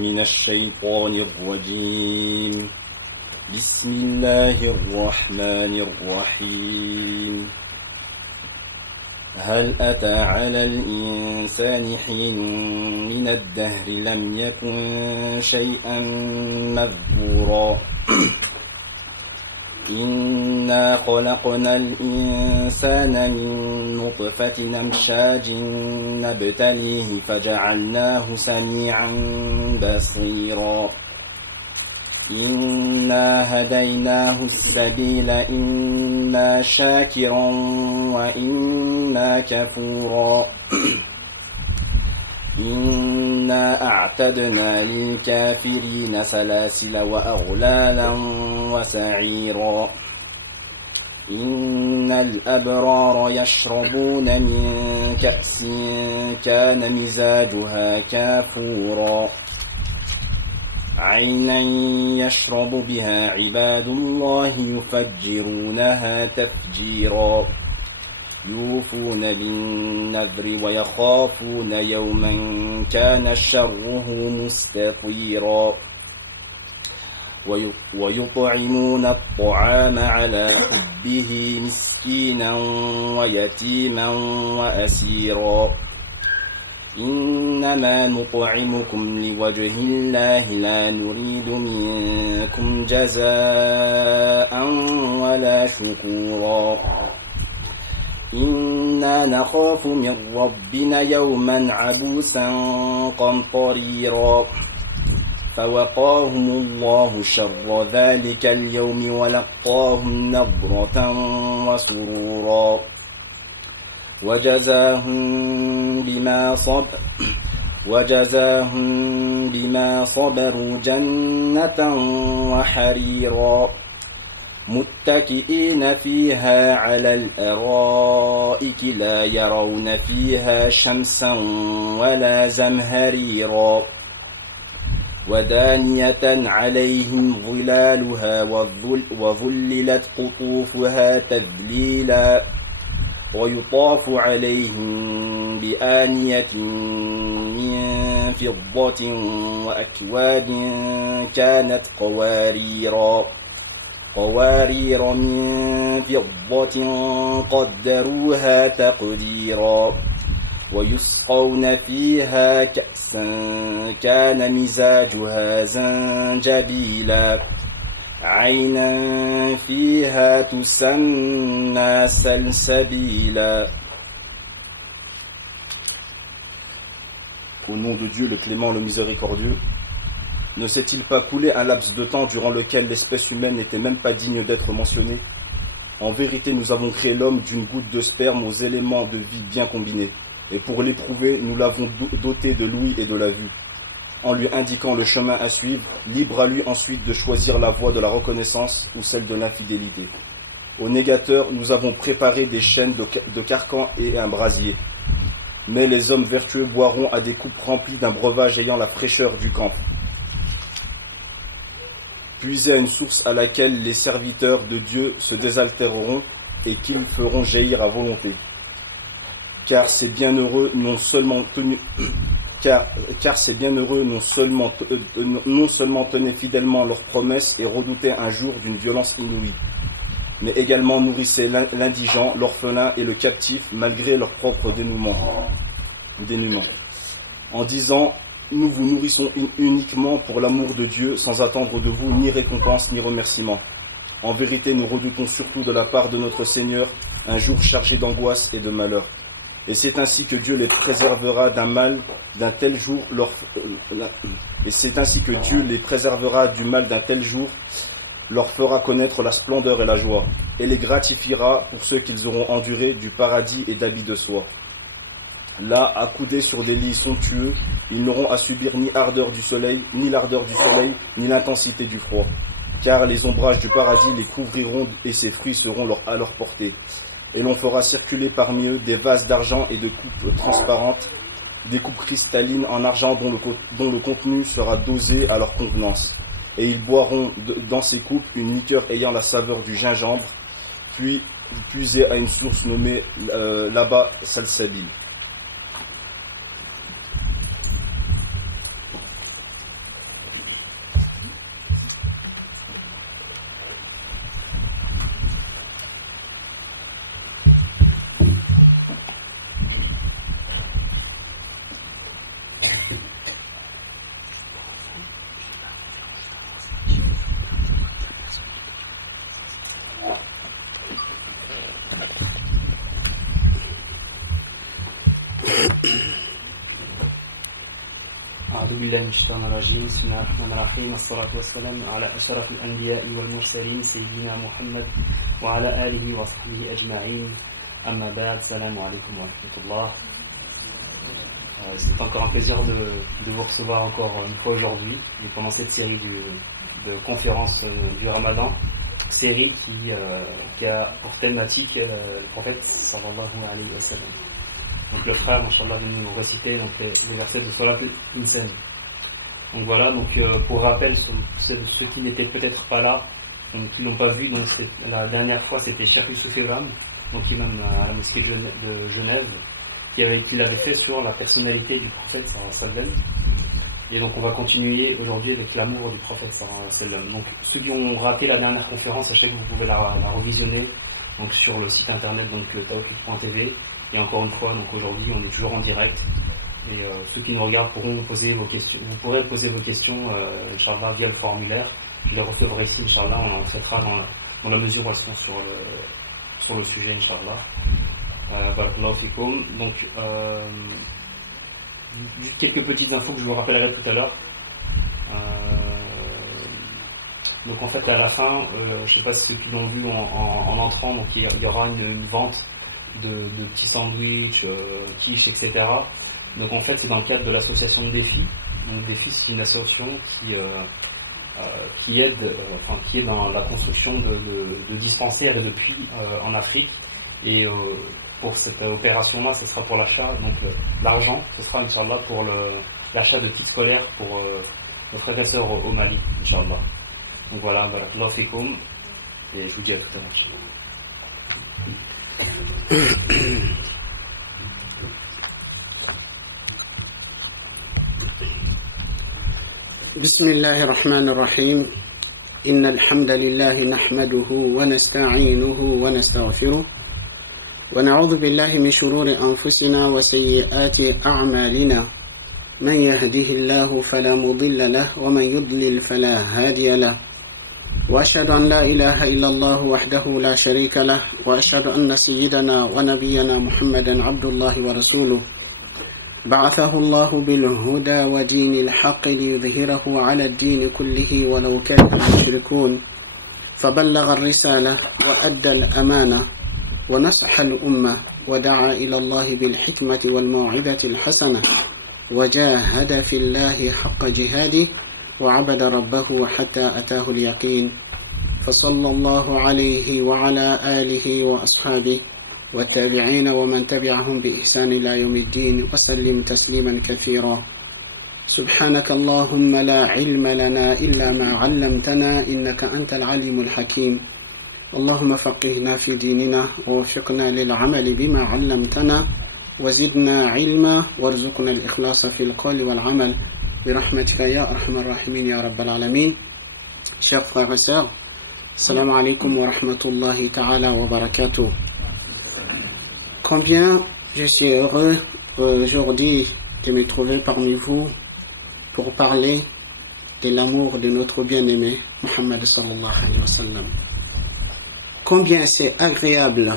من الشيطان الرجيم. بسم الله الرحمن الرحيم. هل أتى على الإنسان حين من الدهر لم يكن شيئا مذكورا إنا خلقنا الإنسان من نطفة أمشاج نبتليه فجعلناه سميعا بصيرا إنا هديناه السبيل إما شاكرا وإما كفورا إنا أعتدنا للكافرين سلاسل وأغلالا وسعيرا إن الأبرار يشربون من كأس كان مزاجها كافورا عينا يشرب بها عباد الله يفجرونها تفجيرا يوفون بالنذر ويخافون يوما كان شره مستطيرا ويطعمون الطعام على حبه مسكينا ويتيما وأسيرا إنما نطعمكم لوجه الله لا نريد منكم جزاء ولا شكورا إنا نخاف من ربنا يوما عبوسا قمطريرا فوقاهم الله شر ذلك اليوم ولقاهم نضرة وسرورا وجزاهم بما صبروا جنة وحريرا متكئين فيها على الأرائك لا يرون فيها شمسا ولا زمهريرا ودانية عليهم ظلالها وظللت قطوفها تذليلا ويطاف عليهم بآنية من فضة وأكواب كانت قوارير من فضة قدروها تقديرا ويسقون فيها كأسا كان مزاجها زنجبيلا عينا فيها تسمى سلسبيلا. Au nom de Dieu, le clément, le miséricordieux, ne s'est-il pas coulé un laps de temps durant lequel l'espèce humaine n'était même pas digne d'être mentionnée? En vérité, nous avons créé l'homme d'une goutte de sperme aux éléments de vie bien combinés. Et pour l'éprouver, nous l'avons doté de l'ouïe et de la vue, en lui indiquant le chemin à suivre, libre à lui ensuite de choisir la voie de la reconnaissance ou celle de l'infidélité. Aux négateurs, nous avons préparé des chaînes de carcans et un brasier. Mais les hommes vertueux boiront à des coupes remplies d'un breuvage ayant la fraîcheur du camp. Puisés à une source à laquelle les serviteurs de Dieu se désaltéreront et qu'ils feront jaillir à volonté. Car ces bienheureux non seulement tenaient fidèlement leurs promesses et redoutaient un jour d'une violence inouïe, mais également nourrissaient l'indigent, l'orphelin et le captif malgré leur propre dénuement. En disant, nous vous nourrissons uniquement pour l'amour de Dieu, sans attendre de vous ni récompense ni remerciement. En vérité, nous redoutons surtout de la part de notre Seigneur un jour chargé d'angoisse et de malheur. Et c'est ainsi que Dieu les préservera du mal d'un tel jour, leur fera connaître la splendeur et la joie, et les gratifiera pour ceux qu'ils auront endurés du paradis et d'habits de soie. Là, accoudés sur des lits somptueux, ils n'auront à subir ni l'ardeur du soleil, ni l'intensité du froid, car les ombrages du paradis les couvriront et ses fruits seront à leur portée. Et l'on fera circuler parmi eux des vases d'argent et de coupes transparentes, des coupes cristallines en argent dont le contenu sera dosé à leur convenance. Et ils boiront dans ces coupes une liqueur ayant la saveur du gingembre, puis puisée à une source nommée là-bas Salsabil. بالله من الشيطان الرجيم بسم الله الرحمن الرحيم والصلاة والسلام على أشرف الأنبياء والمرسلين سيدنا محمد وعلى آله وصحبه أجمعين أما بعد السلام عليكم ورحمة الله. C'est encore un plaisir de vous recevoir encore une fois aujourd'hui et pendant cette série de conférences du Ramadan, série qui a pour thématique le prophète sallallahu alayhi wa sallam. Donc le frère, Inch'Allah, vient nous réciter donc, les versets de Salat al-Insan. Donc voilà, donc pour rappel, ceux qui n'étaient peut-être pas là, donc, qui n'ont pas vu, donc la dernière fois c'était Cheikh Youssouf Ebram, donc imam à la mosquée de Genève, qui l'avait fait sur la personnalité du prophète sallallahu alayhi wa sallam. Et donc on va continuer aujourd'hui avec l'amour du prophète sallallahu alayhi wa sallam. Donc ceux qui ont raté la dernière conférence, sachez que vous pouvez la revisionner donc, sur le site internet donc tawhid.tv. Et encore une fois, donc aujourd'hui on est toujours en direct. Et ceux qui nous regardent pourront poser vos questions. Vous pourrez poser vos questions, Inch'Allah, via le formulaire. Je les recevrai ici, Inch'Allah, on en traitera dans la mesure où elles sont sur le sujet, Inch'Allah. Barakallahu fikoum. Donc quelques petites infos que je vous rappellerai tout à l'heure. Donc en fait à la fin, je ne sais pas si ceux qui l'ont vu en entrant, donc il y aura une vente de petits sandwichs, quiches, etc. Donc en fait c'est dans le cadre de l'association de Défi. Donc Défi c'est une association qui est dans la construction de dispensaires et de puits en Afrique. Et pour cette opération-là, ce sera pour l'achat, donc l'argent, ce sera Inch'Allah pour l'achat de kits scolaires pour nos frères et sœurs au Mali, Inch'Allah. Donc voilà, barakallahu fikoum, et je vous dis à tout à l'heure. بسم الله الرحمن الرحيم إن الحمد لله نحمده ونستعينه ونستغفره ونعوذ بالله من شرور أنفسنا وسيئات أعمالنا من يهده الله فلا مضل له ومن يضلل فلا هادي له وأشهد أن لا إله إلا الله وحده لا شريك له وأشهد أن سيدنا ونبينا محمدا عبد الله ورسوله بعثه الله بالهدى ودين الحق ليظهره على الدين كله ولو كره المشركون فبلغ الرسالة وأدى الأمانة ونصح الأمة ودعا إلى الله بالحكمة والموعظة الحسنة وجاهد في الله حق جهاده وعبد ربه حتى أتاه اليقين فصلى الله عليه وعلى آله وأصحابه والتابعين ومن تبعهم بإحسان إلى يوم الدين وسلم تسليما كثيرا سبحانك اللهم لا علم لنا إلا ما علمتنا إنك أنت العليم الحكيم اللهم فقهنا في ديننا ووفقنا للعمل بما علمتنا وزدنا علما وارزقنا الإخلاص في القول والعمل برحمتك يا أرحم الراحمين يا رب العالمين. Chers frères et sœurs, salam alaikum wa rahmatullahi ta'ala wa barakatuh. Combien je suis heureux aujourd'hui de me trouver parmi vous pour parler de l'amour de notre bien-aimé Muhammad sallallahu alayhi wa sallam. Combien c'est agréable,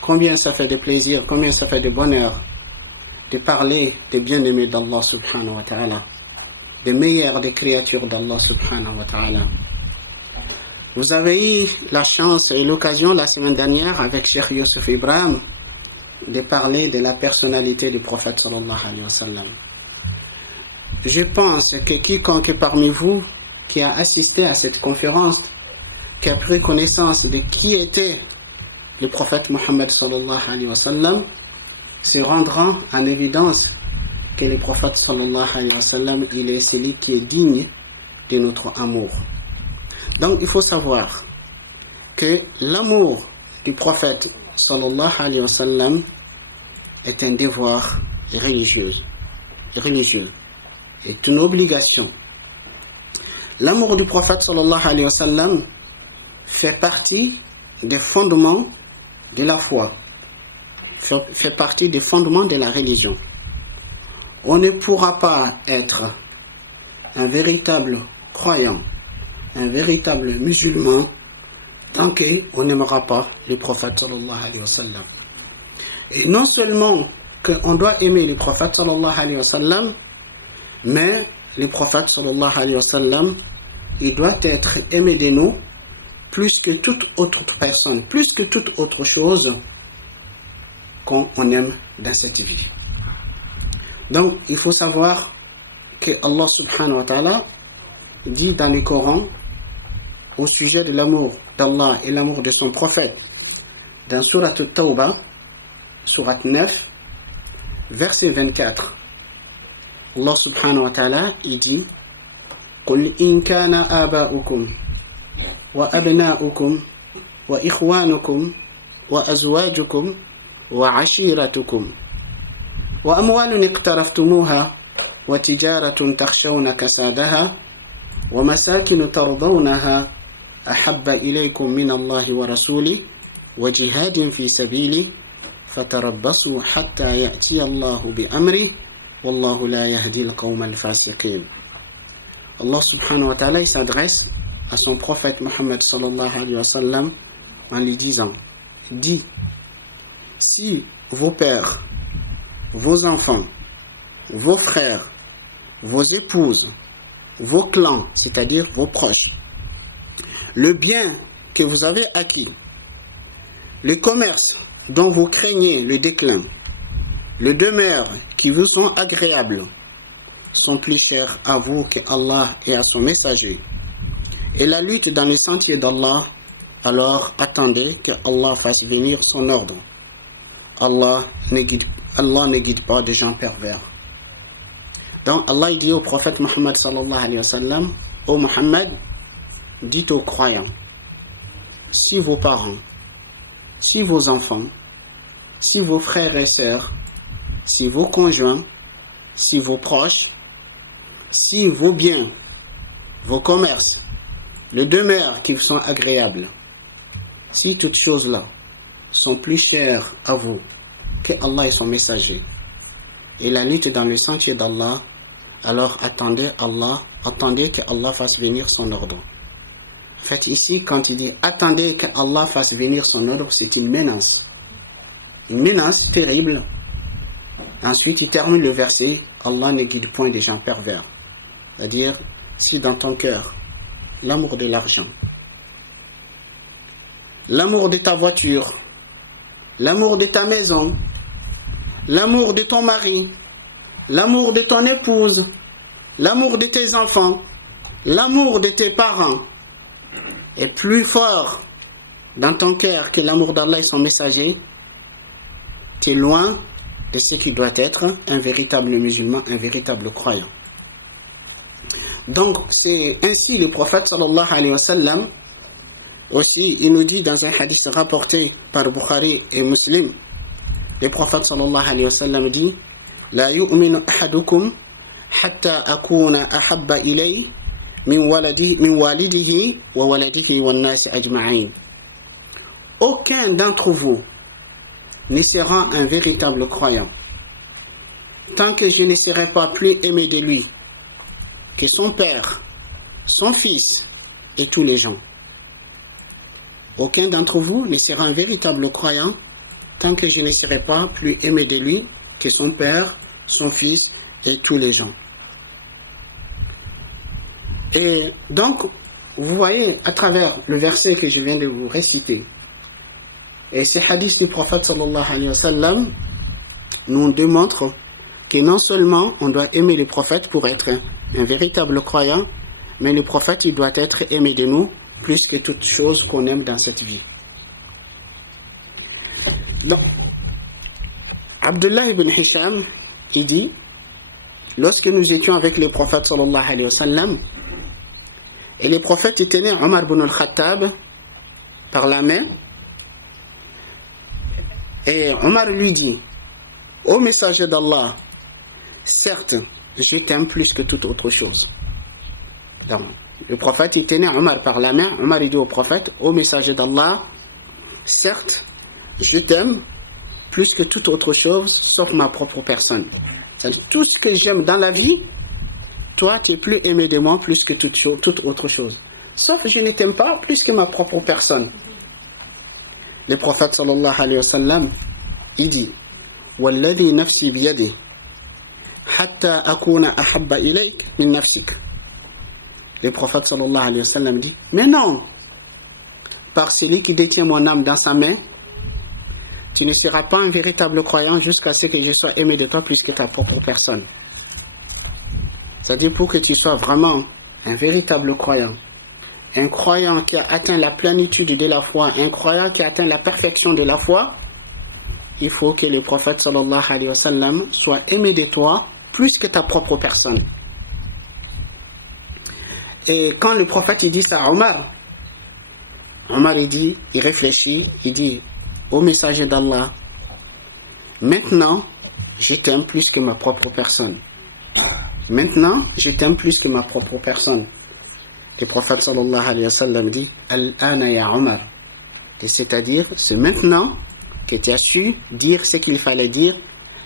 combien ça fait de plaisir, combien ça fait de bonheur de parler des bien-aimés d'Allah subhanahu wa ta'ala, des meilleurs des créatures d'Allah subhanahu wa ta'ala. Vous avez eu la chance et l'occasion la semaine dernière avec Cheikh Youssouf Ebram de parler de la personnalité du prophète sallallahu alayhi wa sallam. Je pense que quiconque parmi vous qui a assisté à cette conférence, qui a pris connaissance de qui était le prophète Muhammad sallallahu alayhi wa sallam, se rendra en évidence que le prophète sallallahu alayhi wa sallam, il est celui qui est digne de notre amour. Donc il faut savoir que l'amour du prophète sallallahu alayhi wa sallam est un devoir religieux, est une obligation. L'amour du prophète sallallahu alayhi wa sallam fait partie des fondements de la foi, fait partie des fondements de la religion. On ne pourra pas être un véritable croyant, un véritable musulman, tant qu'on n'aimera pas le prophète sallallahu alayhi wa sallam. Et non seulement qu'on doit aimer le prophète sallallahu alayhi wa sallam, mais le prophète sallallahu alayhi wa sallam, il doit être aimé de nous plus que toute autre personne, plus que toute autre chose qu'on aime dans cette vie. Donc, il faut savoir que Allah subhanahu wa ta'ala dit dans le Coran au sujet de l'amour d'Allah et l'amour de son prophète dans Surat At-Tawbah, Surat 9, verset 24. Allah subhanahu wa ta'ala, il dit قُلْ إِنْ كَانَ آبَاؤُكُمْ وَأَبْنَاؤُكُمْ وَإِخْوَانُكُمْ وَأَزْوَاجُكُمْ وَعَشِيرَتُكُمْ وَأَمْوَالٌ اقْتَرَفْتُمُوهَا وَتِجَارَةٌ تَخْشَوْنَ كَسَادَهَا وَمَسَاكِنُ تَرْضَوْنَهَا أَحَبَّ إِلَيْكُمْ مِنَ اللَّهِ وَرَسُولِهِ وَجِهَادٍ فِي سَبِيلِهِ فَتَرَبَّصُوا حَتَّى يَأْتِيَ اللَّهُ بِأَمْرِهِ وَاللَّهُ لَا يَهْدِي الْقَوْمَ الْفَاسِقِينَ. Allah subhanahu wa ta'ala, il s'adresse à son prophète Mohammed sallallahu alayhi wa sallam en lui disant: dis, si vos pères, vos enfants, vos frères, vos épouses, vos clans, c'est-à-dire vos proches, le bien que vous avez acquis, le commerce dont vous craignez le déclin, les demeures qui vous sont agréables, sont plus chers à vous que Allah et à son messager, et la lutte dans les sentiers d'Allah, alors attendez que Allah fasse venir son ordre. Allah ne guide pas des gens pervers. Donc Allah dit au prophète Muhammad sallallahu alayhi wa sallam: ô Muhammad, dites aux croyants, si vos parents, si vos enfants, si vos frères et sœurs, si vos conjoints, si vos proches, si vos biens, vos commerces, les demeures qui vous sont agréables, si toutes choses-là sont plus chères à vous que Allah et son messager, et la lutte dans le sentier d'Allah, alors attendez que Allah fasse venir son ordre. En fait, ici, quand il dit attendez que Allah fasse venir son ordre, c'est une menace terrible. Ensuite, il termine le verset: Allah ne guide point des gens pervers. C'est-à-dire, si dans ton cœur, l'amour de l'argent, l'amour de ta voiture, l'amour de ta maison, l'amour de ton mari, l'amour de ton épouse, l'amour de tes enfants, l'amour de tes parents est plus fort dans ton cœur que l'amour d'Allah et son messager, tu es loin de ce qui doit être un véritable musulman, un véritable croyant. Donc, c'est ainsi le prophète sallallahu alayhi wa sallam, aussi, il nous dit dans un hadith rapporté par Bukhari et Muslim, le prophète sallallahu alayhi wa sallam dit: La yu'minu ahadukum hatta akuna ahabba ilay min walidihi wa waladihi wa nasi ajma'in. Aucun d'entre vous ne sera un véritable croyant tant que je ne serai pas plus aimé de lui que son père, son fils et tous les gens. Aucun d'entre vous ne sera un véritable croyant tant que je ne serai pas plus aimé de lui que son père, son fils et tous les gens. Et donc, vous voyez à travers le verset que je viens de vous réciter, et ces hadiths du prophète sallallahu alayhi wa sallam nous démontrent que non seulement on doit aimer le prophète pour être un véritable croyant, mais le prophète il doit être aimé de nous plus que toute chose qu'on aime dans cette vie. Donc, Abdullah ibn Hisham, il dit, lorsque nous étions avec le prophète sallallahu alayhi wa sallam, et le prophète tenait Omar ibn al-Khattab par la main, et Omar lui dit: ô messager d'Allah, certes, je t'aime plus que toute autre chose. Donc, le prophète il tenait Omar par la main. Omar il dit au prophète: ô messager d'Allah, certes, je t'aime plus que toute autre chose sauf ma propre personne. C'est-à-dire, tout ce que j'aime dans la vie, toi tu es plus aimé de moi plus que toute autre chose. Sauf que je ne t'aime pas plus que ma propre personne. Le prophète sallallahu alayhi wa sallam, il dit: Walladhi nafsi biyadi, hatta akuna ahabba ilayk min nafsik. Le prophète sallallahu alayhi wa sallam dit, mais non, par celui qui détient mon âme dans sa main, tu ne seras pas un véritable croyant jusqu'à ce que je sois aimé de toi plus que ta propre personne. C'est-à-dire pour que tu sois vraiment un véritable croyant, un croyant qui a atteint la plénitude de la foi, un croyant qui a atteint la perfection de la foi, il faut que le prophète sallallahu alayhi wa sallam soit aimé de toi plus que ta propre personne. Et quand le prophète il dit ça à Omar il réfléchit, il dit, ô messager d'Allah, maintenant je t'aime plus que ma propre personne. Maintenant je t'aime plus que ma propre personne. Le prophète sallallahu alayhi wa sallam dit, Al-ana ya Omar. C'est-à-dire, c'est maintenant que tu as su dire ce qu'il fallait dire,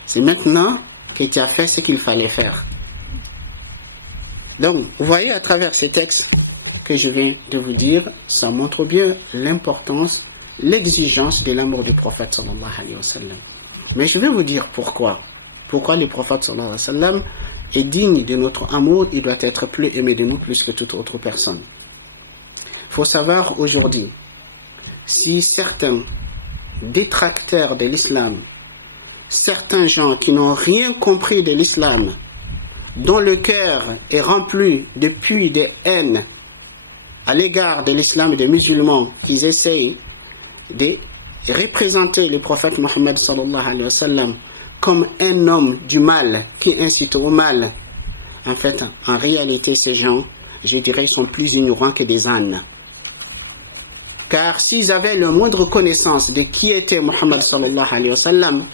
c'est maintenant que tu as fait ce qu'il fallait faire. Donc, vous voyez à travers ces textes que je viens de vous dire, ça montre bien l'importance, l'exigence de l'amour du prophète sallallahu alayhi wa sallam. Mais je vais vous dire pourquoi. Pourquoi le prophète sallallahu alayhi wa sallam est digne de notre amour, il doit être plus aimé de nous plus que toute autre personne. Il faut savoir aujourd'hui, si certains détracteurs de l'islam, certains gens qui n'ont rien compris de l'islam, dont le cœur est rempli de puits de haine à l'égard de l'islam et des musulmans, ils essayent de représenter le prophète Mohammed sallallahu alayhi wa sallam comme un homme du mal qui incite au mal. En fait, en réalité, ces gens, je dirais, ils sont plus ignorants que des ânes. Car s'ils avaient la moindre connaissance de qui était Mohammed sallallahu alayhi wa sallam,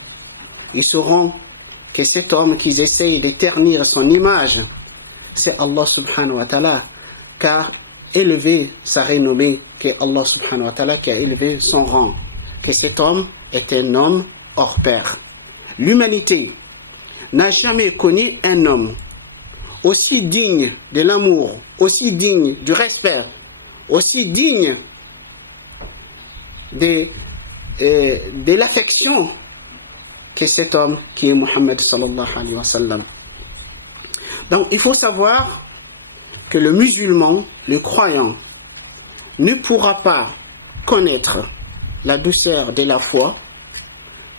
ils sauront que cet homme qu'ils essayent de ternir son image, c'est Allah subhanahu wa ta'ala, car élever sa renommée, que Allah subhanahu wa ta'ala qui a élevé son rang, que cet homme est un homme hors pair. L'humanité n'a jamais connu un homme aussi digne de l'amour, aussi digne du respect, aussi digne de l'affection que cet homme qui est Mohammed sallallahu alayhi wa sallam. Donc il faut savoir que le musulman, le croyant, ne pourra pas connaître la douceur de la foi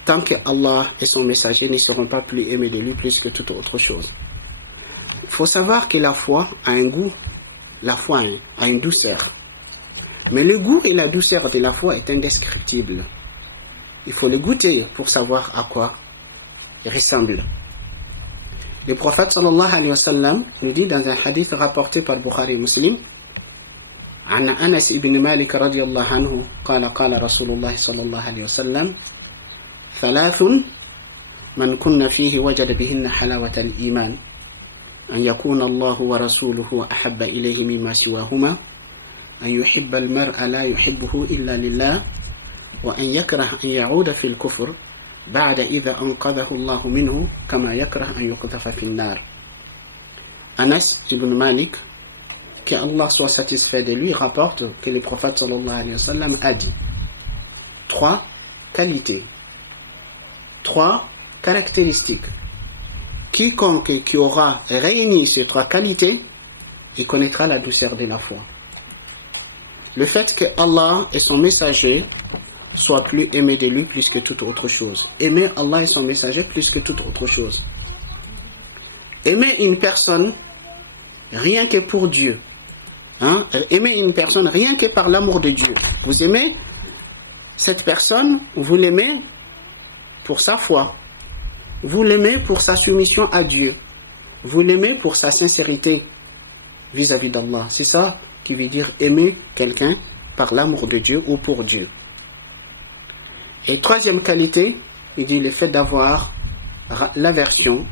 tant que Allah et son messager ne seront pas plus aimés de lui plus que toute autre chose. Il faut savoir que la foi a un goût, la foi a une douceur. Mais le goût et la douceur de la foi est indescriptible. Il faut le goûter pour savoir à quoi il ressemble. Le prophète sallallahu alayhi wa sallam nous dit dans un hadith rapporté par Bukhari et Muslim, عن أنس بن مالك رضي الله عنه قال قال رسول الله صلى الله عليه وسلم ثلاث من كن فيه وجد بهن حلاوة الإيمان أن يكون الله ورسوله أحب إليه مما سواهما أن يحب المرء لا يحبه إلا لله وأن يكره أن يعود في الكفر بعد إذا أنقذه الله منه كما يكره أن يقذف في النار. Anas ibn Malik, que Allah soit satisfait de lui, rapporte que le prophète sallallahu alayhi wa sallam a dit 3 qualités, 3 caractéristiques. Quiconque qui aura réuni ces 3 qualités, il connaîtra la douceur de la foi. Le fait que Allah et son messager soient plus aimés de lui plus que toute autre chose. Aimer Allah et son messager plus que toute autre chose. Aimer une personne rien que pour Dieu. Aimer une personne rien que par l'amour de Dieu. Vous aimez cette personne, vous l'aimez pour sa foi. Vous l'aimez pour sa soumission à Dieu. Vous l'aimez pour sa sincérité vis-à-vis d'Allah. C'est ça qui veut dire aimer quelqu'un par l'amour de Dieu ou pour Dieu. Et 3e qualité, il dit le fait d'avoir l'aversion,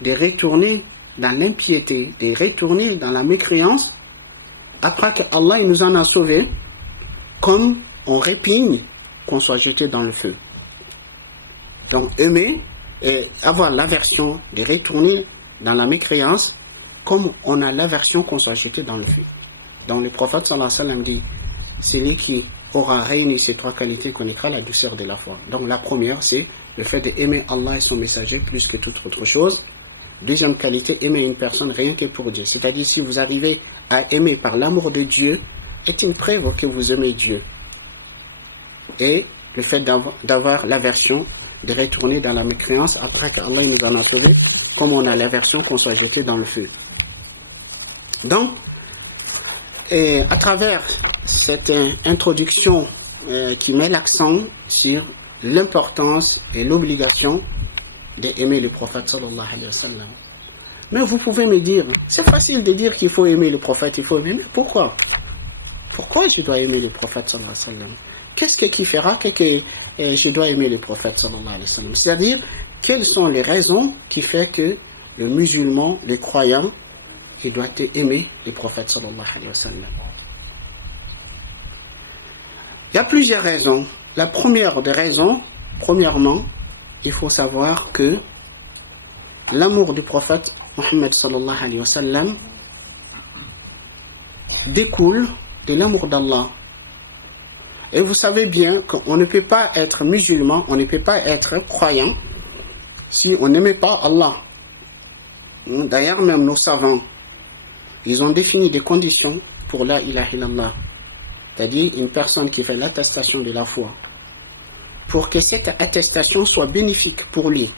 de retourner dans l'impiété, de retourner dans la mécréance, après qu'Allah nous en a sauvés, comme on répigne qu'on soit jeté dans le feu. Donc aimer et avoir l'aversion de retourner dans la mécréance, comme on a l'aversion qu'on soit jeté dans le feu. Donc le prophète sallallahu alayhi wa sallam dit, celui qui aura réuni ces 3 qualités connaîtra la douceur de la foi. Donc la première, c'est le fait d'aimer Allah et son messager plus que toute autre chose. Deuxième qualité, aimer une personne rien que pour Dieu. C'est-à-dire, si vous arrivez à aimer par l'amour de Dieu, est une preuve que vous aimez Dieu. Et le fait d'avoir l'aversion de retourner dans la mécréance après qu'Allah nous en a sauvés, comme on a l'aversion qu'on soit jeté dans le feu. Donc, à travers cette introduction qui met l'accent sur l'importance et l'obligation d'aimer le prophète sallallahu alayhi wa sallam. Mais vous pouvez me dire, c'est facile de dire qu'il faut aimer le prophète, il faut aimer, mais pourquoi? Pourquoi je dois aimer le prophète sallallahu alayhi wa sallam? Qu'est-ce qui fera que je dois aimer le prophète sallallahu alayhi wa sallam? C'est-à-dire, quelles sont les raisons qui font que le musulman, le croyant, il doit aimer le prophète sallallahu alayhi wa sallam? Il y a plusieurs raisons. La première des raisons, premièrement, il faut savoir que l'amour du prophète Mohammed sallallahu alayhi wa sallam découle de l'amour d'Allah. Et vous savez bien qu'on ne peut pas être musulman, on ne peut pas être croyant si on n'aimait pas Allah. D'ailleurs, même nos savants, ils ont défini des conditions pour la ilaha illallah. C'est-à-dire une personne qui fait l'attestation de la foi. Pour que cette attestation soit bénéfique pour lui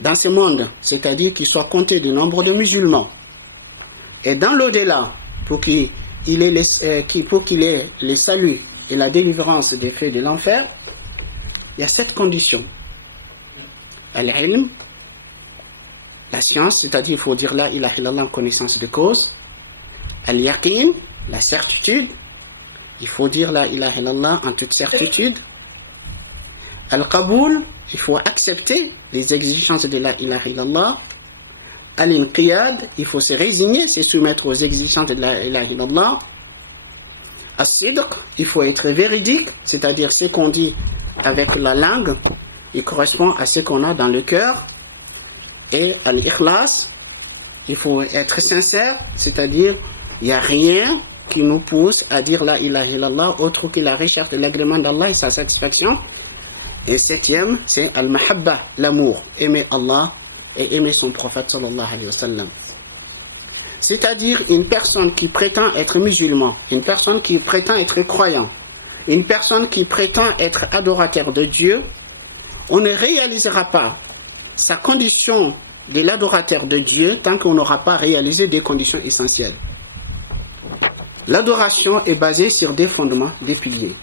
dans ce monde, c'est-à-dire qu'il soit compté du nombre de musulmans. Et dans l'au-delà, pour qu'il ait le salut et la délivrance des feux de l'enfer, il y a cette condition. Al-ilm, la science, c'est-à-dire il faut dire la ilaha illallah en connaissance de cause. Al-yaqin, la certitude, il faut dire la ilaha illallah en toute certitude. Al-qaboul, il faut accepter les exigences de la ilaha illallah. Al-inqiyad, il faut se résigner, se soumettre aux exigences de la ilaha illallah. As-sidq, il faut être véridique, c'est-à-dire ce qu'on dit avec la langue, il correspond à ce qu'on a dans le cœur. Et al-ikhlas, il faut être sincère, c'est-à-dire il n'y a rien qui nous pousse à dire la ilaha illallah autre que la recherche de l'agrément d'Allah et sa satisfaction. Et septième, c'est al-mahabba, l'amour, aimer Allah et aimer son prophète sallallahu alayhi wa sallam. C'est-à-dire une personne qui prétend être musulman, une personne qui prétend être croyant, une personne qui prétend être adorateur de Dieu, on ne réalisera pas sa condition de l'adorateur de Dieu tant qu'on n'aura pas réalisé des conditions essentielles. L'adoration est basée sur des fondements, des piliers.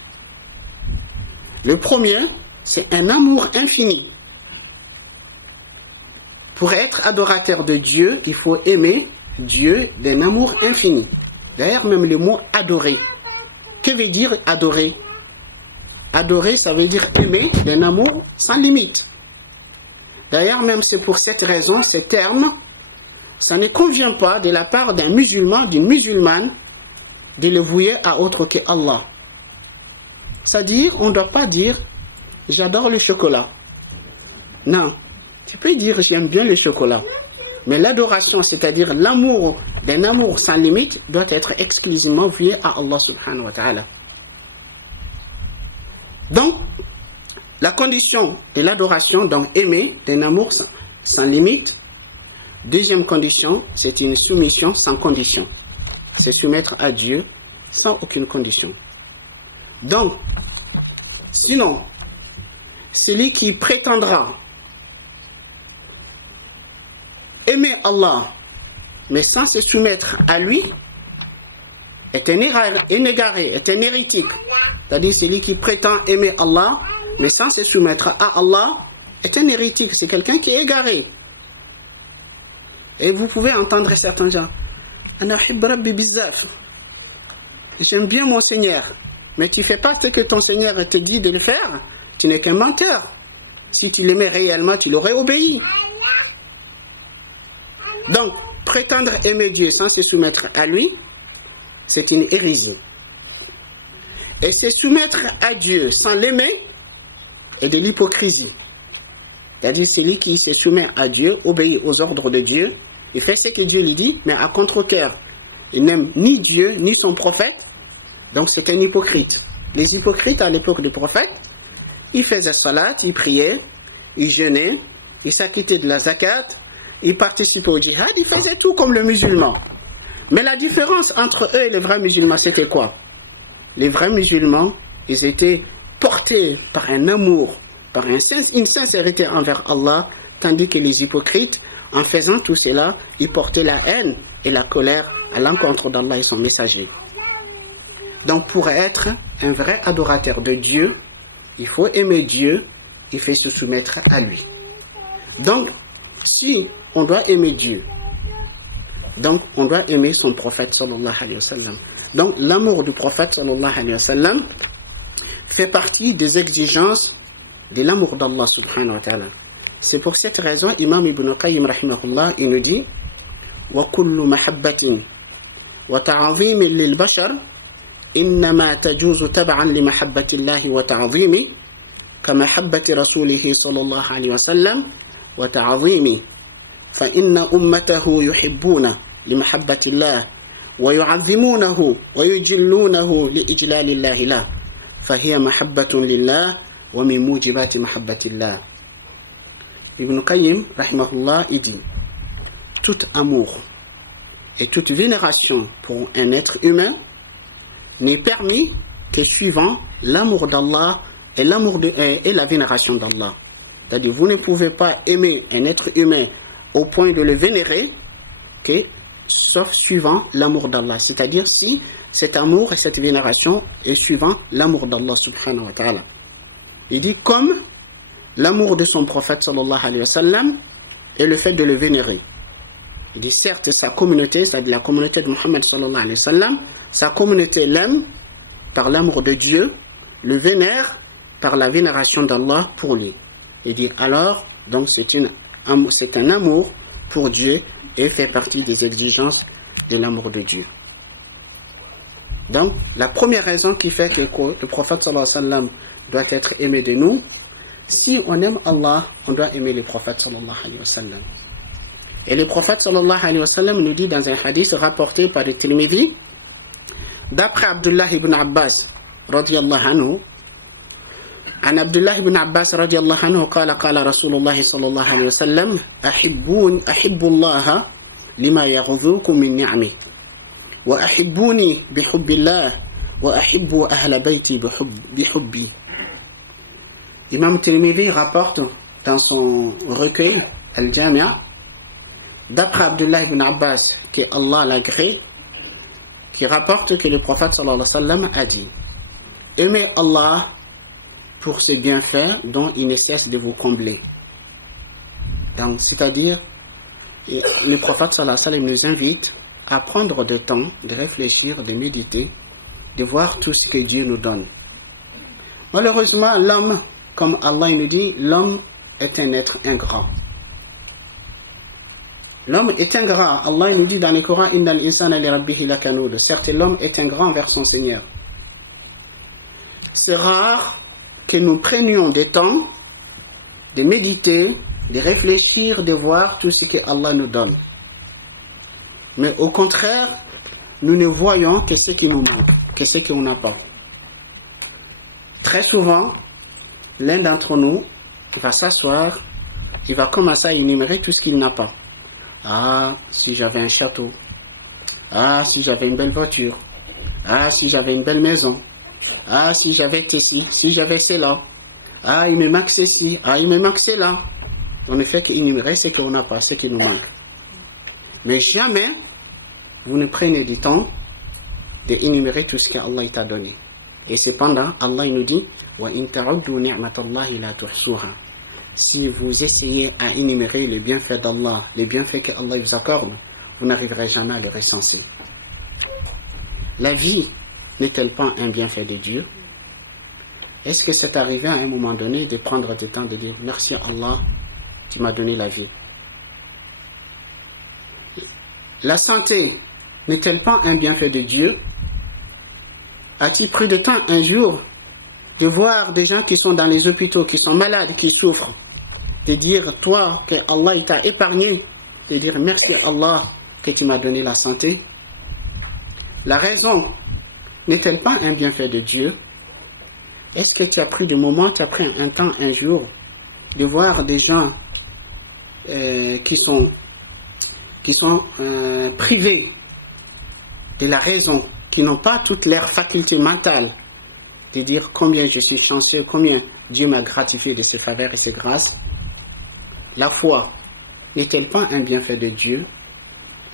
Le premier, c'est un amour infini. Pour être adorateur de Dieu, il faut aimer Dieu d'un amour infini. D'ailleurs, même le mot adorer. Que veut dire adorer? Adorer, ça veut dire aimer d'un amour sans limite. D'ailleurs, même c'est pour cette raison, ces termes, ça ne convient pas de la part d'un musulman, d'une musulmane, de le vouer à autre que Allah. C'est-à-dire, on ne doit pas dire « j'adore le chocolat ». Non, tu peux dire « j'aime bien le chocolat ». Mais l'adoration, c'est-à-dire l'amour d'un amour sans limite, doit être exclusivement voué à Allah subhanahu wa ta'ala. Donc, la condition de l'adoration, donc aimer d'un amour sans limite. Deuxième condition, c'est une soumission sans condition. C'est soumettre à Dieu sans aucune condition. Donc, sinon, celui qui prétendra aimer Allah, mais sans se soumettre à lui, est un égaré, est un hérétique. C'est-à-dire celui qui prétend aimer Allah, mais sans se soumettre à Allah, est un hérétique. C'est quelqu'un qui est égaré. Et vous pouvez entendre certains gens. J'aime bien mon Seigneur, mais tu ne fais pas ce que ton Seigneur te dit de le faire. Tu n'es qu'un menteur. Si tu l'aimais réellement, tu l'aurais obéi. Donc, prétendre aimer Dieu sans se soumettre à lui, c'est une hérésie. Et se soumettre à Dieu sans l'aimer est de l'hypocrisie. C'est-à-dire celui qui se soumet à Dieu, obéit aux ordres de Dieu, il fait ce que Dieu lui dit, mais à contre-cœur. Il n'aime ni Dieu, ni son prophète, donc c'est un hypocrite. Les hypocrites à l'époque du prophète, ils faisaient salat, ils priaient, ils jeûnaient, ils s'acquittaient de la zakat, ils participaient au djihad, ils faisaient tout comme le musulman. Mais la différence entre eux et les vrais musulmans, c'était quoi? Les vrais musulmans, ils étaient portés par un amour, par une sincérité envers Allah, tandis que les hypocrites, en faisant tout cela, ils portaient la haine et la colère à l'encontre d'Allah et son messager. Donc pour être un vrai adorateur de Dieu, il faut aimer Dieu, il faut se soumettre à lui. Donc, si on doit aimer Dieu, donc on doit aimer son prophète sallallahu alayhi wa sallam. Donc l'amour du prophète sallallahu alayhi wa sallam fait partie des exigences de l'amour d'Allah subhanahu wa ta'ala. C'est pour cette raison, Imam Ibn Qayyim rahimahullah, il nous dit wa kullu mahabbatin wa ta'zimin lil bashar innama tajuzu tab'an li mahabbati Allah wa ta'zimi ka mahabbati rasulih sallallahu alayhi wa sallam wa ta'zimi fa inna ummatahu yuhibbuna li mahabbati Allah wa yu'azzimunahu wa yujillunahu li ijlali Allah la fa hiya mahabbatun lillah wa min mujibati mahabbati Allah. Ibn Qayyim, rahimahullah, il dit tout amour et toute vénération pour un être humain n'est permis que suivant l'amour d'Allah et la vénération d'Allah. C'est-à-dire, vous ne pouvez pas aimer un être humain au point de le vénérer que sauf suivant l'amour d'Allah. C'est-à-dire, si cet amour et cette vénération est suivant l'amour d'Allah subhanahu wa ta'ala. Il dit comme l'amour de son prophète sallallahu alayhi wa sallam et le fait de le vénérer. Il dit certes sa communauté, c'est-à-dire la communauté de Muhammad sallallahu alayhi wa sallam, sa communauté l'aime par l'amour de Dieu, le vénère par la vénération d'Allah pour lui. Il dit alors, donc c'est un amour pour Dieu et fait partie des exigences de l'amour de Dieu. Donc la première raison qui fait que le prophète sallallahu alayhi wa sallam doit être aimé de nous, si on aime Allah, on doit aimer le prophète sallallahu alayhi wa sallam. Et le prophète sallallahu alayhi wa sallam nous dit dans un hadith rapporté par le Tirmidhi, d'après Abdullah ibn Abbas radiyallahu anhu, عن عبد الله بن عباس رضي الله عنه قال قال رسول الله صلى الله عليه وسلم أحب الله لما يغذوكم من نعمه وأحبوني بحب الله وأحب أهل بيتي بحبي. Imam Tirmidhi rapporte dans son recueil Al-Jami', d'après Abdullah ibn Abbas, que Allah l'agrée, qui rapporte que le prophète sallallahu alayhi wa sallam a dit: aimez Allah pour ses bienfaits dont il ne cesse de vous combler. Donc, c'est-à-dire, le prophète sallallahu alayhi wa sallam nous invite à prendre du temps, de réfléchir, de méditer, de voir tout ce que Dieu nous donne. Malheureusement, l'homme, comme Allah nous dit, l'homme est un être ingrat. L'homme est ingrat. Allah nous dit dans le Coran, Innal insana li rabbihi lakanud. Certes, l'homme est ingrat envers son Seigneur. C'est rare que nous prenions du temps de méditer, de réfléchir, de voir tout ce que Allah nous donne. Mais au contraire, nous ne voyons que ce qui nous manque, que ce qu'on n'a pas. Très souvent, l'un d'entre nous va s'asseoir, il va commencer à énumérer tout ce qu'il n'a pas. Ah, si j'avais un château. Ah, si j'avais une belle voiture. Ah, si j'avais une belle maison. Ah, si j'avais ceci, si j'avais cela. Ah, il me manque ceci. Ah, il me manque cela. On ne fait qu'énumérer ce qu'on n'a pas, ce qui nous manque. Mais jamais vous ne prenez du temps d'énumérer tout ce qu'Allah t'a donné. Et cependant, Allah nous dit وَإِن تَعُدُّوا نِعْمَةَ اللَّهِ لَا تُحْصُوهَا. Si vous essayez à énumérer les bienfaits d'Allah, les bienfaits que Allah vous accorde, vous n'arriverez jamais à les recenser. La vie n'est-elle pas un bienfait de Dieu? Est-ce que c'est arrivé à un moment donné de prendre du temps de dire merci Allah, tu m'as donné la vie? La santé n'est-elle pas un bienfait de Dieu? As-tu pris le temps un jour de voir des gens qui sont dans les hôpitaux, qui sont malades, qui souffrent, de dire toi que Allah t'a épargné, de dire merci Allah que tu m'as donné la santé? La raison n'est-elle pas un bienfait de Dieu? Est-ce que tu as pris des moments, tu as pris un temps un jour de voir des gens qui sont qui sont privés de la raison, qui n'ont pas toutes leurs facultés mentales de dire combien je suis chanceux, combien Dieu m'a gratifié de ses faveurs et ses grâces. La foi n'est-elle pas un bienfait de Dieu?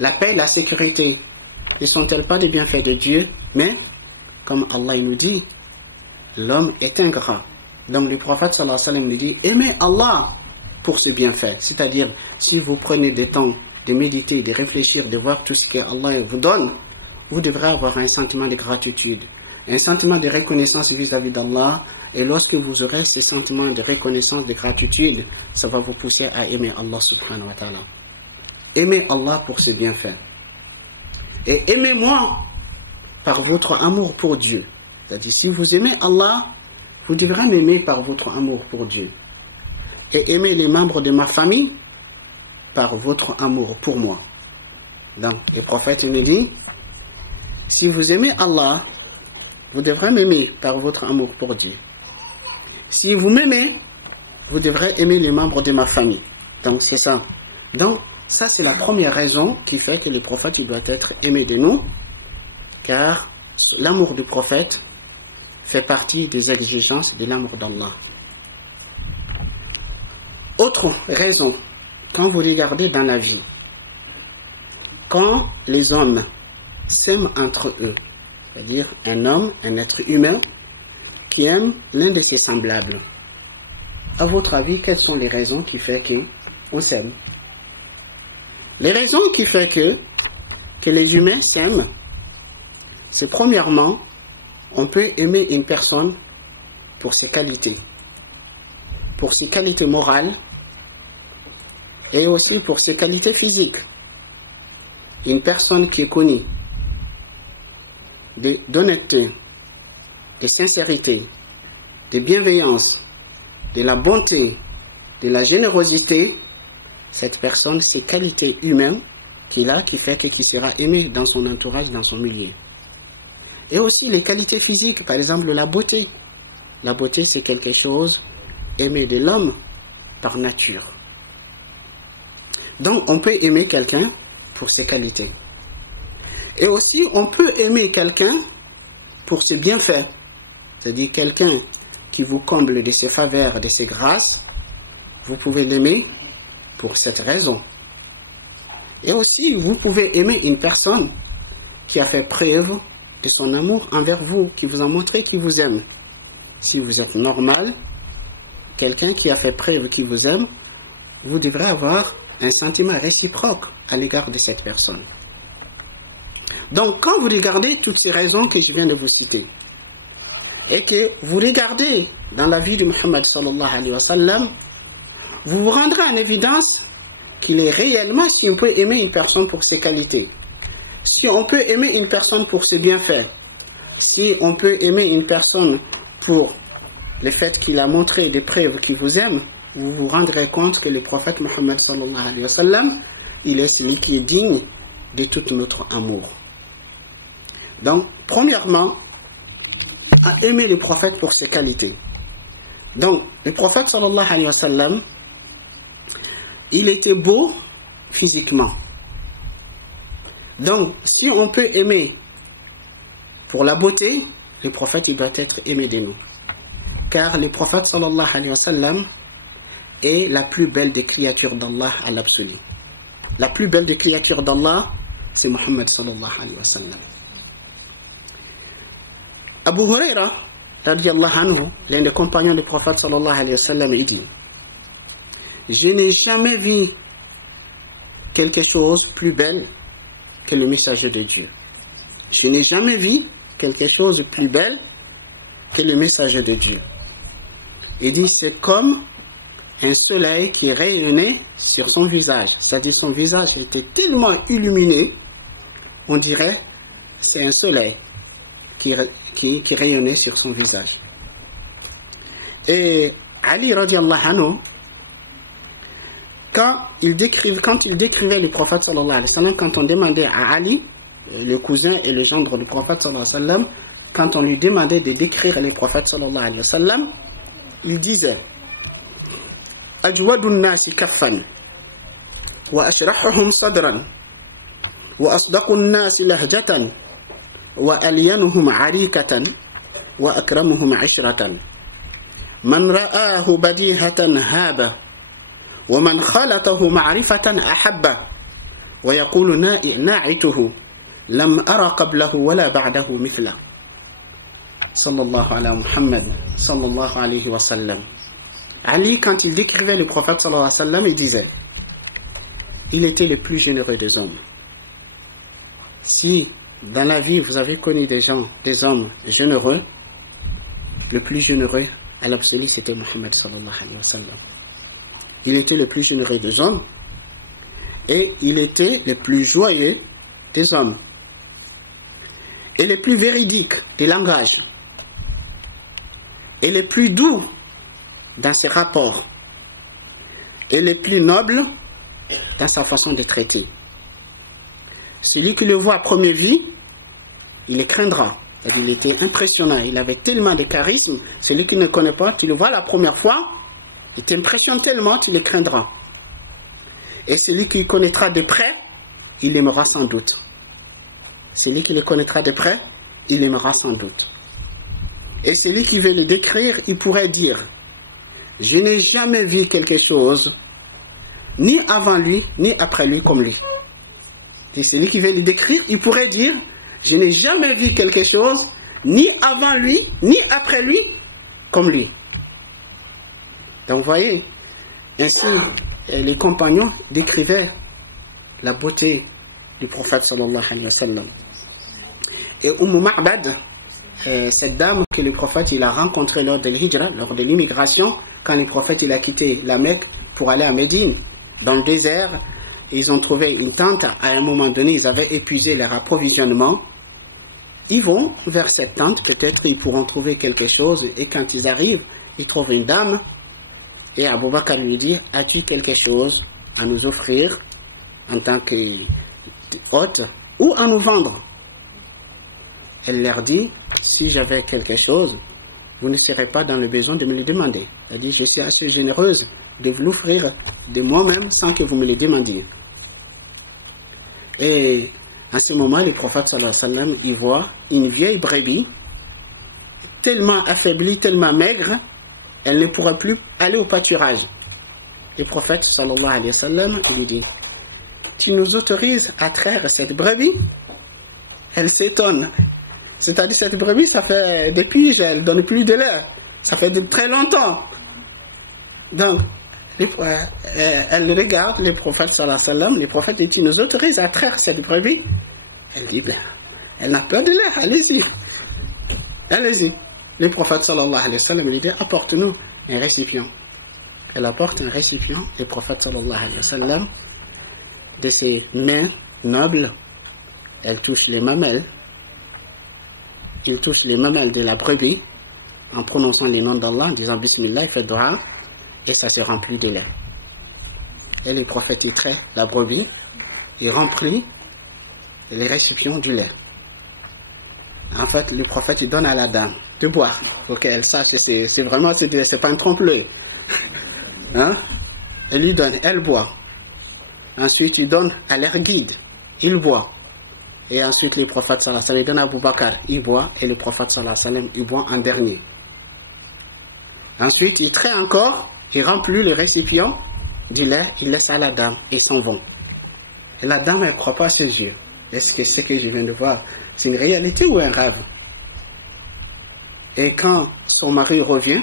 La paix et la sécurité ne sont-elles pas des bienfaits de Dieu? Mais, comme Allah nous dit, l'homme est ingrat. Donc le prophète sallallahu alayhi wa sallam nous dit, aimez Allah pour ce bienfait. C'est-à-dire, si vous prenez du temps de méditer, de réfléchir, de voir tout ce que Allah vous donne, vous devrez avoir un sentiment de gratitude, un sentiment de reconnaissance vis-à-vis d'Allah. Et lorsque vous aurez ce sentiment de reconnaissance, de gratitude, ça va vous pousser à aimer Allah subhanahu wa ta'ala. Aimez Allah pour ce bienfait. Et aimez-moi par votre amour pour Dieu. C'est-à-dire, si vous aimez Allah, vous devrez m'aimer par votre amour pour Dieu. Et aimer les membres de ma famille par votre amour pour moi. Donc, le prophète nous dit, si vous aimez Allah, vous devrez m'aimer par votre amour pour Dieu. Si vous m'aimez, vous devrez aimer les membres de ma famille. Donc, c'est ça. Donc, ça, c'est la première raison qui fait que le prophète il doit être aimé de nous, car l'amour du prophète fait partie des exigences de l'amour d'Allah. Autre raison, quand vous regardez dans la vie, quand les hommes s'aiment entre eux, c'est-à-dire un homme, un être humain qui aime l'un de ses semblables, à votre avis, quelles sont les raisons qui font qu'on s'aime? Les raisons qui font que les humains s'aiment, c'est premièrement, on peut aimer une personne pour ses qualités morales et aussi pour ses qualités physiques. Une personne qui est connue d'honnêteté, de sincérité, de bienveillance, de la bonté, de la générosité, cette personne, ses qualités humaines qu'il a, qui fait qu'il sera aimé dans son entourage, dans son milieu. Et aussi les qualités physiques, par exemple la beauté. La beauté, c'est quelque chose aimé de l'homme par nature. Donc, on peut aimer quelqu'un pour ses qualités. Et aussi, on peut aimer quelqu'un pour ses bienfaits. C'est-à-dire quelqu'un qui vous comble de ses faveurs, de ses grâces, vous pouvez l'aimer pour cette raison. Et aussi, vous pouvez aimer une personne qui a fait preuve de son amour envers vous, qui vous a montré qu'il vous aime. Si vous êtes normal, quelqu'un qui a fait preuve qu'il vous aime, vous devrez avoir un sentiment réciproque à l'égard de cette personne. Donc, quand vous regardez toutes ces raisons que je viens de vous citer, et que vous regardez dans la vie de Muhammad sallallahu alayhi wa sallam, vous vous rendrez en évidence qu'il est réellement, si on peut aimer une personne pour ses qualités, si on peut aimer une personne pour ses bienfaits, si on peut aimer une personne pour le fait qu'il a montré des preuves qu'il vous aime, vous vous rendrez compte que le prophète Muhammad sallallahu alayhi wa sallam, il est celui qui est digne de tout notre amour. Donc, premièrement, à aimer le prophète pour ses qualités. Donc, le prophète sallallahu alayhi wa sallam, il était beau physiquement. Donc, si on peut aimer pour la beauté, le prophète il doit être aimé de nous. Car le prophète sallallahu alayhi wa sallam est la plus belle des créatures d'Allah à l'absolu. La plus belle des créatures d'Allah, c'est Muhammad sallallahu alayhi wa sallam. Abu Huraira, radiyallahu anhu, l'un des compagnons du prophète sallallahu alayhi wa sallam, il dit: je n'ai jamais vu quelque chose plus belle que le messager de Dieu. Je n'ai jamais vu quelque chose de plus belle que le messager de Dieu. Il dit, c'est comme un soleil qui rayonnait sur son visage. C'est-à-dire son visage était tellement illuminé, on dirait c'est un soleil qui rayonnait sur son visage. Et Ali radiallahu anhu, quand il décrivait le prophète sallallahu alayhi wa sallam, quand on demandait à Ali, le cousin et le gendre du prophète sallallahu alayhi wa sallam, quand on lui demandait de décrire les prophètes sallallahu alayhi wa sallam, il disait: Ajwadun nasi kaffan wa ashrahuhum sadran وأصدق الناس لهجة وألينهم عريكة وأكرمهم عشرة من رآه بديهة هابه ومن خالطه معرفة أحبه ويقول ناعته لم أرى قبله ولا بعده مثله صلى الله على محمد صلى الله عليه وسلم. Ali, quand il décrivait le prophète sallallahu alayhi wa sallam, il disait il était le plus généreux des hommes. Si dans la vie vous avez connu des gens, des hommes généreux, le plus généreux à l'absolu c'était Muhammad sallallahu alayhi wa sallam. Il était le plus généreux des hommes et il était le plus joyeux des hommes et le plus véridique des langages et le plus doux dans ses rapports et le plus noble dans sa façon de traiter. Celui qui le voit à première vue, il le craindra. Il était impressionnant, il avait tellement de charisme. Celui qui ne le connaît pas, tu le vois la première fois, il t'impressionne tellement, tu le craindras. Et celui qui le connaîtra de près, il l'aimera sans doute. Celui qui le connaîtra de près, il l'aimera sans doute. Et celui qui veut le décrire, il pourrait dire je n'ai jamais vu quelque chose ni avant lui, ni après lui comme lui. Et celui qui veut le décrire, il pourrait dire je n'ai jamais vu quelque chose ni avant lui, ni après lui comme lui. Donc vous voyez, ainsi les compagnons décrivaient la beauté du prophète sallallahu alayhi wa sallam. Et Ma'bad, cette dame que le prophète il a rencontrée lors de l'hijra, lors de l'immigration, quand le prophète il a quitté la Mecque pour aller à Médine, dans le désert, ils ont trouvé une tente. À un moment donné, ils avaient épuisé leur approvisionnement. Ils vont vers cette tente, peut-être ils pourront trouver quelque chose. Et quand ils arrivent, ils trouvent une dame. Et Abu Bakr lui dit as-tu quelque chose à nous offrir en tant qu'hôte ou à nous vendre? Elle leur dit si j'avais quelque chose, vous ne serez pas dans le besoin de me le demander. Elle dit je suis assez généreuse de vous l'offrir de moi-même sans que vous me le demandiez. Et à ce moment, le prophète sallallahu alayhi wa sallam, il voit une vieille brebis tellement affaiblie, tellement maigre, elle ne pourra plus aller au pâturage. Le prophète sallallahu alayhi wa sallam lui dit tu nous autorises à traire cette brebis? Elle s'étonne. C'est-à-dire cette brebis, ça fait depuis, elle ne donne plus de lait. Ça fait de très longtemps. Donc, elle regarde le prophète sallallahu alayhi wa sallam. Le prophète dit, tu nous autorises à traire cette brebis? Elle dit, ben, elle n'a pas de lait, allez-y. Allez-y. Le prophète sallallahu alayhi wa sallam lui dit, apporte-nous un récipient. Elle apporte un récipient. Le prophète sallallahu alayhi wa sallam, de ses mains nobles, elle touche les mamelles. Il touche les mamelles de la brebis en prononçant les noms d'Allah, en disant Bismillah, il fait dua et ça se remplit de lait. Et le prophète il traite la brebis, il remplit les récipients du lait. En fait, le prophète il donne à la dame de boire pour qu'elle sache que c'est vraiment, c'est pas un trompe-l'œil. Hein? Elle lui donne, elle boit. Ensuite, il donne à leur guide, il boit. Et ensuite, le prophète sallallahu alayhi wa sallam donne à Abu Bakr, il boit, et le prophète sallallahu alayhi wa sallam, il boit en dernier. Ensuite, il traite encore, il remplit le récipient du lait, il laisse à la dame, et ils s'en vont. Et la dame, elle ne croit pas à ses yeux. Est-ce que ce que je viens de voir, c'est une réalité ou un rêve? Et quand son mari revient,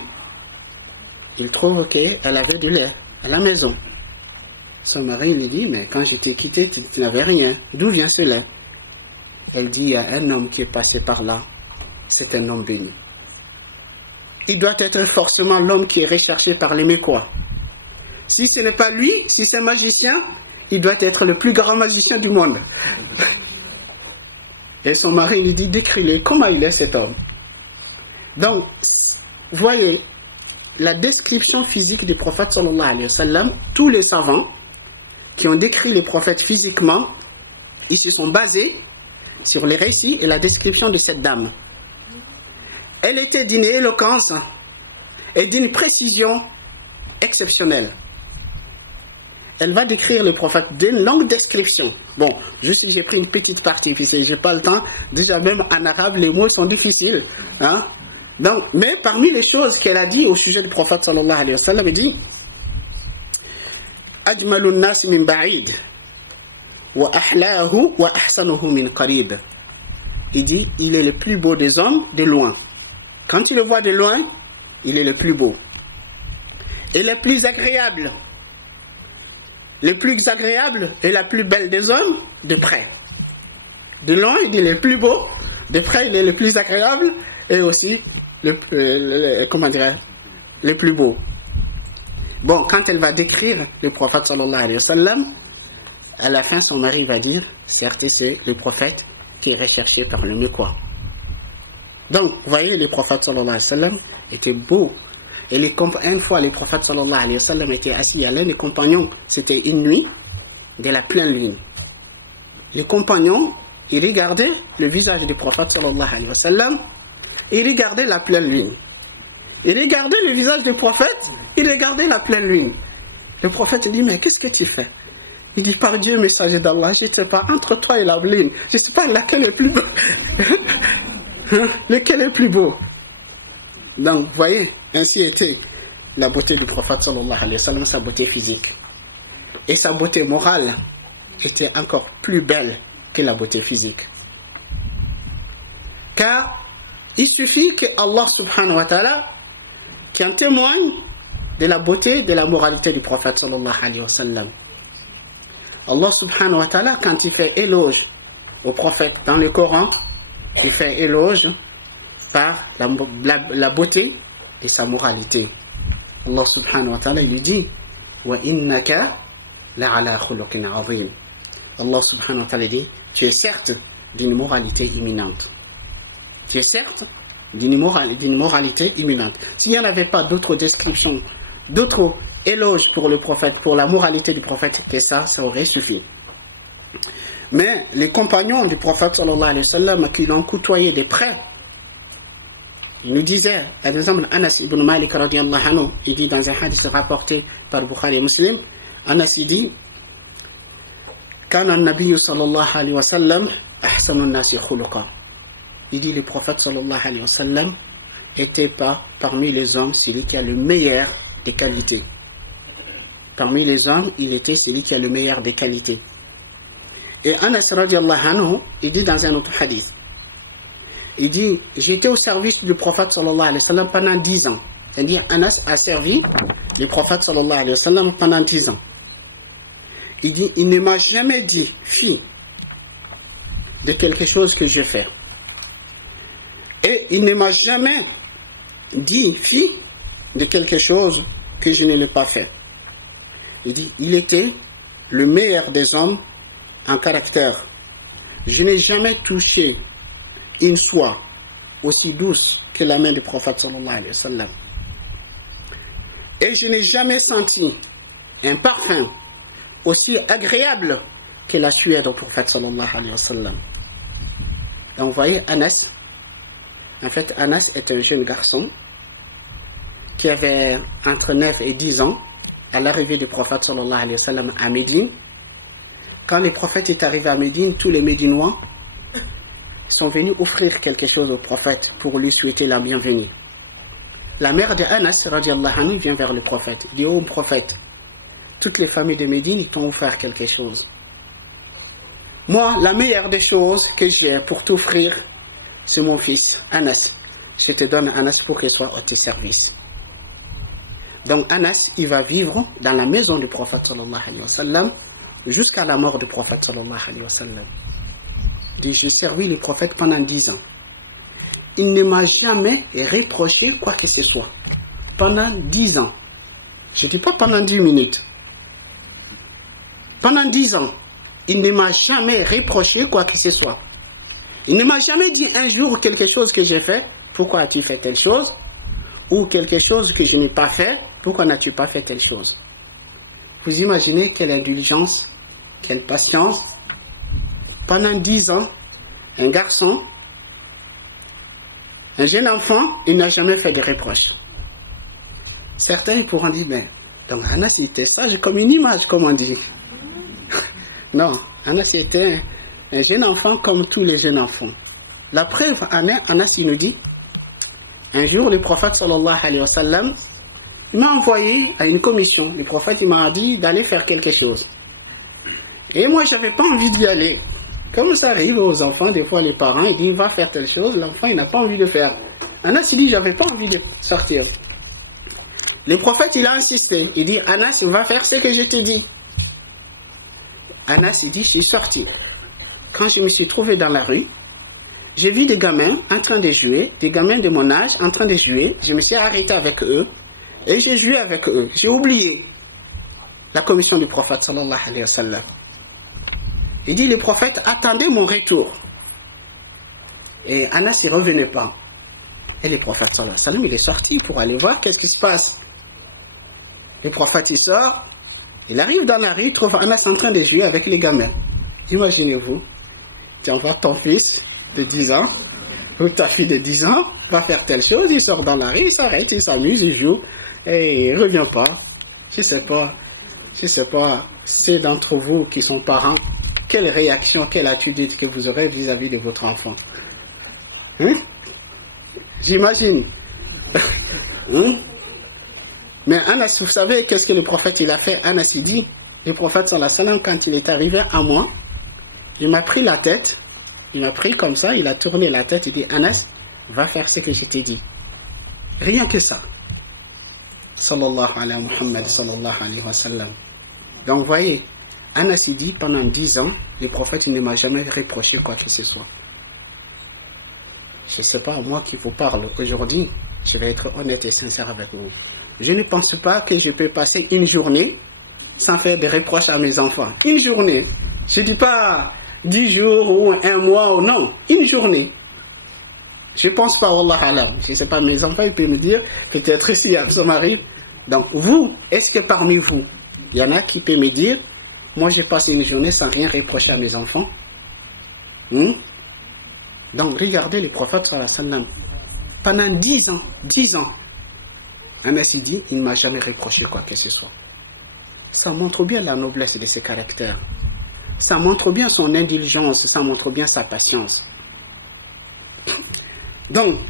il trouve qu'elle avait du lait à la maison. Son mari lui dit, mais quand je t'ai quitté, tu n'avais rien. D'où vient ce lait? Elle dit, il y a un homme qui est passé par là. C'est un homme béni. Il doit être forcément l'homme qui est recherché par les Mécois. Si ce n'est pas lui, si c'est un magicien, il doit être le plus grand magicien du monde. Et son mari lui dit, décris-le, comment il est cet homme? Donc, voyez, la description physique du prophète sallallahu alayhi wa sallam, tous les savants qui ont décrit les prophètes physiquement, ils se sont basés sur les récits et la description de cette dame. Elle était d'une éloquence et d'une précision exceptionnelle. elle va décrire le prophète d'une longue description. Bon, juste j'ai pris une petite partie, puisque j'ai pas le temps. Déjà même en arabe, les mots sont difficiles. Hein? Donc, mais parmi les choses qu'elle a dit au sujet du prophète sallallahu alayhi wa sallam, elle dit Ajmalun nas min ba'id wa ahlahu wa ahsanuhu min qarib. Il dit, il est le plus beau des hommes de loin. Quand tu le vois de loin, il est le plus beau. Et le plus agréable. Le plus agréable et la plus belle des hommes, de près. De loin, il est le plus beau. De près, il est le plus agréable et aussi le plus beau. Bon, quand elle va décrire le prophète sallallahu alayhi wa sallam, à la fin, son mari va dire, certes, c'est le prophète qui est recherché par le mieux quoi. Donc, vous voyez, le prophète sallallahu alayhi wa sallam était beau. Et une fois, le prophète sallallahu alayhi wa sallam était assis à l'un des compagnons. C'était une nuit de la pleine lune. Les compagnons, ils regardaient le visage du prophète sallallahu alayhi wa sallam et ils regardaient la pleine lune. Ils regardaient le visage du prophète, ils regardaient la pleine lune. Le prophète dit, mais qu'est-ce que tu fais? Il dit, par Dieu, messager d'Allah, je ne sais pas, entre toi et la lune, je ne sais pas laquelle est plus beau. Lequel est plus beau? Donc, vous voyez, ainsi était la beauté du prophète sallallahu alayhi wa sallam, sa beauté physique. Et sa beauté morale était encore plus belle que la beauté physique. Car il suffit que Allah subhanahu wa ta'ala qui en témoigne de la beauté, de la moralité du prophète sallallahu alayhi wa sallam. Allah subhanahu wa ta'ala, quand il fait éloge au prophète dans le Coran, il fait éloge par la beauté de sa moralité. Allah subhanahu wa ta'ala, il lui dit wa innaka la'ala khuluqin 'azim. Allah subhanahu wa ta'ala dit, tu es certes d'une moralité imminente. Tu es certes d'une moralité imminente. S'il n'y en avait pas d'autres descriptions, d'autres éloges pour le prophète, pour la moralité du prophète, que ça aurait suffi. Mais les compagnons du prophète sallallahu alayhi wa sallam qui l'ont côtoyé de près, il nous disait, par exemple, Anas ibn Malik radiyallahu anhu, il dit dans un hadith rapporté par Bukhari et Muslim, Anas il dit, Kana an-nabiyyu sallallahu alayhi wa sallam ahsanun nasi khuluqa. Il dit, le prophète sallallahu alayhi wa sallam était pas parmi les hommes celui qui a le meilleur des qualités. Parmi les hommes, il était celui qui a le meilleur des qualités. Et Anas radiyallahu anhu, il dit dans un autre hadith, il dit, j'étais au service du prophète sallallahu alayhi wa sallam pendant 10 ans. C'est-à-dire, Anas a servi le prophète sallallahu alayhi wa sallam pendant 10 ans. Il dit, il ne m'a jamais dit, fille, de quelque chose que je fais. Et il ne m'a jamais dit, fille, de quelque chose que je ne l'ai pas fait. Il dit, il était le meilleur des hommes en caractère. Je n'ai jamais touché une soie aussi douce que la main du prophète sallallahu alayhi wa sallam. Et je n'ai jamais senti un parfum aussi agréable que la sueur du prophète sallallahu alayhi wa sallam. Donc vous voyez, Anas, en fait Anas est un jeune garçon qui avait entre 9 et 10 ans à l'arrivée du prophète sallallahu alayhi wa sallam à Médine. Quand le prophète est arrivé à Médine, tous les Médinois sont venus offrir quelque chose au prophète pour lui souhaiter la bienvenue. La mère de Anas radiyallahu anhu vient vers le prophète. Il dit, oh prophète, toutes les familles de Médine ils t'ont offert quelque chose. Moi, la meilleure des choses que j'ai pour t'offrir, c'est mon fils, Anas. Je te donne Anas pour qu'il soit à tes services. Donc Anas, il va vivre dans la maison du prophète sallallahu alayhi wa sallam jusqu'à la mort du prophète sallallahu alayhi wa sallam. J'ai servi le prophète pendant 10 ans. Il ne m'a jamais reproché quoi que ce soit. Pendant 10 ans. Je ne dis pas pendant 10 minutes. Pendant 10 ans, il ne m'a jamais reproché quoi que ce soit. Il ne m'a jamais dit un jour quelque chose que j'ai fait, pourquoi as-tu fait telle chose? Ou quelque chose que je n'ai pas fait, pourquoi n'as-tu pas fait telle chose? Vous imaginez quelle indulgence, quelle patience. Pendant 10 ans, un garçon, un jeune enfant, il n'a jamais fait de reproches. Certains pourront dire, mais Donc Anas était sage comme une image, comme on dit. Non, Anas était un jeune enfant comme tous les jeunes enfants. La preuve, Anas il nous dit, un jour le prophète sallallahu alayhi wa sallam, il m'a envoyé à une commission. Le prophète il m'a dit d'aller faire quelque chose. Et moi j'avais pas envie d'y aller. Comme ça arrive aux enfants, des fois les parents ils disent va faire telle chose, l'enfant il n'a pas envie de faire. Anas il dit j'avais pas envie de sortir. Le prophète il a insisté, il dit Anas va faire ce que je te dis. Anas il dit je suis sorti. Quand je me suis trouvé dans la rue, j'ai vu des gamins en train de jouer, des gamins de mon âge en train de jouer. Je me suis arrêté avec eux et j'ai joué avec eux. J'ai oublié la commission du prophète sallallahu alayhi wa sallam. Il dit le prophète attendait mon retour. Et Anas ne revenait pas. Et le prophète sallallahu alayhi wa sallam il est sorti pour aller voir qu'est-ce qui se passe. Le prophète il sort, il arrive dans la rue, il trouve Anas en train de jouer avec les gamins. Imaginez-vous, tu envoies ton fils de 10 ans ou ta fille de 10 ans va faire telle chose, il sort dans la rue, il s'arrête, il s'amuse, il joue et il revient pas. Je sais pas, ceux d'entre vous qui sont parents, quelle réaction, quelle attitude que vous aurez vis-à-vis de votre enfant? J'imagine. Mais Anas, vous savez qu'est-ce que le prophète il a fait? Anas il dit, le prophète sallallahu alayhi wa sallam quand il est arrivé à moi, il m'a pris la tête, il m'a pris comme ça, il a tourné la tête, il dit Anas, va faire ce que je t'ai dit. Rien que ça. Sallallahu alayhi wa Muhammad sallallahu alayhi wa sallam. Donc vous voyez, Anas il dit pendant 10 ans, le prophète ne m'a jamais reproché quoi que ce soit. Je ne sais pas, moi qui vous parle aujourd'hui, je vais être honnête et sincère avec vous. Je ne pense pas que je peux passer une journée sans faire des reproches à mes enfants. Une journée. Je ne dis pas 10 jours ou un mois ou non. Une journée. Je ne pense pas, wallah alam. Je ne sais pas, mes enfants, ils peuvent me dire, peut-être si ça m'arrive. Donc, vous, est-ce que parmi vous, il y en a qui peuvent me dire, moi j'ai passé une journée sans rien reprocher à mes enfants? Donc, regardez le prophète sallallahu alayhi wa sallam. Pendant 10 ans, Anas dit, il ne m'a jamais reproché quoi que ce soit. Ça montre bien la noblesse de ses caractères. Ça montre bien son indulgence, ça montre bien sa patience. Donc,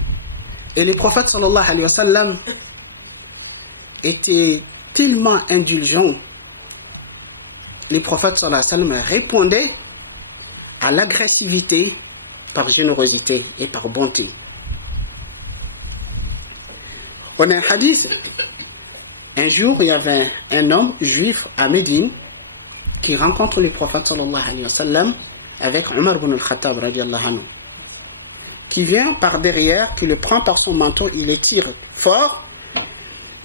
et le prophète sallallahu alayhi wa sallam était tellement indulgent. Le prophète sallallahu alayhi wa sallam répondait à l'agressivité par générosité et par bonté. On a un hadith. Un jour, il y avait un homme juif à Médine qui rencontre le prophète sallallahu alayhi wa sallam avec Omar ibn al-Khattab radiallahu anhu, qui vient par derrière, qui le prend par son manteau, il le tire fort,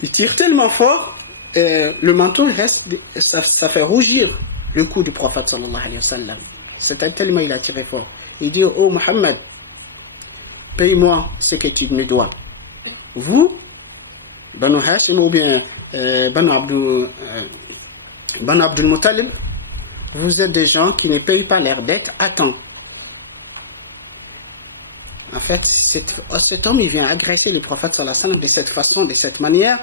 il tire tellement fort, le manteau reste, ça fait rougir le cou du prophète sallallahu alayhi wa sallam. C'est tellement il a tiré fort. Il dit, oh Muhammad, paye-moi ce que tu me dois. Vous, Banu Hashim ou bien Banu Abdul Muttalib, vous êtes des gens qui ne payent pas leurs dettes à temps. En fait, cet homme, il vient agresser le prophète sallallahu alayhi wa sallam de cette façon, de cette manière.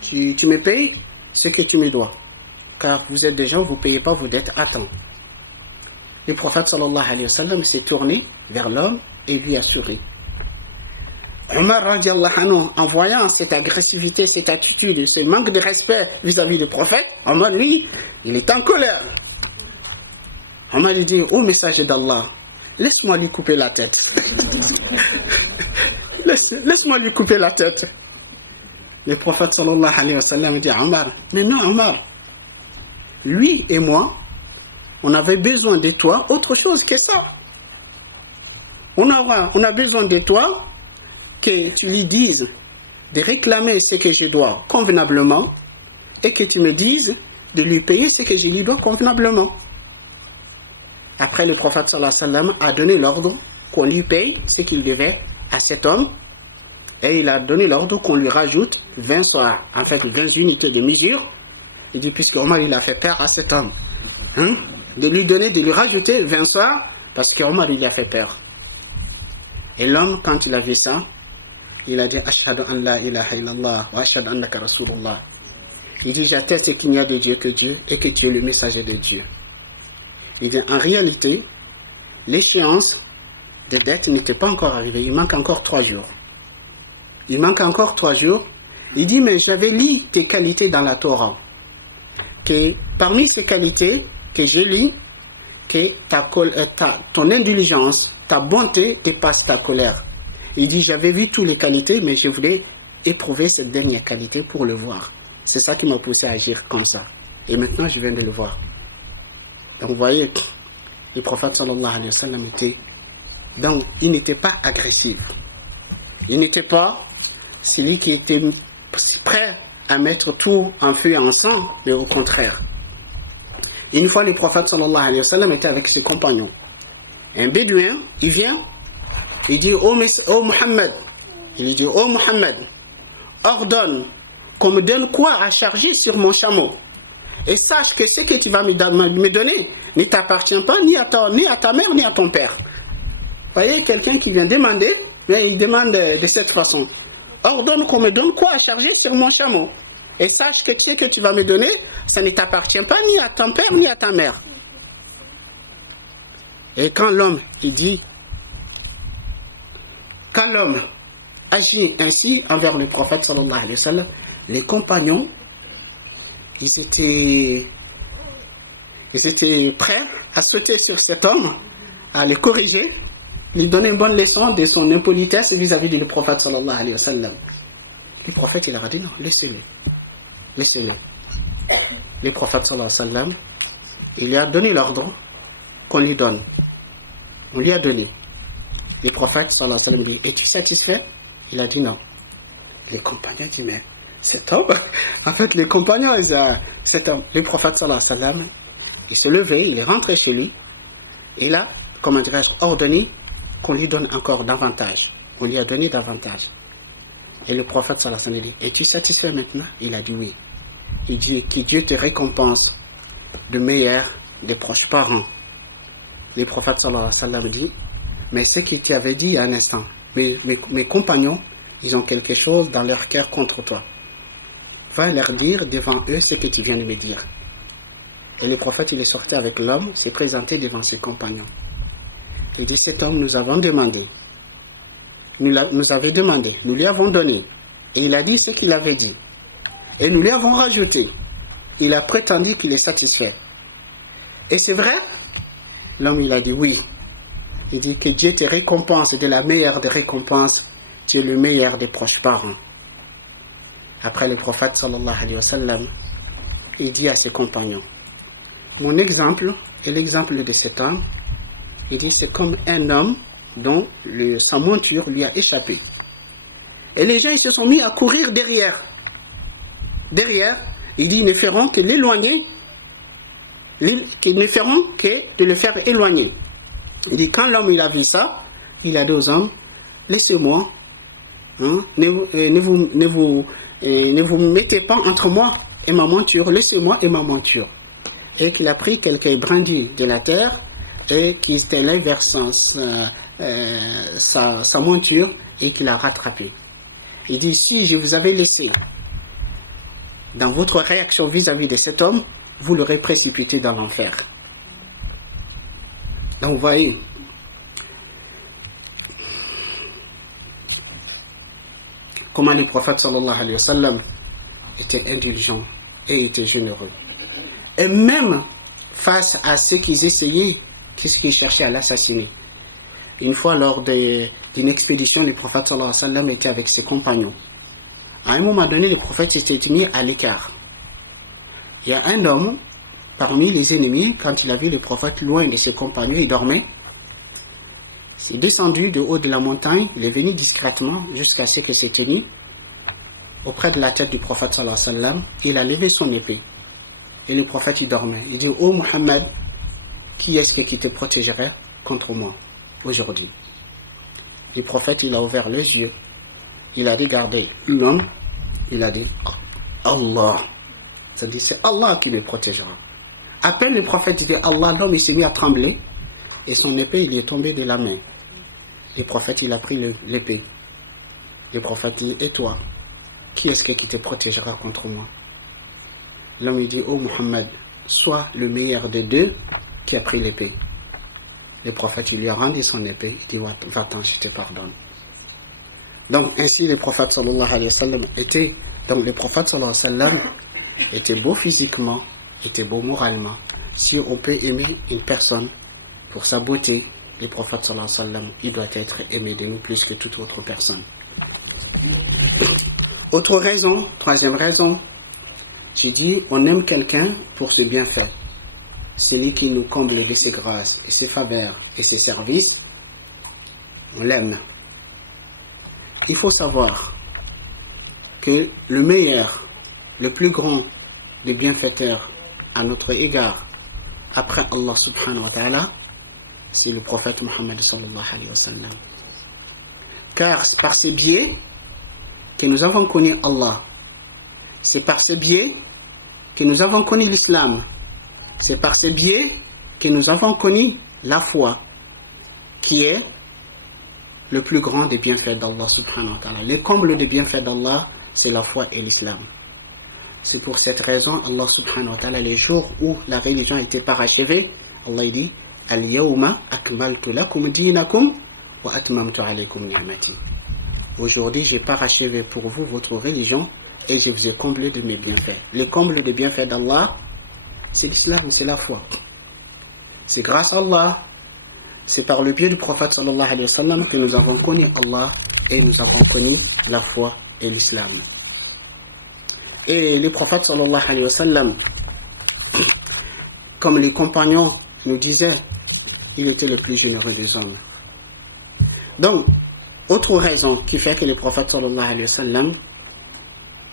Tu me payes ce que tu me dois. Car vous êtes des gens, vous ne payez pas vos dettes à temps. Le prophète sallallahu alayhi wa sallam s'est tourné vers l'homme et lui a souri. Omar radiallahu anhu, en voyant cette agressivité, cette attitude, ce manque de respect vis-à-vis du prophète, Omar, lui, il est en colère. Omar lui dit, ô messager d'Allah, laisse-moi lui couper la tête. Laisse-moi lui couper la tête. Le prophète sallallahu alayhi wa sallam dit à Omar, mais non Omar, lui et moi, on avait besoin de toi, autre chose que ça. On a besoin de toi que tu lui dises de réclamer ce que je dois convenablement et que tu me dises de lui payer ce que je lui dois convenablement. Après, le prophète sallallahu alayhi wa sallam a donné l'ordre qu'on lui paye ce qu'il devait à cet homme et il a donné l'ordre qu'on lui rajoute 20 soirs, en fait 20 unités de mesure. Il dit, puisque Omar il a fait peur à cet homme, de lui rajouter 20 soirs parce qu'Omar il a fait peur. Et l'homme, quand il a vu ça, il a dit Ashhadu an la ilaha illallah wa ashhadu annaka rasulullah. Il dit, j'atteste qu'il n'y a de Dieu que Dieu et que tu es le messager de Dieu. Il dit, en réalité, l'échéance de dette n'était pas encore arrivée. Il manque encore 3 jours. Il manque encore 3 jours. Il dit, mais j'avais lu tes qualités dans la Torah. Que parmi ces qualités que j'ai lues, que ton indulgence, ta bonté dépasse ta colère. Il dit, j'avais vu toutes les qualités, mais je voulais éprouver cette dernière qualité pour le voir. C'est ça qui m'a poussé à agir comme ça. Et maintenant, je viens de le voir. Donc, vous voyez, le prophète sallallahu alayhi wa sallam était... Donc, il n'était pas agressif. Il n'était pas celui qui était prêt à mettre tout en feu et en sang, mais au contraire. Une fois, le prophète sallallahu alayhi wa sallam était avec ses compagnons. Un bédouin, il vient, il dit, oh Muhammad, il dit, oh Muhammad, ordonne qu'on me donne quoi à charger sur mon chameau. Et sache que ce que tu vas me donner ne t'appartient pas ni à ta mère ni à ton père. Vous voyez, quelqu'un qui vient demander, mais il demande de cette façon. Ordonne qu'on me donne quoi à charger sur mon chameau. Et sache que ce que tu vas me donner, ça ne t'appartient pas ni à ton père ni à ta mère. Et quand l'homme, il dit, quand l'homme agit ainsi envers le prophète sallallahu alayhi wa sallam, les compagnons, ils étaient prêts à sauter sur cet homme, à le corriger, lui donner une bonne leçon de son impolitesse vis-à-vis du prophète sallallahu alayhi wa sallam. Le prophète, il leur a dit non, laissez-le. Laissez-le. Le prophète sallallahu alayhi wa sallam, il lui a donné l'ordre qu'on lui donne. On lui a donné. Le prophète sallallahu alayhi wa sallam dit, es-tu satisfait? Il a dit non. Les compagnons disent, mais cet homme, en fait, les compagnons, cet homme, le prophète sallallahu alayhi wa sallam, il se levait, il est rentré chez lui, et il a, comment dirais-je, ordonné qu'on lui donne encore davantage. On lui a donné davantage. Et le prophète sallallahu alayhi wa sallam dit, es-tu satisfait maintenant? Il a dit oui. Il dit, que Dieu te récompense de meilleurs des proches parents. Le prophète sallallahu alayhi wa sallam dit, mais ce qu'il t'avait dit il y a un instant, mes compagnons, ils ont quelque chose dans leur cœur contre toi. Va leur dire devant eux ce que tu viens de me dire. Et le prophète, il est sorti avec l'homme, s'est présenté devant ses compagnons. Il dit, cet homme, nous avons demandé. Nous avait demandé, nous lui avons donné. Et il a dit ce qu'il avait dit. Et nous lui avons rajouté. Il a prétendu qu'il est satisfait. Et c'est vrai? L'homme, il a dit oui. Il dit que Dieu te récompense de la meilleure des récompenses. Tu es le meilleur des proches parents. Après le prophète sallallahu alayhi wa sallam, il dit à ses compagnons, mon exemple est l'exemple de cet homme. Il dit c'est comme un homme dont sa monture lui a échappé. Et les gens ils se sont mis à courir derrière. Derrière, il dit ils ne feront que l'éloigner, qu'ils ne feront que de le faire éloigner. Il dit quand l'homme il a vu ça, il a dit aux hommes, laissez-moi, hein, ne vous mettez pas entre moi et ma monture, laissez-moi et ma monture. Et qu'il a pris quelques brindilles de la terre et qu'il s'est allé vers sa monture et qu'il a rattrapé. Il dit, si je vous avais laissé dans votre réaction vis-à-vis de cet homme, vous l'aurez précipité dans l'enfer. Donc vous voyez, comment le prophète sallallahu alayhi wa sallam était indulgent et était généreux. Et même face à ceux qui essayaient, qui cherchaient à l'assassiner. Une fois lors d'une expédition, le prophète sallallahu alayhi wa sallam était avec ses compagnons. À un moment donné, le prophète s'était mis à l'écart. Il y a un homme parmi les ennemis, quand il a vu le prophète loin de ses compagnons, il dormait. Il est descendu de haut de la montagne, il est venu discrètement jusqu'à ce qu'il s'est tenu auprès de la tête du prophète sallallahu alayhi wa sallam. Il a levé son épée. Et le prophète, il dormait. Il dit, oh Muhammad, qui est-ce qui te protégerait contre moi aujourd'hui? Le prophète, il a ouvert les yeux. Il a regardé l'homme. Il a dit, Allah. C'est-à-dire, c'est Allah qui me protégera. À peine le prophète dit Allah, l'homme il s'est mis à trembler et son épée il est tombé de la main. Le prophète il a pris l'épée. Le prophète dit, et toi, qui est-ce qui te protégera contre moi? L'homme lui dit, oh Muhammad, sois le meilleur des deux qui a pris l'épée. Le prophète lui a rendu son épée, il dit, va-t'en, je te pardonne. Donc ainsi le prophète sallallahu alayhi wa sallam était, donc le prophète sallallahu alayhi wa sallam était beau physiquement, était beau moralement. Si on peut aimer une personne pour sa beauté, le prophète sallallahu alayhi wa sallam, il doit être aimé de nous plus que toute autre personne. Autre raison, troisième raison, j'ai dit, on aime quelqu'un pour ce bienfait. Celui qui nous comble de ses grâces et ses faveurs et ses services, on l'aime. Il faut savoir que le meilleur, le plus grand des bienfaiteurs à notre égard, après Allah subhanahu wa ta'ala, c'est le prophète Muhammad sallallahu alayhi wa sallam. Car c'est par ce biais que nous avons connu Allah. C'est par ce biais que nous avons connu l'islam. C'est par ce biais que nous avons connu la foi, qui est le plus grand des bienfaits d'Allah subhanahu wa ta'ala. Le comble des bienfaits d'Allah, c'est la foi et l'islam. C'est pour cette raison, Allah subhanahu wa ta'ala, les jours où la religion était parachevée, Allah dit, Al-yawma akmaltu lakum dinakum wa atmamtu alaykum ni'mati. Aujourd'hui, j'ai parachevé pour vous votre religion et je vous ai comblé de mes bienfaits. Le comble des bienfaits d'Allah, c'est l'islam, c'est la foi. C'est grâce à Allah, c'est par le biais du prophète sallallahu alayhi wa sallam que nous avons connu Allah et nous avons connu la foi et l'islam. Et le prophète sallallahu alayhi wa sallam, comme les compagnons nous disaient, il était le plus généreux des hommes. Donc, autre raison qui fait que le prophète sallallahu alayhi wa sallam,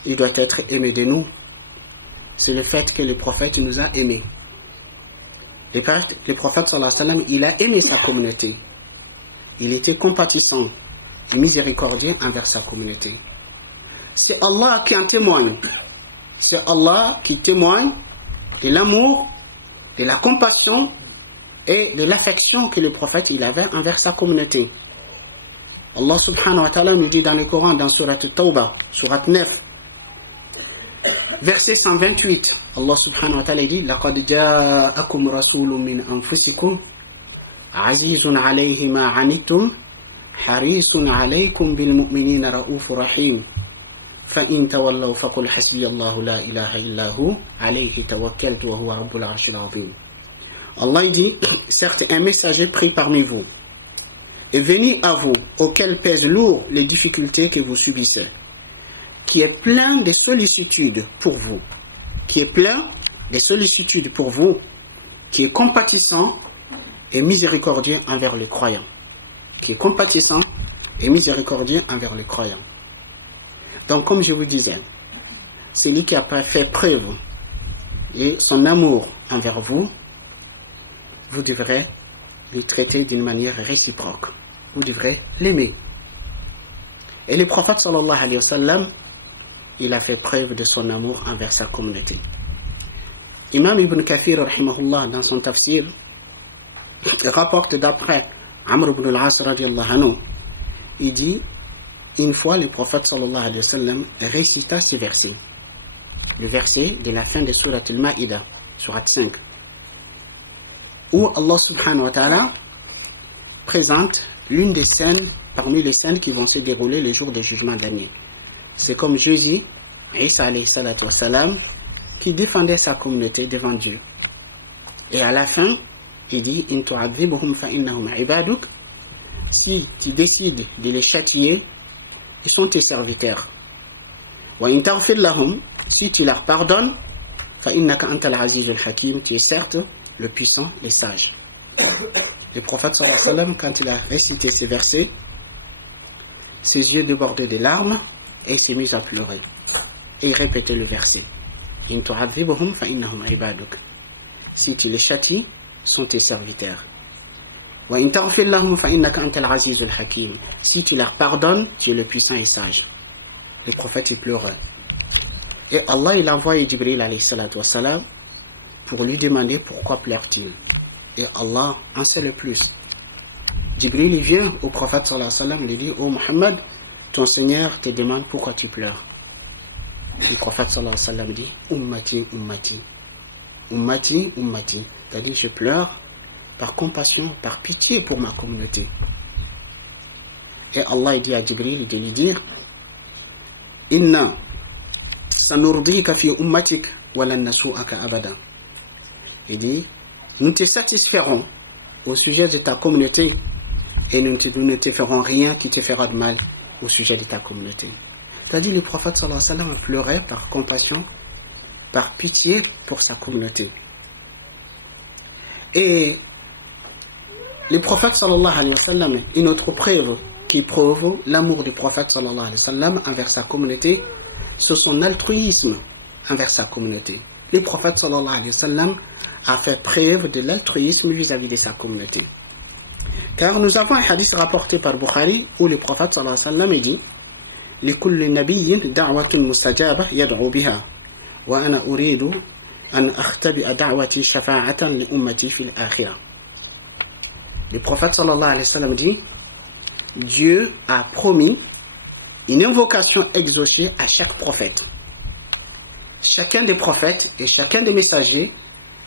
il doit être aimé de nous, c'est le fait que le prophète nous a aimés. Le prophète sallallahu alayhi wa sallam, il a aimé sa communauté. Il était compatissant et miséricordieux envers sa communauté. C'est Allah qui en témoigne. C'est Allah qui témoigne de l'amour, de la compassion et de l'affection que le prophète il avait envers sa communauté. Allah subhanahu wa ta'ala nous dit dans le Coran, dans Surat Tawbah, Surat 9, verset 128, Allah subhanahu wa ta'ala dit, لَقَدْ جَاءَكُمْ رَسُولٌ مِّنْ أَنفُسِكُمْ عَزِيزٌ عَلَيْهِ مَا عَنِتُّمْ حَرِيصٌ عَلَيْكُمْ بِالْمُؤْمِنِينَ رَءُوفٌ رَحِيمٌ فَإِنْ تَوَلَّوْا فَقُلْ حَسْبِيَ اللَّهُ لَا إِلَهَ إِلَّا هُوَ عَلَيْهِ تَوَكَّلْتُ وَهُوَ رَبُّ الْعَرْشِ الْعَظِيمِ. Allah dit, certes un messager pris parmi vous est venu à vous, auquel pèsent lourd les difficultés que vous subissez, qui est plein de sollicitude pour vous, qui est plein de sollicitude pour vous, qui est compatissant et miséricordieux envers les croyants, qui est compatissant et miséricordieux envers les croyants. Donc, comme je vous disais, celui qui a fait preuve de son amour envers vous, vous devrez le traiter d'une manière réciproque. Vous devrez l'aimer. Et le prophète sallallahu alayhi wa sallam, il a fait preuve de son amour envers sa communauté. Imam Ibn Kathir, rahimahullah, dans son tafsir, rapporte d'après Amr ibn al-As, radiallahu anhu, il dit, une fois le prophète sallallahu alayhi wa sallam récita ce verset. Le verset de la fin de Surat al-Ma'ida, Surat 5. Où Allah subhanahu wa ta'ala présente l'une des scènes parmi les scènes qui vont se dérouler le jour du jugement dernier. C'est comme Jésus, Isa alayhi salatu wa salam, qui défendait sa communauté devant Dieu. Et à la fin, il dit, In tu'adhibuhum fa innahum ibaduk. Si tu décides de les châtier, ils sont tes serviteurs. Wa in taghfir lahum, si tu leur pardonnes, fa innaka antal azizul hakim, tu es certes le puissant et sage. Le prophète sallallahu alayhi wa sallam, quand il a récité ces versets, ses yeux débordaient de larmes et il s'est mis à pleurer. Et il répétait le verset. In tu'adhibuhum fa innahum ibaduk. Si tu les châties, sont tes serviteurs. Wa in taghfir lahum fa innaka antal azizul hakim. Si tu leur pardonnes, tu es le puissant et sage. Le prophète il pleurait. Et Allah il a envoyé Jibril alayhi salatu wa salam pour lui demander pourquoi pleure-t-il. Et Allah en sait le plus. Jibril il vient au prophète sallallahu alayhi wa sallam, il dit, oh Muhammad, ton Seigneur te demande pourquoi tu pleures. le prophète sallallahu alayhi wa sallam dit Ummati, ummati. Ummati, ummati. C'est-à-dire, je pleure par compassion, par pitié pour ma communauté. Et Allah dit à Jibril de lui dire Inna sanurdika fi ummatik walan nasu'aka abada. Il dit nous te satisferons au sujet de ta communauté et nous ne te ferons rien qui te fera de mal au sujet de ta communauté. C'est-à-dire le prophète sallallahu alayhi wa sallam pleurait par compassion, par pitié pour sa communauté. Et le prophète sallallahu alayhi wa sallam, une autre preuve qui prouve l'amour du prophète sallallahu alayhi wa sallam envers sa communauté, c'est son altruisme envers sa communauté. Le prophète sallallahu alayhi wa sallam a fait preuve de l'altruisme vis-à-vis de sa communauté. Car nous avons un hadith rapporté par Bukhari où le prophète sallallahu alayhi wa sallam dit لكل نبي دعوة مستجابة يدعو بها وأنا أريد أن أختبئ دعوتي شفاعة لأمتي في الآخرة. Le prophète sallallahu alayhi wa sallam dit Dieu a promis une invocation exaucée à chaque prophète. Chacun des prophètes et chacun des messagers,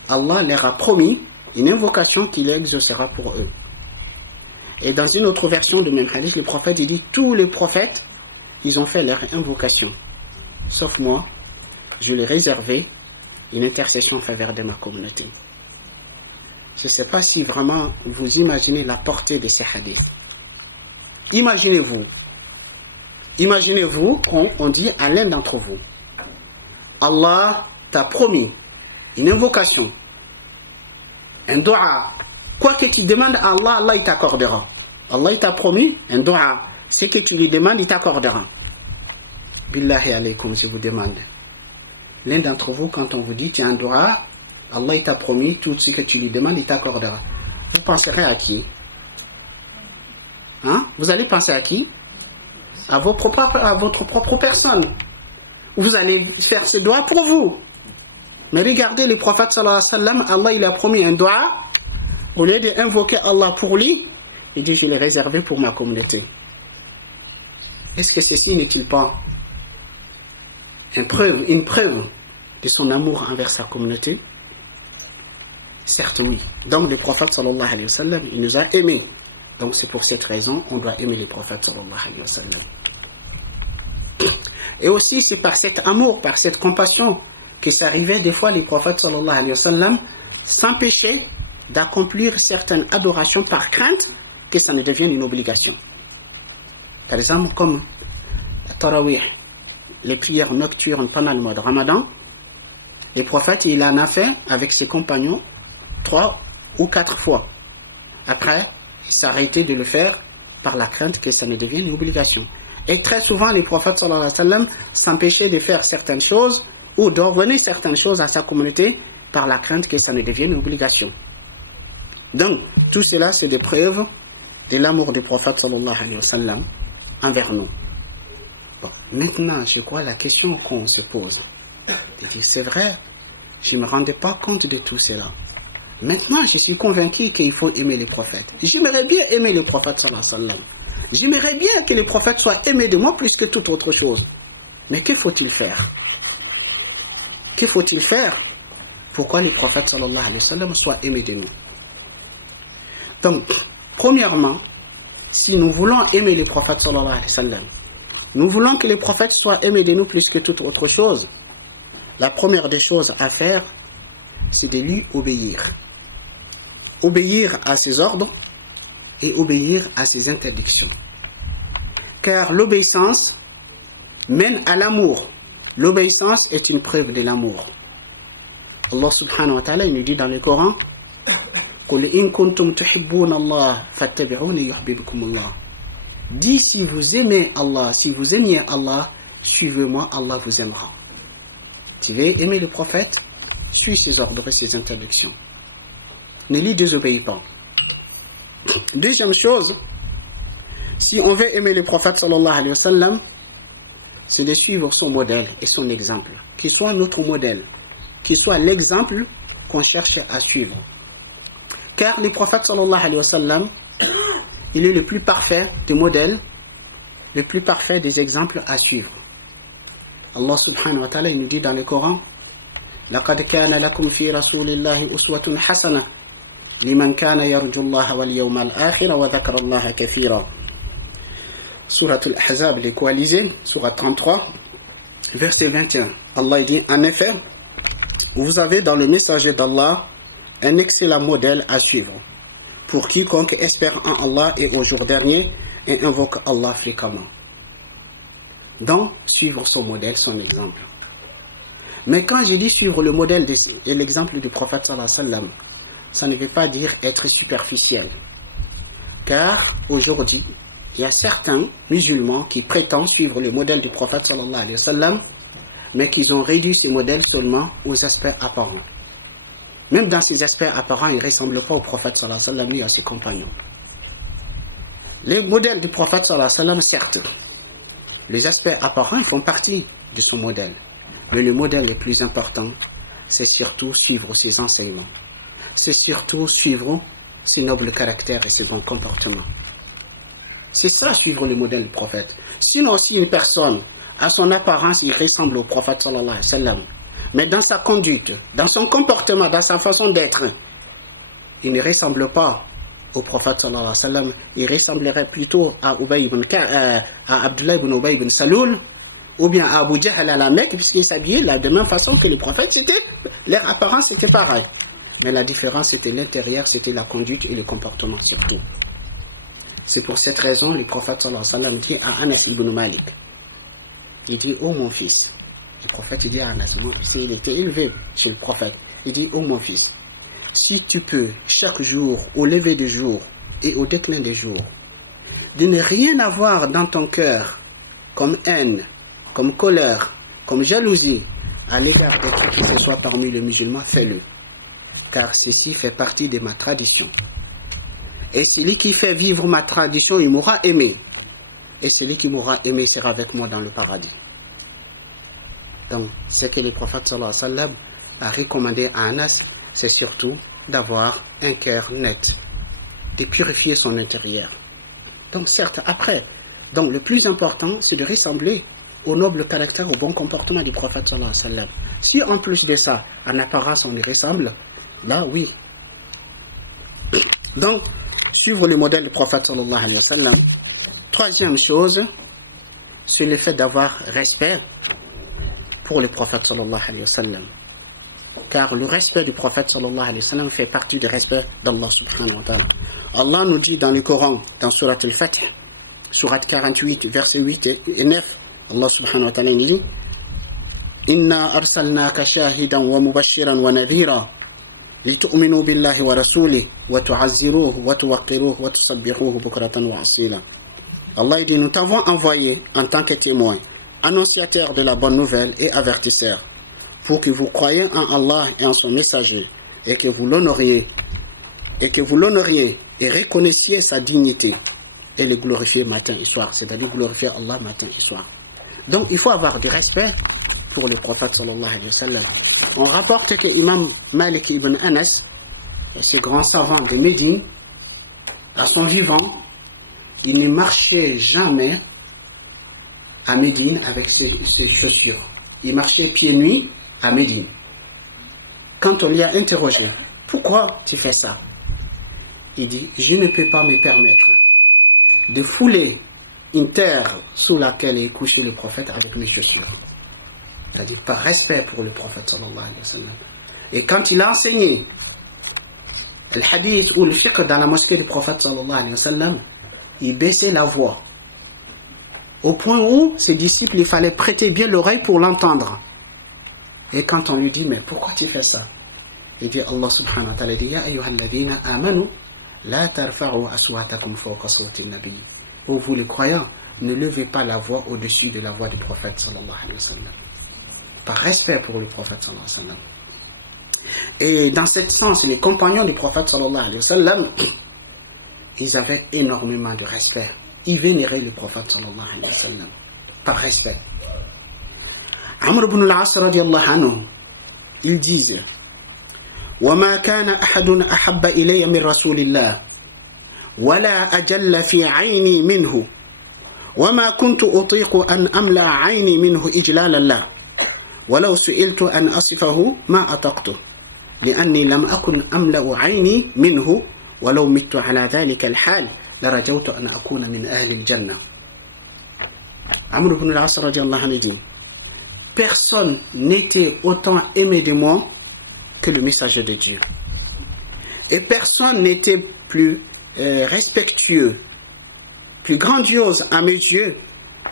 Allah leur a promis une invocation qui les exaucera pour eux. Et dans une autre version du même hadith, le prophète dit tous les prophètes ils ont fait leur invocation. Sauf moi, je l'ai réservé une intercession en faveur de ma communauté. Je ne sais pas si vraiment vous imaginez la portée de ces hadiths. Imaginez-vous qu'on dit à l'un d'entre vous Allah t'a promis une invocation, un dua. Quoi que tu demandes à Allah, Allah il t'accordera. Allah il t'a promis un dua. Ce que tu lui demandes, il t'accordera. Billahi alaykum, je vous demande. L'un d'entre vous, quand on vous dit, tu as un dua, Allah il t'a promis, tout ce que tu lui demandes, il t'accordera. Vous penserez à qui? Vous allez penser à qui? À votre propre personne. Vous allez faire ce dua pour vous. Mais regardez le prophète sallallahu alayhi wa sallam, Allah il a promis un dua. Au lieu d'invoquer Allah pour lui, il dit, je l'ai réservé pour ma communauté. Est-ce que ceci n'est-il pas une preuve de son amour envers sa communauté? Certes oui. Donc le prophète sallallahu alayhi wa sallam, il nous a aimés. Donc c'est pour cette raison on doit aimer les prophètes sallallahu alayhi wa sallam. Et aussi c'est par cet amour, par cette compassion que ça arrivait des fois les prophètes sallallahu alayhi wa sallam s'empêchaient d'accomplir certaines adorations par crainte que ça ne devienne une obligation. Par exemple, comme Tarawih, les prières nocturnes pendant le mois de Ramadan, le prophète, il en a fait avec ses compagnons 3 ou 4 fois. Après, il s'est arrêté de le faire par la crainte que ça ne devienne une obligation. Et très souvent, les prophètes sallallahu alayhi wa sallam s'empêchaient de faire certaines choses ou d'ordonner certaines choses à sa communauté par la crainte que ça ne devienne une obligation. Donc, tout cela, c'est des preuves de l'amour du prophète sallallahu alayhi wa sallam envers nous. Bon, maintenant, je crois la question qu'on se pose. C'est vrai, je ne me rendais pas compte de tout cela. Maintenant, je suis convaincu qu'il faut aimer les prophètes. J'aimerais bien aimer les prophètes sallallahu alayhi wa sallam. J'aimerais bien que les prophètes soient aimés de moi plus que toute autre chose. Mais que faut-il faire? Que faut-il faire pourquoi les prophètes sallallahu alayhi wa sallam soient aimés de nous? Donc, premièrement, si nous voulons aimer les prophètes sallallahu alayhi wa sallam, nous voulons que les prophètes soient aimés de nous plus que toute autre chose, la première des choses à faire, c'est de lui obéir. Obéir à ses ordres et obéir à ses interdictions. Car l'obéissance mène à l'amour. L'obéissance est une preuve de l'amour. Allah subhanahu wa ta'ala nous dit dans le Coran, قُلْ إِن كُنْتُمْ تُحِبُّونَ اللَّهَ فَاتَّبِعُونِ يُحْبِبْكُمُ اللَّهُ. Dis si vous aimez Allah, si vous aimiez Allah, suivez-moi, Allah vous aimera. Tu veux aimer le prophète? Suis ses ordres et ses interdictions. Ne lui désobéis pas. Deuxième chose, si on veut aimer le prophète sallallahu alayhi wa sallam, c'est de suivre son modèle et son exemple. Qu'il soit notre modèle, qu'il soit l'exemple qu'on cherche à suivre. Car le prophète sallallahu alayhi wa sallam, il est le plus parfait des modèles, le plus parfait des exemples à suivre. Allah subhanahu wa ta'ala nous dit dans le Coran لقد كان لكم في رسول الله أسوة حسنة لمن كان يرجو الله واليوم الآخر وذكر الله كثيرا. Surat al-Ahzab, les coalisés, Surat 33, verset 21. Allah dit, en effet, vous avez dans le messager d'Allah un excellent modèle à suivre pour quiconque espère en Allah et au jour dernier et invoque Allah fréquemment. Donc, suivre son modèle, son exemple. Mais quand j'ai dit suivre le modèle et l'exemple du prophète sallallahu alayhi wa sallam, ça ne veut pas dire être superficiel. Car aujourd'hui, il y a certains musulmans qui prétendent suivre le modèle du prophète sallallahu alayhi wa sallam, mais qu'ils ont réduit ce modèle seulement aux aspects apparents. Même dans ces aspects apparents, ils ne ressemblent pas au prophète sallallahu alayhi wa sallam ni à ses compagnons. Les modèles du prophète sallallahu alayhi wa sallam, certes, les aspects apparents font partie de son modèle. Mais le modèle le plus important, c'est surtout suivre ses enseignements. C'est surtout suivre ses nobles caractères et ses bons comportements. C'est ça, suivre le modèle du prophète. Sinon, si une personne, à son apparence, il ressemble au prophète sallallahu alayhi wa sallam, mais dans sa conduite, dans son comportement, dans sa façon d'être, il ne ressemble pas au prophète sallallahu alayhi wa sallam, il ressemblerait plutôt à Abdullah ibn Ubay ibn Saloul, ou bien à Abu Jahl à la Mecque, puisqu'il s'habillait de la même façon que les prophètes, leur apparence était pareille. Mais la différence, c'était l'intérieur, c'était la conduite et le comportement surtout. C'est pour cette raison, le prophète sallallahu alayhi wa sallam dit à Anas ibn Malik, il dit, oh mon fils, le prophète il dit à Anas, il était élevé chez le prophète, il dit, oh mon fils, si tu peux chaque jour, au lever du jour et au déclin du jour, de ne rien avoir dans ton cœur comme haine, comme colère, comme jalousie à l'égard de qui que ce soit parmi les musulmans, fais-le. Car ceci fait partie de ma tradition. Et celui qui fait vivre ma tradition, il m'aura aimé. Et celui qui m'aura aimé sera avec moi dans le paradis. Donc, ce que le prophète sallallahu alayhi wa sallam a recommandé à Anas, c'est surtout d'avoir un cœur net, de purifier son intérieur. Donc, certes, après, donc le plus important, c'est de ressembler au noble caractère, au bon comportement du prophète sallallahu alayhi wa sallam. Si en plus de ça, en apparence, on y ressemble, là, oui. Donc, suivre le modèle du prophète sallallahu alayhi wa sallam. Troisième chose, c'est le fait d'avoir respect pour le prophète sallallahu alayhi wa sallam. Car le respect du prophète sallallahu alayhi wa sallam fait partie du respect d'Allah subhanahu wa ta'ala. Allah nous dit dans le Coran, dans Surat al-Fatih, Surat 48, versets 8 et 9, Allah subhanahu wa ta'ala dit Inna arsalnaka shahidan wa mubashiran wa nadhira litu'minu billahi wa rasulih wa tu'azziruhu wa tuwaqqiruhu wa tusabbihuhu bukratan wa asila. Allah dit, nous t'avons envoyé en tant que témoin, annonciateur de la bonne nouvelle et avertisseur, pour que vous croyiez en Allah et en son messager, et que vous l'honoriez, et reconnaissiez sa dignité, et le glorifier matin et soir, c'est-à-dire glorifier Allah matin et soir. Donc il faut avoir du respect pour le prophète sallallahu alayhi wa sallam. On rapporte que Imam Malik ibn Anas, ce grand savant de Médine, à son vivant, il ne marchait jamais à Médine avec ses chaussures. Il marchait pieds nus à Médine. Quand on l'y a interrogé, pourquoi tu fais ça? Il dit, je ne peux pas me permettre de fouler une terre sous laquelle est couché le prophète avec mes chaussures. Il a dit, par respect pour le prophète sallallahu alayhi wa sallam. Et quand il a enseigné le hadith ou le fiqh dans la mosquée du prophète sallallahu alayhi wa sallam, il baissait la voix au point où ses disciples, il fallait prêter bien l'oreille pour l'entendre. Et quand on lui dit, mais pourquoi tu fais ça? Il dit, Allah subhanahu wa ta'ala dit, Ya ayyuhalladhina amanu, la tarfa'u aswatakum fawqa sawti an-nabi. Vous les croyants, ne levez pas la voix au-dessus de la voix du prophète sallallahu alayhi wa sallam. Par respect pour le prophète sallallahu alayhi wa sallam. Et dans ce sens, les compagnons du prophète sallallahu alayhi wa sallam, ils avaient énormément de respect. Ils vénéraient le prophète sallallahu alayhi wa sallam. Par respect. Amr ibn al-As radiyallahu anhu, ils disent وما كان أحد أحب إلي من رسول الله ولا أجل في عيني منه وما كنت أطيق أن أملأ عيني منه إجلالا له ولو سئلت أن أصفه ما أطقته لأني لم أكن أملأ عيني منه ولو مت على ذلك الحال لرجوت أن أكون من أهل الجنة. Amr ibn al-As radiallahu anhu dit, personne n'était autant aimé de moi que le messager de Dieu. Et personne n'était plus respectueux, plus grandiose à mes yeux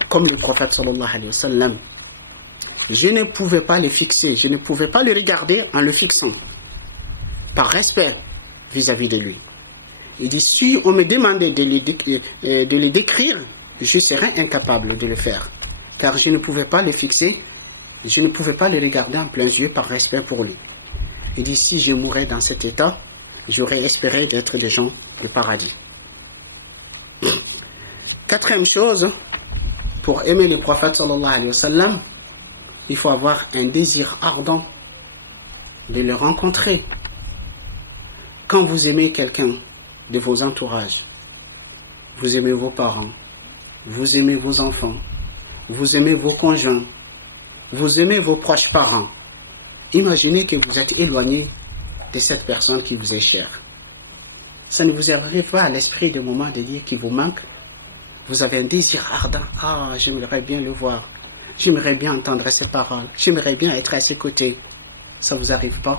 comme le prophète sallallahu alayhi wa sallam. Je ne pouvais pas le fixer, je ne pouvais pas le regarder en le fixant, par respect vis-à-vis de lui. Il dit, si on me demandait de le décrire, je serais incapable de le faire, car je ne pouvais pas le fixer, je ne pouvais pas le regarder en plein yeux par respect pour lui. Il dit, si je mourais dans cet état, j'aurais espéré d'être des gens du paradis. Quatrième chose, pour aimer le prophète sallallahu alayhi wa sallam, il faut avoir un désir ardent de le rencontrer. Quand vous aimez quelqu'un de vos entourages, vous aimez vos parents, vous aimez vos enfants, vous aimez vos conjoints, vous aimez vos proches parents, imaginez que vous êtes éloigné de cette personne qui vous est chère. Ça ne vous arrive pas à l'esprit de moment de dire qu'il vous manque. Vous avez un désir ardent. Ah, j'aimerais bien le voir. J'aimerais bien entendre ses paroles. J'aimerais bien être à ses côtés. Ça ne vous arrive pas?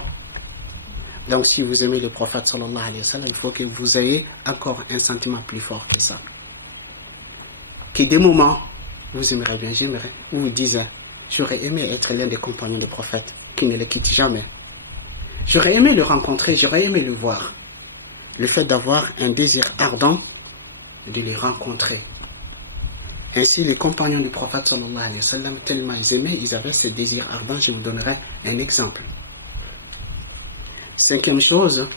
Donc si vous aimez le prophète sallallahu alayhi wa sallam, il faut que vous ayez encore un sentiment plus fort que ça. Que des moments, vous aimeriez bien, vous vous dites, j'aurais aimé être l'un des compagnons du prophète, qui ne le quitte jamais. J'aurais aimé le rencontrer, j'aurais aimé le voir. Le fait d'avoir un désir ardent de les rencontrer. Ainsi, les compagnons du prophète sallallahu alayhi wa sallam, tellement ils aimaient, ils avaient ce désir ardent. Je vous donnerai un exemple. Cinquième chose,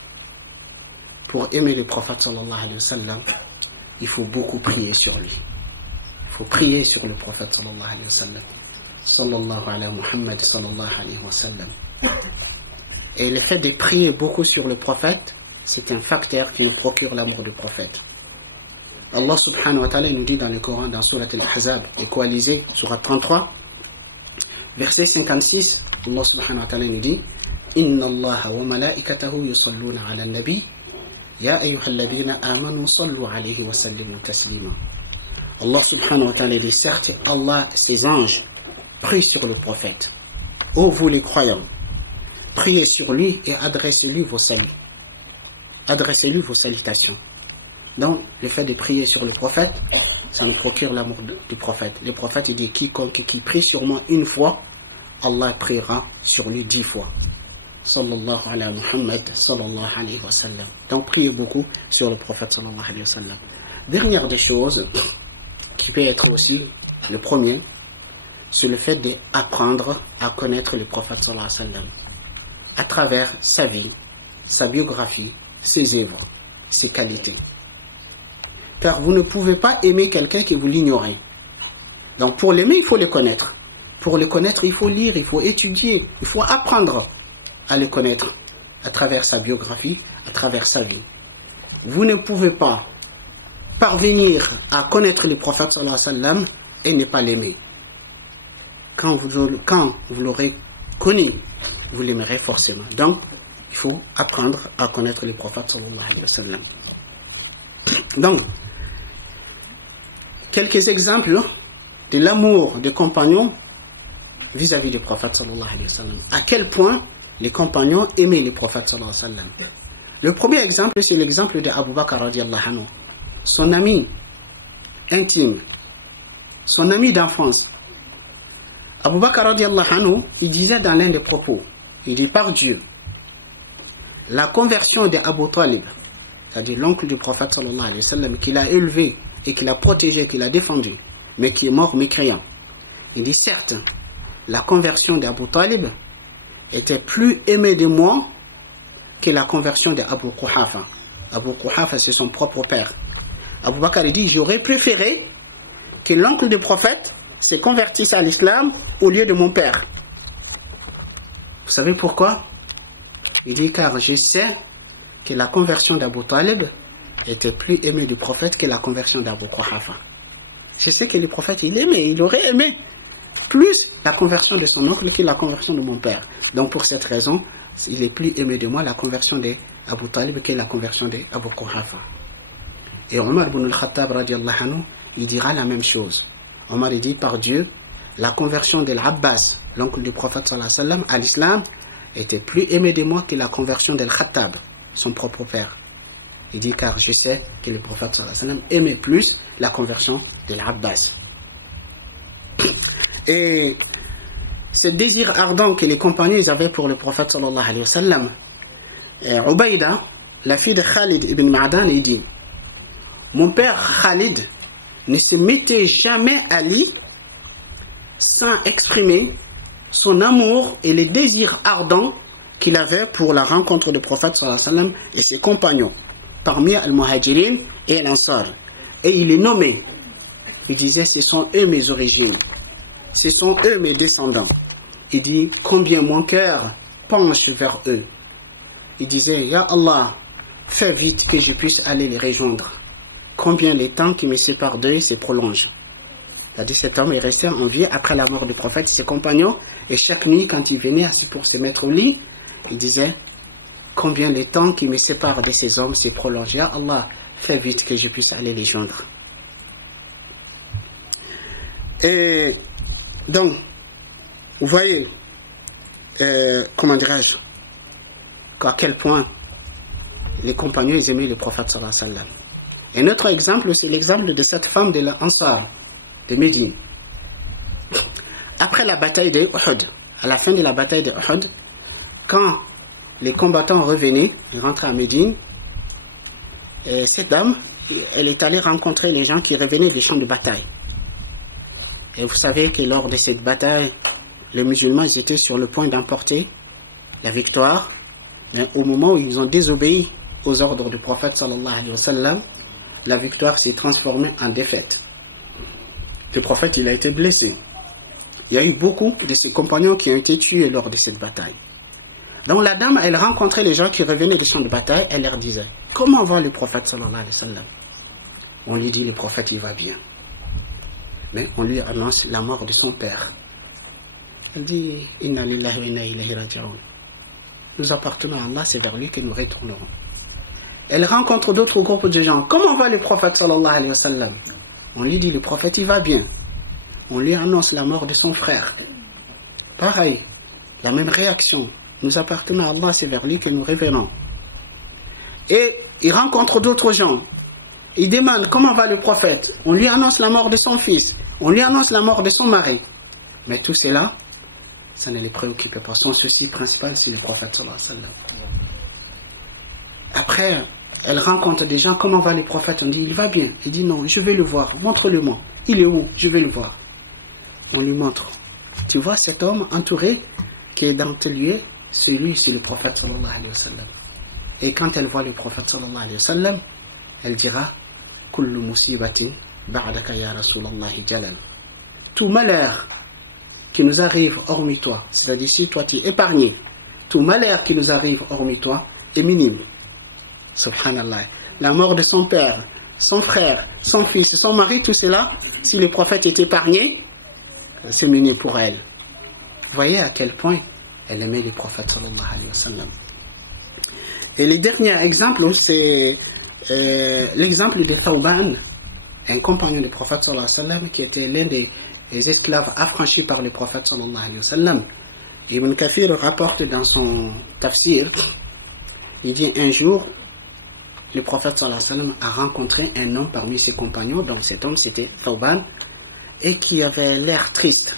pour aimer le prophète sallallahu alayhi wa sallam, il faut beaucoup prier sur lui. Il faut prier sur le prophète sallallahu alayhi wa sallam. Sallallahu alayhi Muhammad sallallahu alayhi wa sallam. Et le fait de prier beaucoup sur le prophète, c'est un facteur qui nous procure l'amour du prophète. Allah subhanahu wa ta'ala nous dit dans le Coran, dans Surat al-Ahzab, et coalisé, Surat 33, verset 56, Allah subhanahu wa ta'ala nous dit, Inna Allah wa malaikatahu yusalluna ala al-nabi, ya ayyuhalladhina amanu sallu alayhi wa sallimu taslima. Allah subhanahu wa ta'ala dit, certes, Allah et ses anges prient sur le prophète. Ô vous les croyants, priez sur lui et adressez-lui vos saluts. Adressez-lui vos salutations. Donc, le fait de prier sur le prophète, ça nous procure l'amour du prophète. Le prophète, il dit, quiconque qui prie sur moi une fois, Allah priera sur lui 10 fois. Sallallahu alayhi Muhammad, sallallahu alayhi wa sallam. Donc, priez beaucoup sur le prophète, sallallahu alayhi wa sallam. Dernière des choses, qui peut être aussi le premier, c'est le fait d'apprendre à connaître le prophète, sallallahu alayhi wa sallam, à travers sa vie, sa biographie, ses œuvres, ses qualités. Car vous ne pouvez pas aimer quelqu'un que vous l'ignorez. Donc pour l'aimer, il faut le connaître. Pour le connaître, il faut lire, il faut étudier, il faut apprendre à le connaître à travers sa biographie, à travers sa vie. Vous ne pouvez pas parvenir à connaître le prophète sallallahu alayhi wa sallam et ne pas l'aimer. Quand vous l'aurez connu, vous l'aimerez forcément. Donc, il faut apprendre à connaître le prophète sallallahu alayhi wa sallam. Donc, quelques exemples de l'amour des compagnons vis-à-vis du prophète sallallahu alayhi wa sallam. À quel point les compagnons aimaient le prophète sallallahu alayhi wa sallam. Le premier exemple, c'est l'exemple d'Abu Bakr radiallahu anhu, son ami intime, son ami d'enfance. Abu Bakr radiallahu anhu, il disait dans l'un des propos, il dit, par Dieu, la conversion d'Abu Talib, c'est-à-dire l'oncle du prophète sallallahu alayhi wa sallam, qu'il a élevé et qu'il a protégé, qu'il a défendu, mais qui est mort mécréant. Il dit, certes, la conversion d'Abu Talib était plus aimée de moi que la conversion d'Abu Quhafa. Abu Quhafa, c'est son propre père. Abu Bakr dit, j'aurais préféré que l'oncle du prophète se convertisse à l'islam au lieu de mon père. Vous savez pourquoi? Il dit, car je sais que la conversion d'Abu Talib était plus aimée du prophète que la conversion d'Abu Quhafa. Je sais que le prophète, il aurait aimé plus la conversion de son oncle que la conversion de mon père. Donc pour cette raison, il est plus aimé de moi la conversion d'Abu Talib que la conversion d'Abu Quhafa. Et Omar ibn al-Khattab radiallahu anhu, il dira la même chose. Omar dit par Dieu, la conversion d'Al-Abbas, l'oncle du prophète sallallahu alayhi wa sallam, à l'islam, était plus aimé de moi que la conversion d'Al-Khattab, son propre père. Il dit car je sais que le prophète sallallahu alayhi wa sallam aimait plus la conversion d'Al-Abbas. Et ce désir ardent que les compagnons avaient pour le prophète sallallahu alayhi wa sallam, Ubayda, la fille de Khalid ibn Ma'dan, il dit, mon père Khalid ne se mettait jamais à lit sans exprimer son amour et les désirs ardents qu'il avait pour la rencontre du prophète sallallahu alayhi wa sallam et ses compagnons parmi Al-Muhajirin et Al-Ansar. Et il les nommait. Il disait, ce sont eux mes origines, ce sont eux mes descendants. Il dit, combien mon cœur penche vers eux. Il disait, Ya Allah, fais vite que je puisse aller les rejoindre. Combien les temps qui me séparent d'eux se prolongent. C'est-à-dire cet homme est resté en vie après la mort du prophète et ses compagnons, et chaque nuit quand il venait assis pour se mettre au lit, il disait, combien les temps qui me séparent de ces hommes se prolongent. Ya Allah, fais vite que je puisse aller les joindre. Et donc, vous voyez, comment dirais-je, à quel point les compagnons ils aimaient le prophète sallallahu alayhi wa sallam. Et notre exemple, c'est l'exemple de cette femme de l'Ansar, de Médine. Après la bataille de Uhud, à la fin de la bataille de Uhud, quand les combattants revenaient, ils rentraient à Médine, et cette dame, elle est allée rencontrer les gens qui revenaient des champs de bataille. Et vous savez que lors de cette bataille, les musulmans ils étaient sur le point d'emporter la victoire, mais au moment où ils ont désobéi aux ordres du prophète sallallahu alayhi wa sallam, la victoire s'est transformée en défaite. Le prophète il a été blessé. Il y a eu beaucoup de ses compagnons qui ont été tués lors de cette bataille. Donc la dame, elle rencontrait les gens qui revenaient des champs de bataille, elle leur disait, comment va le prophète sallallahu alayhi wa sallam? On lui dit, le prophète il va bien. Mais on lui annonce la mort de son père. Elle dit, Inna lillahi wa inna ilayhi raji'un. Nous appartenons à Allah, c'est vers lui que nous retournerons. Elle rencontre d'autres groupes de gens. Comment va le prophète sallallahu alayhi wa sallam? On lui dit, le prophète il va bien. On lui annonce la mort de son frère. Pareil, la même réaction. Nous appartenons à Allah, c'est vers lui que nous revenons. Et il rencontre d'autres gens. Il demande comment va le prophète. On lui annonce la mort de son fils. On lui annonce la mort de son mari. Mais tout cela, ça ne les préoccupe pas. Son souci principal, c'est le prophète sallallahu alayhi wa sallam. Après, elle rencontre des gens. Comment va le prophète? On dit, il va bien. Il dit, non, je vais le voir. Montre-le-moi. Il est où? Je vais le voir. On lui montre. Tu vois cet homme entouré qui est dans tel lieu? Celui, c'est le prophète sallallahu alayhi wa sallam. Et quand elle voit le prophète sallallahu alayhi wa sallam, elle dira, kullu musibatin ba'daka ya Rasulallah jalal. Tout malheur qui nous arrive hormis toi, c'est-à-dire si toi tu es épargné, tout malheur qui nous arrive hormis toi est minime. Subhanallah. La mort de son père, son frère, son fils, son mari, tout cela, si le prophète est épargné, c'est minime pour elle. Vous voyez à quel point elle aimait le prophète sallallahu alayhi wa sallam. Et le dernier exemple, c'est l'exemple de Thawban, un compagnon du prophète sallallahu alayhi wa sallam qui était l'un des esclaves affranchis par le prophète sallallahu alayhi wa sallam. Ibn Kathir rapporte dans son tafsir, il dit un jour, le prophète sallallahu alayhi wa sallam a rencontré un homme parmi ses compagnons, donc cet homme c'était Thawban, et qui avait l'air triste,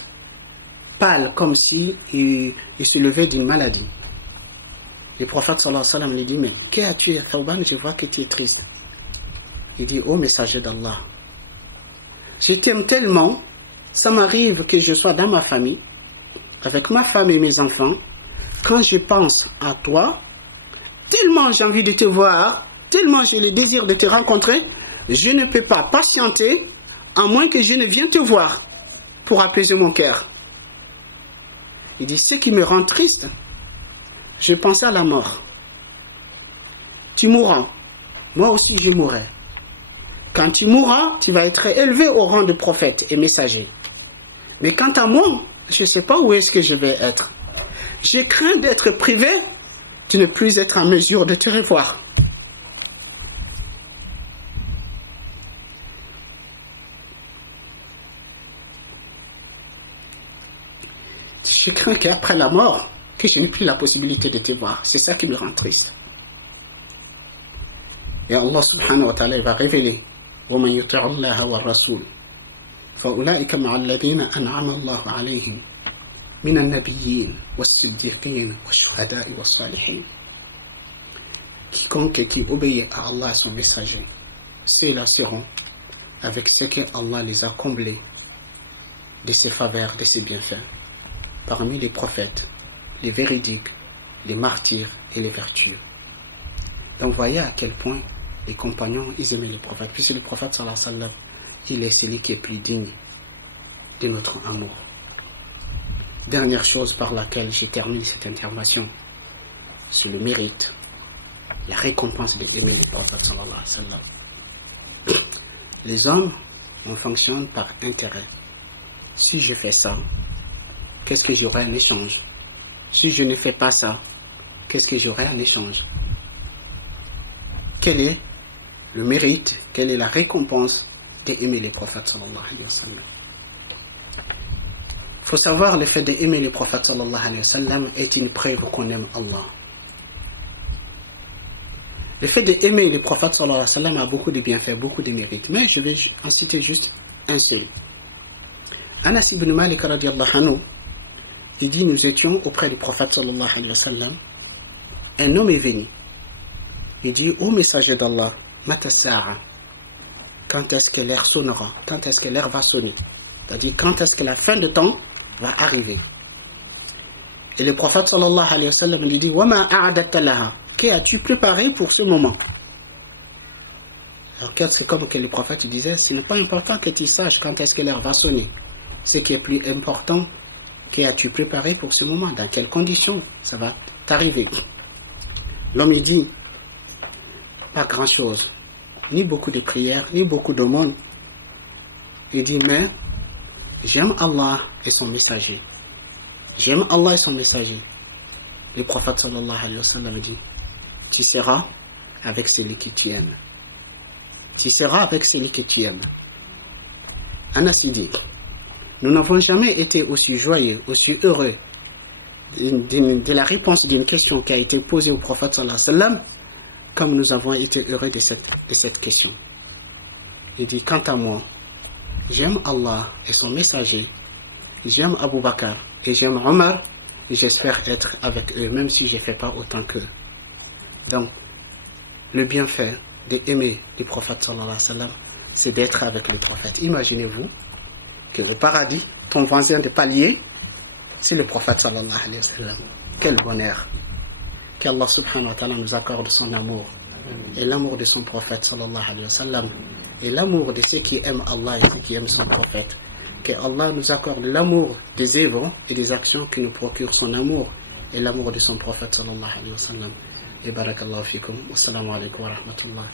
pâle, comme si il se levait d'une maladie. Le prophète sallallahu alayhi wa sallam lui dit, mais qu'as-tu Thawban? Je vois que tu es triste. Il dit, ô messager d'Allah, je t'aime tellement, ça m'arrive que je sois dans ma famille, avec ma femme et mes enfants, quand je pense à toi, tellement j'ai envie de te voir, tellement j'ai le désir de te rencontrer, je ne peux pas patienter, à moins que je ne vienne te voir, pour apaiser mon cœur. Il dit, ce qui me rend triste, je pense à la mort. Tu mourras, moi aussi je mourrai. Quand tu mourras, tu vas être élevé au rang de prophète et messager. Mais quant à moi, je ne sais pas où est-ce que je vais être. J'ai craint d'être privé, de ne plus être en mesure de te revoir. Je crains qu'après la mort, que je n'ai plus la possibilité de te voir. C'est ça qui me rend triste. Et Allah subhanahu wa ta'ala va révéler وَمَنْ يُطِعُ اللَّهَ وَالرَّسُولَ فَأُولَٰئِكَ مَعَ الَّذِينَ أَنْعَمَ اللَّهُ عَلَيْهِمْ مِنَ النَّبِيِّينَ وَالصِّدِّيقِينَ وَالشُّهَدَاءِ وَالصَّالِحِينَ. Quiconque qui obéit à Allah et son messager, ceux-là seront avec ce que Allah les a comblés de ses faveurs, de ses bienfaits, parmi les prophètes, les véridiques, les martyrs et les vertueux. Donc voyez à quel point les compagnons, ils aimaient les prophètes. Puisque le prophète sallallahu alayhi wa sallam, il est celui qui est plus digne de notre amour. Dernière chose par laquelle je termine cette intervention, c'est le mérite, la récompense d'aimer le prophète sallallahu alayhi wa sallam. Les hommes, on fonctionne par intérêt. Si je fais ça, qu'est-ce que j'aurai en échange? Si je ne fais pas ça, qu'est-ce que j'aurai en échange? Quel est le mérite, quelle est la récompense d'aimer les prophètes sallallahu alayhi wa sallam? Il faut savoir, le fait d'aimer les prophètes sallallahu alayhi wa sallam est une preuve qu'on aime Allah. Le fait d'aimer les prophètes sallallahu alayhi wa sallam a beaucoup de bienfaits, beaucoup de mérites, mais je vais en citer juste un seul. Anas ibn Malik radiyallahu anhu, il dit, nous étions auprès du prophète sallallahu alayhi wa sallam, un homme est venu. Il dit, ô messager d'Allah, mata sa'a, quand est-ce que l'heure sonnera, quand est-ce que l'heure va sonner, c'est-à-dire quand est-ce que la fin de temps va arriver. Et le prophète sallallahu alayhi wa sallam lui dit, wa ma a'adatta laha, qu'as-tu préparé pour ce moment? Alors c'est comme que le prophète disait, ce n'est pas important que tu saches quand est-ce que l'heure va sonner. Ce qui est plus important, qu'as-tu préparé pour ce moment, dans quelles conditions ça va t'arriver. L'homme il dit, pas grand chose, ni beaucoup de prières, ni beaucoup d'aumônes. Il dit, mais j'aime Allah et son messager. J'aime Allah et son messager. Le prophète sallallahu alayhi wa sallam dit, tu seras avec celui que tu aimes. Tu seras avec celui que tu aimes. Anas dit, nous n'avons jamais été aussi joyeux, aussi heureux de la réponse d'une question qui a été posée au prophète sallallahu alayhi wa sallam, comme nous avons été heureux de cette question. Il dit, quant à moi, j'aime Allah et son messager, j'aime Abu Bakr et j'aime Omar, et j'espère être avec eux, même si je ne fais pas autant qu'eux. Donc, le bienfait d'aimer le prophète sallallahu alayhi wa sallam, c'est d'être avec le prophète. Imaginez-vous que au paradis, ton voisin de palier, c'est le prophète sallallahu alayhi wa sallam. Quel bonheur! Qu'Allah subhanahu wa ta'ala nous accorde son amour et l'amour de son prophète sallallahu alayhi wa sallam et l'amour de ceux qui aiment Allah et ceux qui aiment son prophète. Que Allah nous accorde l'amour des œuvres et des actions qui nous procurent son amour et l'amour de son prophète sallallahu alayhi wa sallam. Et barakallahu fikum. Wassalamu alaikum wa rahmatullah.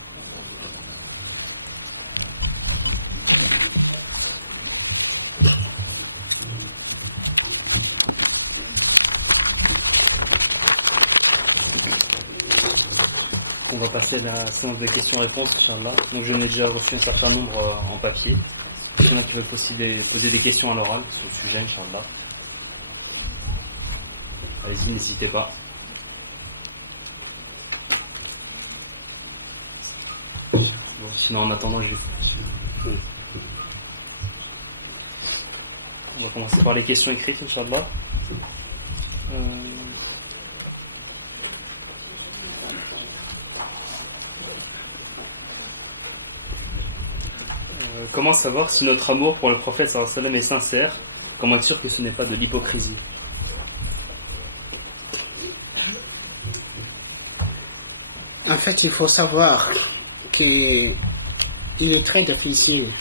On va passer à la séance de questions-réponses, Inch'Allah. Donc je n'ai déjà reçu un certain nombre en papier. Il y en a qui veulent poser des questions à l'oral sur le sujet, Inch'Allah. Allez-y, n'hésitez pas. Bon, sinon, en attendant, on va commencer par les questions écrites, Inch'Allah. Comment savoir si notre amour pour le prophète sallallahu alayhi wa sallam est sincère? Comment être sûr que ce n'est pas de l'hypocrisie? En fait, il faut savoir qu'il est très difficile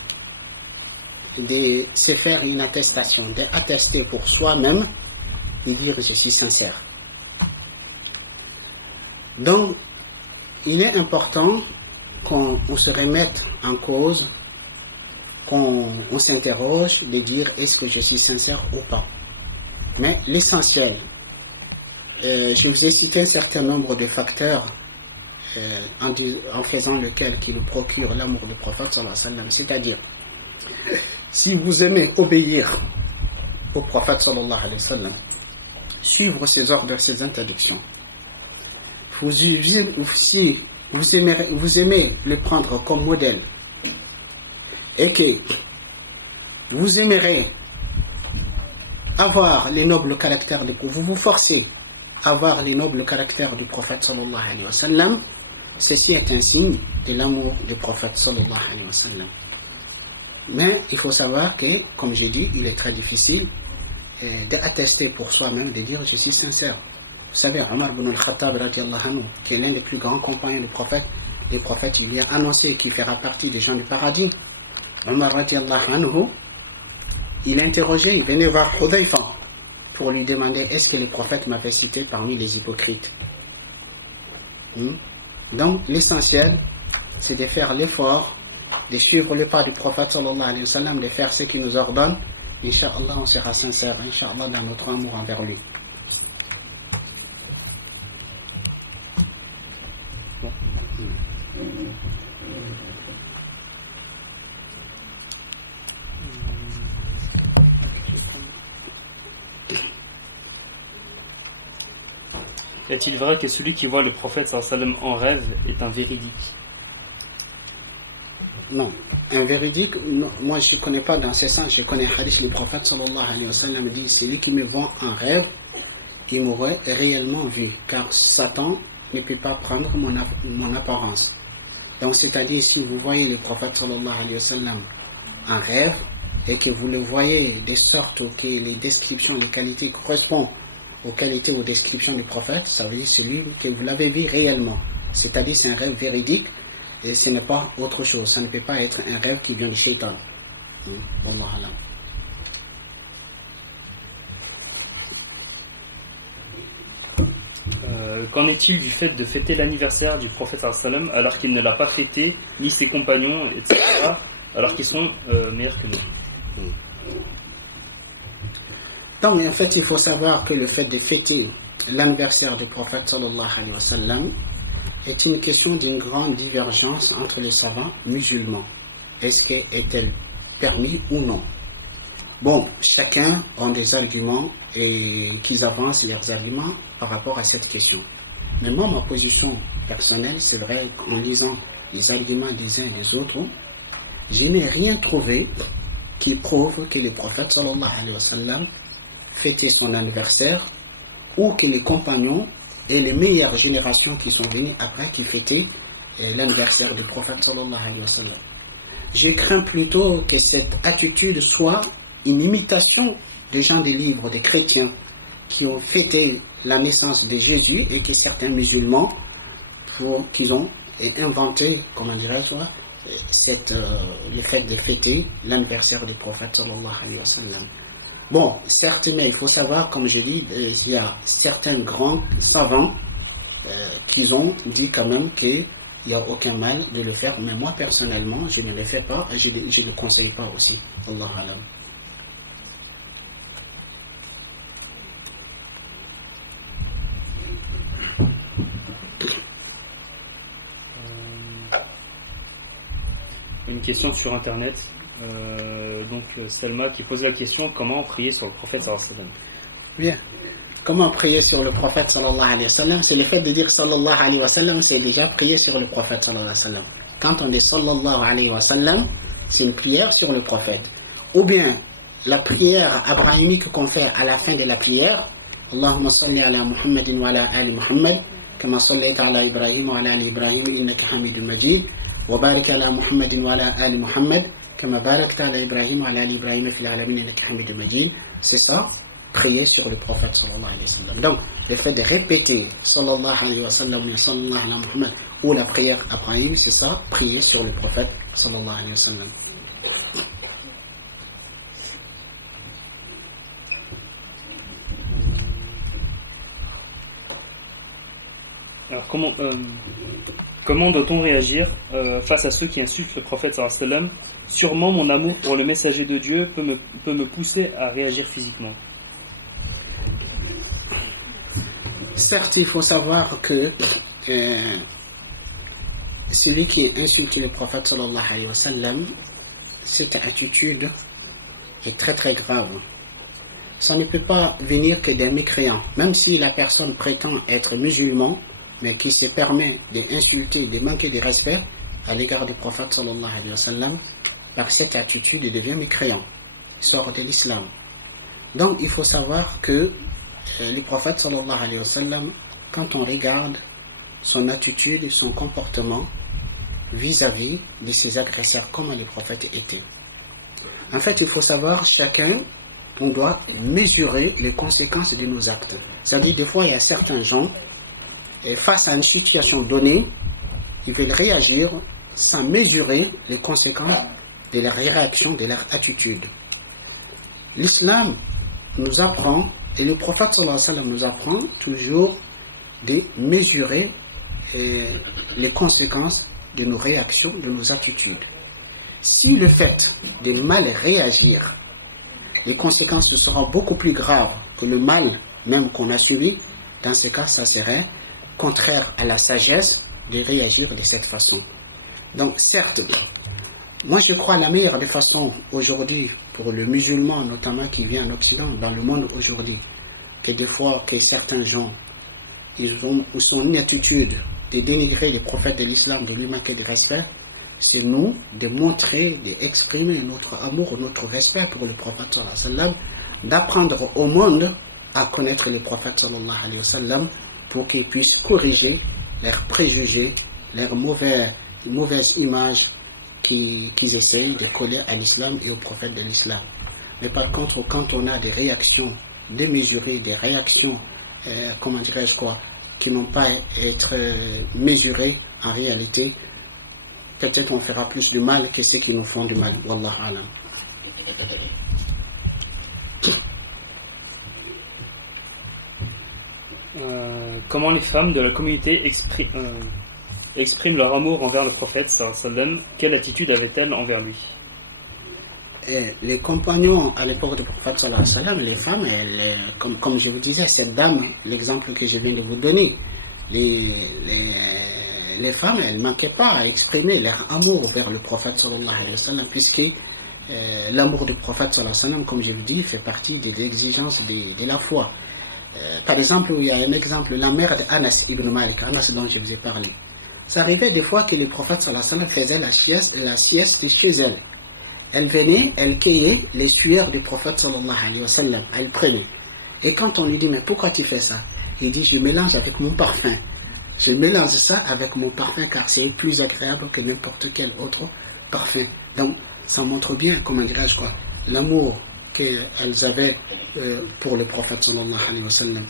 de se faire une attestation, d'attester pour soi-même et dire je suis sincère. Donc, il est important qu'on se remette en cause, qu'on s'interroge de dire est-ce que je suis sincère ou pas. Mais l'essentiel, je vous ai cité un certain nombre de facteurs en faisant lequel qui nous procure l'amour du prophète sallallahu alayhi wa sallam. C'est-à-dire, si vous aimez obéir au prophète sallallahu alayhi wa sallam, suivre ses ordres, ses interdictions, si vous aimez le prendre comme modèle et que vous aimerez avoir les nobles caractères vous vous forcez à avoir les nobles caractères du prophète sallallahu alayhi wa sallam, ceci est un signe de l'amour du prophète sallallahu alayhi wa sallam. Mais il faut savoir que, comme j'ai dit, il est très difficile d'attester pour soi-même, de dire je suis sincère. Vous savez, Omar ibn al-Khattab radiallahu anhu, qui est l'un des plus grands compagnons du prophète, les prophètes, il lui a annoncé qu'il fera partie des gens du paradis. Omar radiallahu anhu, il interrogeait, il venait voir Hudayfa pour lui demander est-ce que les prophètes m'avaient cité parmi les hypocrites. Donc l'essentiel, c'est de faire l'effort, de suivre le pas du prophète sallallahu alayhi wa sallam, de faire ce qu'il nous ordonne. Inch'Allah, on sera sincère, Inch'Allah, dans notre amour envers lui. Est-il vrai que celui qui voit le prophète sallallahu alayhi wa sallam en rêve est un véridique? Non, un véridique, non, moi je ne connais pas dans ce sens, je connais hadith, le prophète sallallahu alayhi wa sallam dit celui qui me voit en rêve, il m'aurait réellement vu, car Satan ne peut pas prendre mon apparence. Donc c'est-à-dire si vous voyez le prophète sallallahu alayhi wa sallam en rêve et que vous le voyez de sorte que les descriptions, les qualités correspondent aux qualités ou descriptions du prophète, ça veut dire celui que vous l'avez vu réellement. C'est-à-dire c'est un rêve véridique et ce n'est pas autre chose. Ça ne peut pas être un rêve qui vient du shaitan. Wallahu alam. Qu'en est-il du fait de fêter l'anniversaire du prophète sallallahu alayhi wa sallam alors qu'il ne l'a pas fêté, ni ses compagnons, etc., alors qu'ils sont meilleurs que nous? Donc en fait il faut savoir que le fait de fêter l'anniversaire du prophète sallallahu alayhi wa sallam est une question d'une grande divergence entre les savants musulmans. Est-ce qu'est-elle permis ou non? Bon, chacun a des arguments et qu'ils avancent leurs arguments par rapport à cette question. Mais moi, ma position personnelle, c'est vrai qu'en lisant les arguments des uns et des autres, je n'ai rien trouvé qui prouve que le prophète sallallahu alayhi wa sallam fêtait son anniversaire ou que les compagnons et les meilleures générations qui sont venues après qui fêtaient l'anniversaire du prophète sallallahu alayhi wa sallam. Je crains plutôt que cette attitude soit une imitation des gens des livres, des chrétiens qui ont fêté la naissance de Jésus et que certains musulmans qu'ils ont inventé, comment dirais-je, le fait de fêter l'anniversaire du prophète sallallahu alayhi wa sallam. Bon, certes, mais il faut savoir, comme je dis, il y a certains grands savants qui ont dit quand même qu'il n'y a aucun mal de le faire, mais moi personnellement, je ne le fais pas et je ne le conseille pas aussi. Allahu alam. Une question sur internet. Donc Selma qui pose la question comment prier sur le prophète sallallahu alayhi wa sallam. Bien. Comment prier sur le prophète sallallahu alayhi wa sallam? C'est le fait de dire sallallahu alayhi wa sallam, c'est déjà prier sur le prophète sallallahu alayhi wa sallam. Quand on dit sallallahu alayhi wa sallam, c'est une prière sur le prophète. Ou bien la prière abrahamique qu'on fait à la fin de la prière, Allahumma salli ala Muhammadin wa ala ali Muhammad kama sallaita ala Ibrahim wa ala ali Ibrahim innaka Hamidun Majid wa barik ala Muhammadin wa ala ali Muhammad kama barakta ala Ibrahim wa ala ali Ibrahim fil alamin innaka Hamidun Majid. C'est ça, prier sur le prophète sallallahu alayhi wa sallam. Donc le fait de répéter sallallahu alayhi wa sallam ou sallallahu ala Muhammad ou la prière abrahamique, c'est ça, prier sur le prophète sallallahu alayhi wa sallam. Alors comment doit-on réagir face à ceux qui insultent le prophète sallallahu alayhi wa sallam? Sûrement mon amour pour le messager de Dieu peut me pousser à réagir physiquement. Certes, il faut savoir que celui qui insulte le prophète sallallahu alayhi wa sallam, cette attitude est très très grave. Ça ne peut pas venir que des mécréants. Même si la personne prétend être musulman, mais qui se permet d'insulter, de manquer de respect à l'égard du prophète sallallahu alayhi wa sallam, par cette attitude, il devient mécréant. Il sort de l'islam. Donc, il faut savoir que le prophète sallallahu alayhi wa sallam, quand on regarde son attitude et son comportement vis-à-vis de ses agresseurs, comment les prophètes étaient. En fait, il faut savoir, chacun, on doit mesurer les conséquences de nos actes. C'est-à-dire, des fois, il y a certains gens, face à une situation donnée, ils veulent réagir sans mesurer les conséquences de leur réaction, de leur attitude. L'islam nous apprend, et le prophète sallallahu alayhi wa sallam nous apprend toujours de mesurer les conséquences de nos réactions, de nos attitudes. Si le fait de mal réagir, les conséquences seront beaucoup plus graves que le mal même qu'on a subi, dans ce cas, ça serait contraire à la sagesse de réagir de cette façon. Donc, certes, moi je crois la meilleure des façons aujourd'hui pour le musulman, notamment qui vit en Occident, dans le monde aujourd'hui, que des fois que certains gens, ils ont une attitude de dénigrer les prophètes de l'islam, de lui manquer de respect, c'est nous de montrer, d'exprimer notre amour, notre respect pour le prophète sallallahu alayhi wa sallam, d'apprendre au monde à connaître le prophète sallallahu alayhi wa sallam pour qu'ils puissent corriger leurs préjugés, leurs mauvaises images qu'ils essayent de coller à l'islam et au prophète de l'islam. Mais par contre, quand on a des réactions démesurées, des réactions, comment dirais-je quoi, qui n'ont pas à être mesurées en réalité, peut-être on fera plus de mal que ceux qui nous font du mal. Wallahu alam. Comment les femmes de la communauté expriment leur amour envers le prophète sallallahu alayhi wa sallam? Quelle attitude avaient-elles envers lui? Les compagnons à l'époque du prophète sallallahu alayhi wa sallam, les femmes, elles, comme je vous disais, cette dame, l'exemple que je viens de vous donner, les femmes, elles ne manquaient pas à exprimer leur amour vers le prophète sallallahu alayhi wa sallam, puisque l'amour du prophète sallallahu alayhi wa sallam, comme je vous dis, fait partie des exigences de la foi. Par exemple, il y a un exemple, la mère d'Anas ibn Malik, Anas dont je vous ai parlé. Ça arrivait des fois que le prophète sallallahu alayhi wa sallam faisait la sieste chez elle. Elle venait, elle cueillait les sueurs du prophète sallallahu alayhi wa sallam, elle prenait. Et quand on lui dit, mais pourquoi tu fais ça? Il dit, je mélange avec mon parfum. Je mélange ça avec mon parfum car c'est plus agréable que n'importe quel autre parfum. Donc, ça montre bien, comment dirais-je quoi, l'amour qu'elles avaient pour le prophète sallallahu alayhi wa sallam.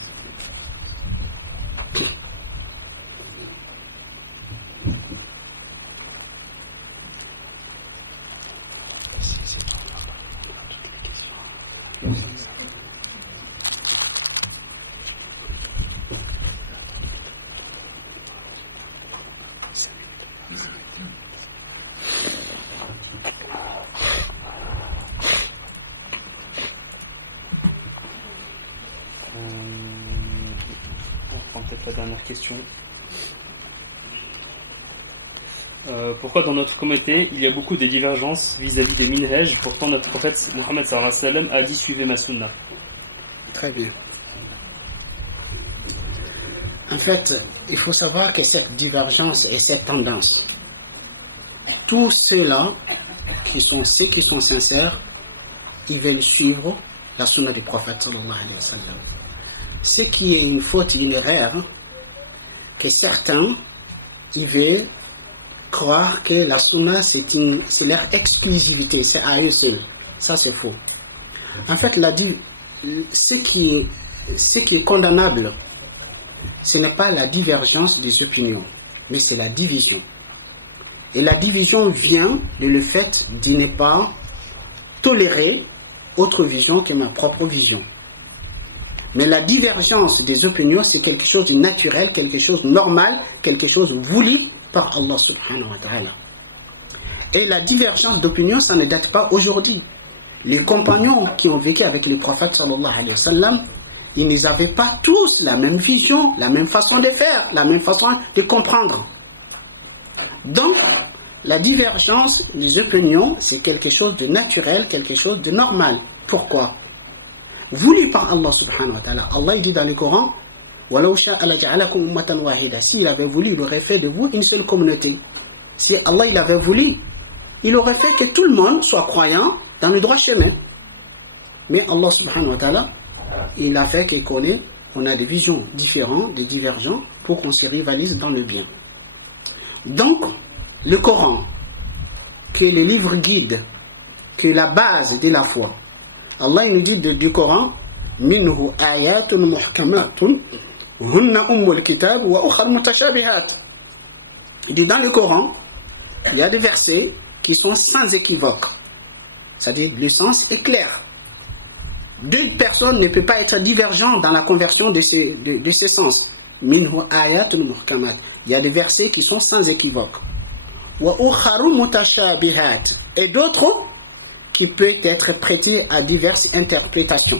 On prend peut-être la dernière question. Pourquoi dans notre communauté il y a beaucoup de divergences vis-à-vis des minhaj, pourtant notre prophète Mohammed sallallahu alayhi wa sallam a dit suivez ma sunna? Très bien. En fait, il faut savoir que cette divergence et cette tendance, tous ceux-là ceux qui sont sincères, ils veulent suivre la sunna du prophète sallallahu alayhi wa sallam. Ce qui est une faute, une erreur, que certains ils veulent croire que la sunna c'est leur exclusivité, c'est à eux seuls. Ça c'est faux. En fait, ce qui est condamnable, ce n'est pas la divergence des opinions, mais c'est la division. Et la division vient de le fait de ne pas tolérer autre vision que ma propre vision. Mais la divergence des opinions, c'est quelque chose de naturel, quelque chose de normal, quelque chose voulu par Allah subhanahu wa ta'ala. Et la divergence d'opinion, ça ne date pas aujourd'hui. Les compagnons qui ont vécu avec le prophète sallallahu alayhi wa sallam, ils n'avaient pas tous la même vision, la même façon de faire, la même façon de comprendre. Donc, la divergence des opinions, c'est quelque chose de naturel, quelque chose de normal. Pourquoi? Voulu par Allah subhanahu wa ta'ala. Allah il dit dans le Coran, s'il avait voulu, il aurait fait de vous une seule communauté. Si Allah il avait voulu, il aurait fait que tout le monde soit croyant dans le droit chemin. Mais Allah subhanahu wa ta'ala, il a fait qu'on a des visions différentes, des divergents, pour qu'on se rivalise dans le bien. Donc, le Coran, qui est le livre guide, qui est la base de la foi, Allah il nous dit du Coran, minhu ayatun muhkamatun hunna ummul kitab wa ukhar mutashabihat. Il dit dans le Coran, il y a des versets qui sont sans équivoque, c'est-à-dire le sens est clair. Deux personnes ne peuvent pas être divergentes dans la conversion de ces sens. Minhu ayatun muhkamat. Il y a des versets qui sont sans équivoque. Wa ukharu mutashabihat. Et d'autres qui peuvent être prêtés à diverses interprétations.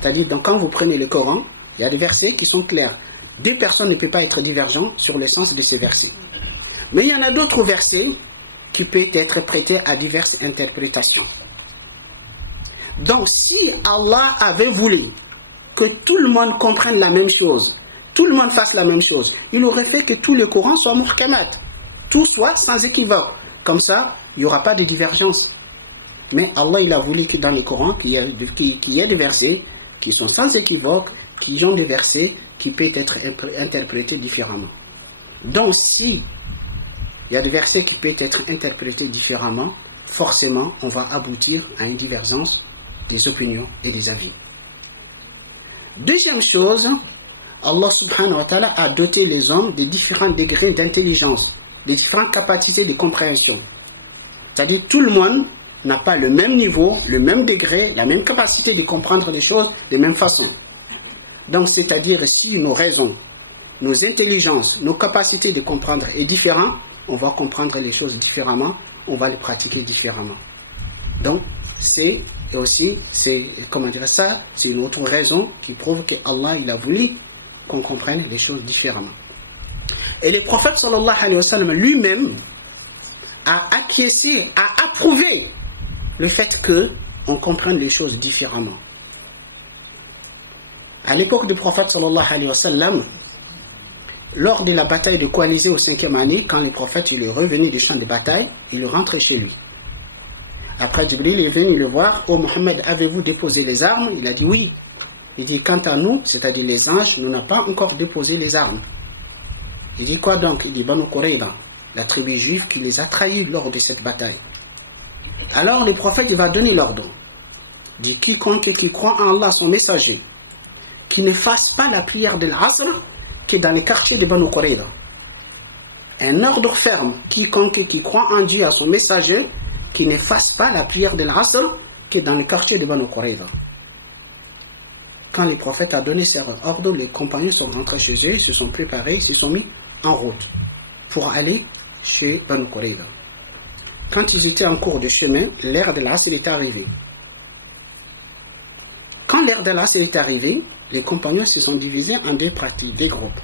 C'est-à-dire, donc, quand vous prenez le Coran, il y a des versets qui sont clairs. Deux personnes ne peuvent pas être divergentes sur le sens de ces versets. Mais il y en a d'autres versets qui peuvent être prêtés à diverses interprétations. Donc, si Allah avait voulu que tout le monde comprenne la même chose, tout le monde fasse la même chose, il aurait fait que tout le Coran soit muhkamat, tout soit sans équivoque. Comme ça, il n'y aura pas de divergence. Mais Allah, il a voulu que dans le Coran, qu'il y ait des versets qui sont sans équivoque, qui ont des versets qui peuvent être interprétés différemment. Donc, si il y a des versets qui peuvent être interprétés différemment, forcément, on va aboutir à une divergence des opinions et des avis. Deuxième chose, Allah subhanahu wa ta'ala a doté les hommes de différents degrés d'intelligence, de différentes capacités de compréhension. C'est-à-dire tout le monde n'a pas le même niveau, le même degré, la même capacité de comprendre les choses de la même façon. Donc c'est-à-dire si nos raisons, nos intelligences, nos capacités de comprendre est différentes, on va comprendre les choses différemment, on va les pratiquer différemment. Donc c'est une autre raison qui prouve que Allah il a voulu qu'on comprenne les choses différemment. Et le prophète sallallahu alayhi wa sallam lui-même a acquiescé, a approuvé le fait qu'on comprenne les choses différemment. À l'époque du prophète sallallahu alayhi wa sallam, lors de la bataille de Coalisée au 5e année, quand le prophète il est revenu du champ de bataille, il est rentré chez lui. Après Jibril est venu le voir. Oh Mohammed, avez-vous déposé les armes? Il a dit oui. Il dit quant à nous, c'est-à-dire les anges, nous n'avons pas encore déposé les armes. Il dit quoi donc? Il dit Banu Qurayza, la tribu juive qui les a trahis lors de cette bataille. Alors le prophète il va donner l'ordre. Il dit quiconque qui croit en Allah son messager, qui ne fasse pas la prière de l'Asr, qui est dans les quartiers de Banu Qurayza. Un ordre ferme, quiconque qui croit en Dieu à son messager, qui ne fasse pas la prière de l'Asr, qui est dans le quartier de Banu Qurayza. Quand le prophète a donné cet ordre, les compagnons sont rentrés chez eux, ils se sont préparés, ils se sont mis en route pour aller chez Banu Qurayza. Quand ils étaient en cours de chemin, l'heure de l'Asr est arrivée. Quand l'heure de l'Asr est arrivée, les compagnons se sont divisés en deux parties, deux groupes.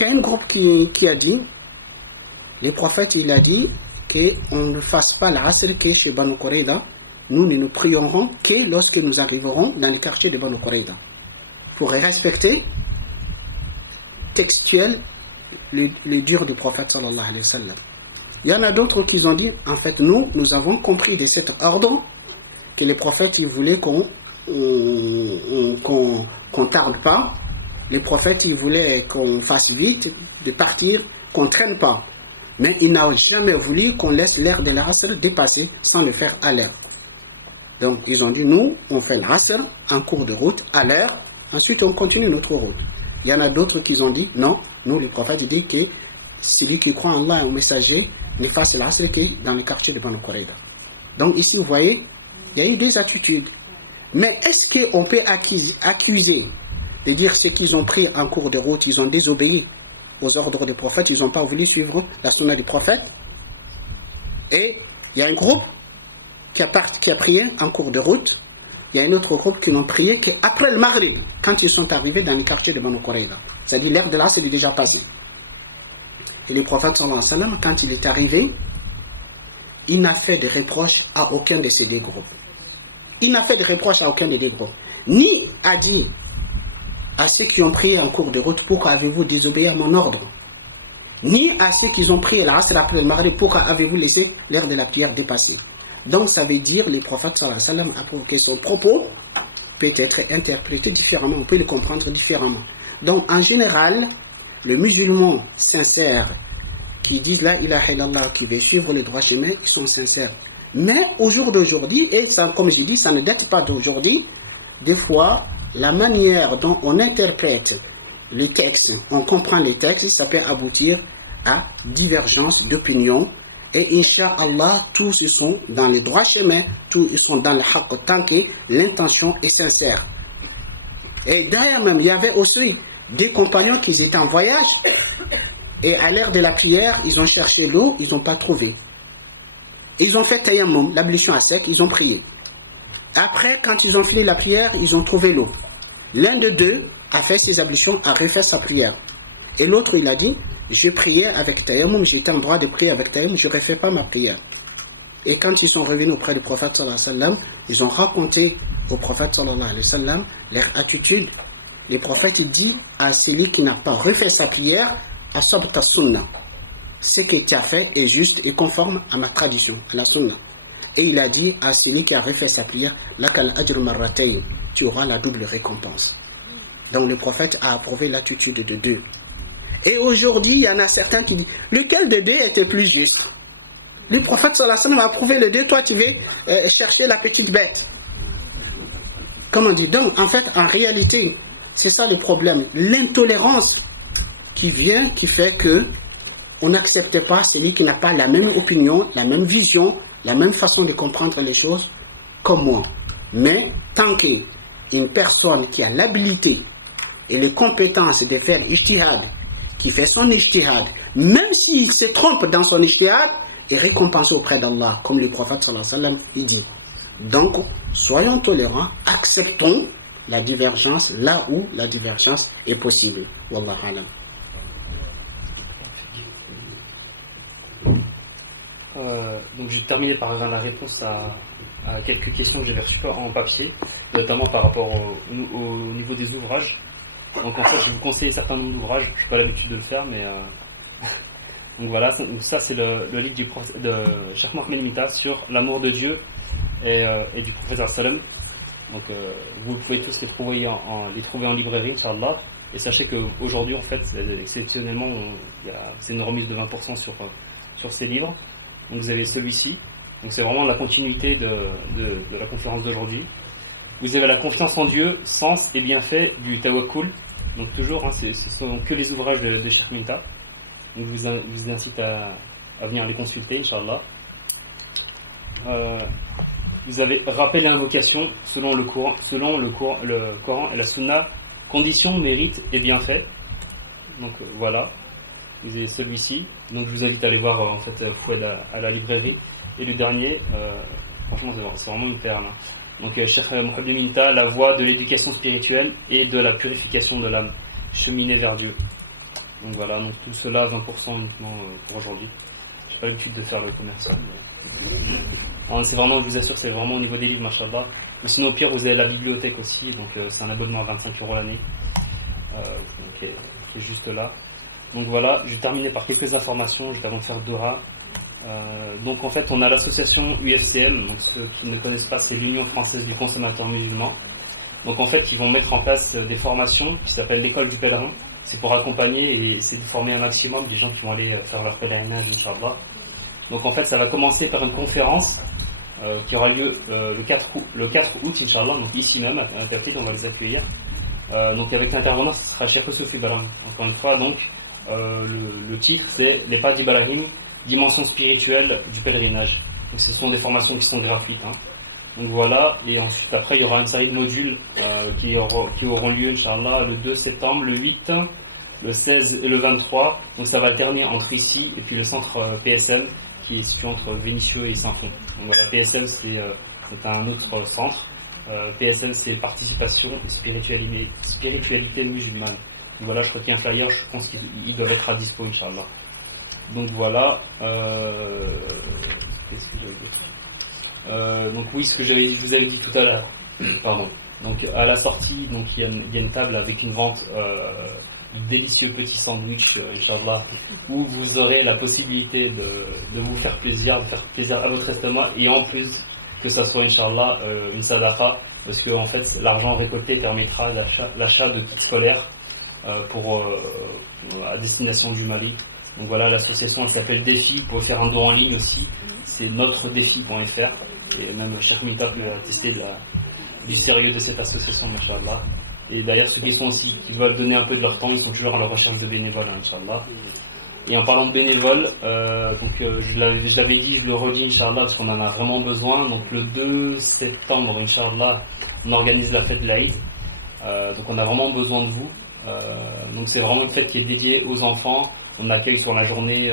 Il y a un groupe qui a dit, le prophète il a dit, qu'on ne fasse pas l'Asr que chez Banu Qurayza, nous ne nous prierons que lorsque nous arriverons dans les quartiers de Banu Qurayza. Pour respecter textuel le dur du prophète sallallahu alayhi wa sallam. Il y en a d'autres qui ont dit, en fait nous avons compris de cet ordre que le prophète il voulait qu'on tarde pas. Le prophète il voulait qu'on fasse vite de partir, qu'on traîne pas. Mais il n'a jamais voulu qu'on laisse l'heure de l'Asr dépasser sans le faire à l'heure. Donc ils ont dit nous, on fait l'Asr en cours de route à l'heure, ensuite on continue notre route. Il y en a d'autres qui ont dit non, nous le prophète dit que celui qui croit en Allah et au messager ne fasse l'Asr que dans le quartier de Banu Qurayza. Donc ici vous voyez, il y a eu deux attitudes. Mais est-ce qu'on peut accuser de dire ce qu'ils ont pris en cours de route, ils ont désobéi aux ordres des prophètes, ils n'ont pas voulu suivre la sunna des prophètes? Et il y a un groupe qui a prié en cours de route, il y a un autre groupe qui n'ont prié qu'après le Maghrib, quand ils sont arrivés dans les quartiers de Banu Qurayza. C'est-à-dire l'heure de l'Asr est déjà passé. Et le prophète sallallahu alayhi wa sallam, quand il est arrivé, il n'a fait de reproche à aucun de ces deux groupes. Il n'a fait de reproche à aucun des deux groupes. Ni a dit à ceux qui ont prié en cours de route, pourquoi avez-vous désobéi à mon ordre? Ni à ceux qui ont prié l'Asr après le Maghrib, pourquoi avez-vous laissé l'heure de la prière dépasser? Donc ça veut dire, le prophète sallallahu alayhi wa sallam a provoqué son propos, peut être interprété différemment, on peut le comprendre différemment. Donc en général, le musulman sincère qui disent la ilaha illallah, qui veut suivre le droit chemin, ils sont sincères. Mais au jour d'aujourd'hui, et ça, comme j'ai dit, ça ne date pas d'aujourd'hui, des fois, la manière dont on interprète les textes, on comprend les textes, ça peut aboutir à divergence d'opinion. Et Inch'Allah, tous ils sont dans le droit chemin, tous ils sont dans le haqq tant que l'intention est sincère. Et d'ailleurs même, il y avait aussi des compagnons qui étaient en voyage et à l'heure de la prière, ils ont cherché l'eau, ils n'ont pas trouvé. Ils ont fait tayammum, l'ablution à sec, ils ont prié. Après, quand ils ont fini la prière, ils ont trouvé l'eau. L'un de deux a fait ses ablutions, a refait sa prière. Et l'autre, il a dit, je priais avec tayammum, j'étais en droit de prier avec tayammum, je ne refais pas ma prière. Et quand ils sont revenus auprès du prophète sallallahu alayhi wa sallam, ils ont raconté au prophète sallallahu alayhi wa sallam leur attitude. Le prophète il dit à celui qui n'a pas refait sa prière, asabta sunna. Ce que tu as fait est juste et conforme à ma tradition, à la sunna. Et il a dit à celui qui a refait sa prière, lakal ajr marratayn, tu auras la double récompense. Donc le prophète a approuvé l'attitude de deux. Et aujourd'hui, il y en a certains qui disent, lequel des deux était plus juste? Le prophète sallallahu alayhi wa sallam a approuvé les deux, toi tu veux chercher la petite bête. Comme on dit, donc en fait, en réalité, c'est ça le problème, l'intolérance qui vient, qui fait que on n'accepte pas celui qui n'a pas la même opinion, la même vision, la même façon de comprendre les choses comme moi. Mais tant qu'une personne qui a l'habilité et les compétences de faire ijtihad, qui fait son ijtihad, même s'il se trompe dans son ijtihad, est récompensé auprès d'Allah, comme le prophète sallallahu alayhi wa sallam il dit. Donc, soyons tolérants, acceptons la divergence là où la divergence est possible. Wallahu alam. Donc je vais terminer par la réponse à quelques questions que j'avais reçues en papier, notamment par rapport au niveau des ouvrages. Donc en fait je vais vous conseiller un certain nombre d'ouvrages, je n'ai pas l'habitude de le faire, mais donc voilà, ça c'est le livre de Cheikh Mohamed Mita sur l'amour de Dieu et du prophète sallam. Donc vous pouvez tous les trouver en librairie, Inch'Allah. Et sachez qu'aujourd'hui en fait exceptionnellement il y a une remise de 20% sur ces livres. Donc vous avez celui-ci, donc c'est vraiment la continuité de la conférence d'aujourd'hui. Vous avez la confiance en Dieu, sens et bienfait du tawakkul. Donc toujours, ce sont que les ouvrages de Cheikh Minta. Donc je vous incite à venir les consulter, Inch'Allah. Vous avez rappel et invocation selon le Coran et la Sunna, conditions, mérites et bienfaits. Donc voilà. Vous avez celui-ci, donc je vous invite à aller voir en fait Foued à la librairie. Et le dernier, franchement c'est vraiment une perle. Donc Cheikh Mohamed Minta, la voie de l'éducation spirituelle et de la purification de l'âme, cheminer vers Dieu. Donc voilà, donc tout cela 20% uniquement pour aujourd'hui. Je n'ai pas l'habitude de faire le commercial. Mais... c'est vraiment, je vous assure, c'est vraiment au niveau des livres, machallah. Mais sinon au pire vous avez la bibliothèque aussi, donc c'est un abonnement à 25 € l'année, qui est juste là. Donc voilà, je vais terminer par quelques informations juste avant de faire Dora. Donc en fait on a l'association UFCM, donc ceux qui ne connaissent pas c'est l'Union Française du Consommateur Musulman. Donc en fait ils vont mettre en place des formations qui s'appellent l'école du pèlerin. C'est pour accompagner et essayer de former un maximum des gens qui vont aller faire leur pèlerinage, Inch'Allah. Donc en fait ça va commencer par une conférence qui aura lieu le 4 août, Inch'Allah, donc ici même à Tafid, on va les accueillir. Donc avec l'intervenant ce sera Cheikh Sophie Balam. Encore une fois donc le titre c'est les pas d'Ibrahim, dimension spirituelle du pèlerinage. Donc ce sont des formations qui sont gratuites. Donc voilà, et ensuite après il y aura une série de modules qui auront lieu Inch'Allah le 2 septembre, le 8, le 16 et le 23. Donc ça va alterner entre ici et puis le centre PSL qui est situé entre Vénissieux et Saint-Fond. Donc voilà, PSL c'est un autre centre. PSL c'est participation et spiritualité musulmane. Donc voilà, je crois qu'il y a un flyer, je pense qu'ils doivent être à dispo Inch'Allah. Donc voilà, qu'est-ce que j'avais dit donc oui, ce que je vous avais dit tout à l'heure, pardon. Donc à la sortie, donc il y a une table avec une vente délicieux petits sandwichs, Inch'Allah, où vous aurez la possibilité de vous faire plaisir, de faire plaisir à votre estomac, et en plus que ça soit Inch'Allah une sadaqa, parce que en fait l'argent récolté permettra l'achat de kits scolaires à destination du Mali. Donc voilà, l'association elle s'appelle Défi, vous pouvez faire un don en ligne aussi, c'est notredéfi.fr, et même le Cheikh Minta peut attester du sérieux de cette association, Inch'Allah. Et d'ailleurs ceux qui veulent donner un peu de leur temps, ils sont toujours à la recherche de bénévoles, Inch'Allah. Et en parlant de bénévoles, je l'avais dit, je le redis Inch'Allah, parce qu'on en a vraiment besoin. Donc le 2 septembre, Inch'Allah, on organise la fête de l'Aïd, donc on a vraiment besoin de vous. Donc c'est vraiment une fête qui est dédiée aux enfants. On accueille sur la journée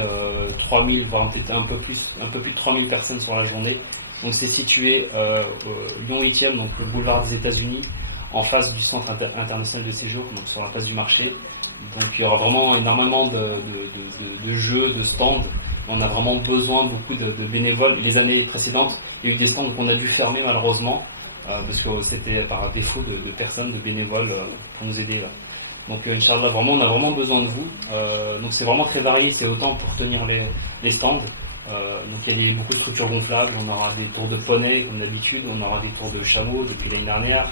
3000, voire peut-être un peu plus de 3000 personnes sur la journée. Donc c'est situé Lyon 8e, donc le boulevard des États-Unis, en face du centre international de séjour, donc sur la place du marché. Donc il y aura vraiment énormément de jeux, de stands. On a vraiment besoin beaucoup de bénévoles. Les années précédentes, il y a eu des stands qu'on a dû fermer malheureusement, parce que c'était par défaut de personnes, de bénévoles pour nous aider là. Donc Inch'Allah, vraiment, on a vraiment besoin de vous. Donc c'est vraiment très varié, c'est autant pour tenir les stands. Donc il y a beaucoup de structures gonflables, on aura des tours de poney comme d'habitude, on aura des tours de chameau depuis l'année dernière.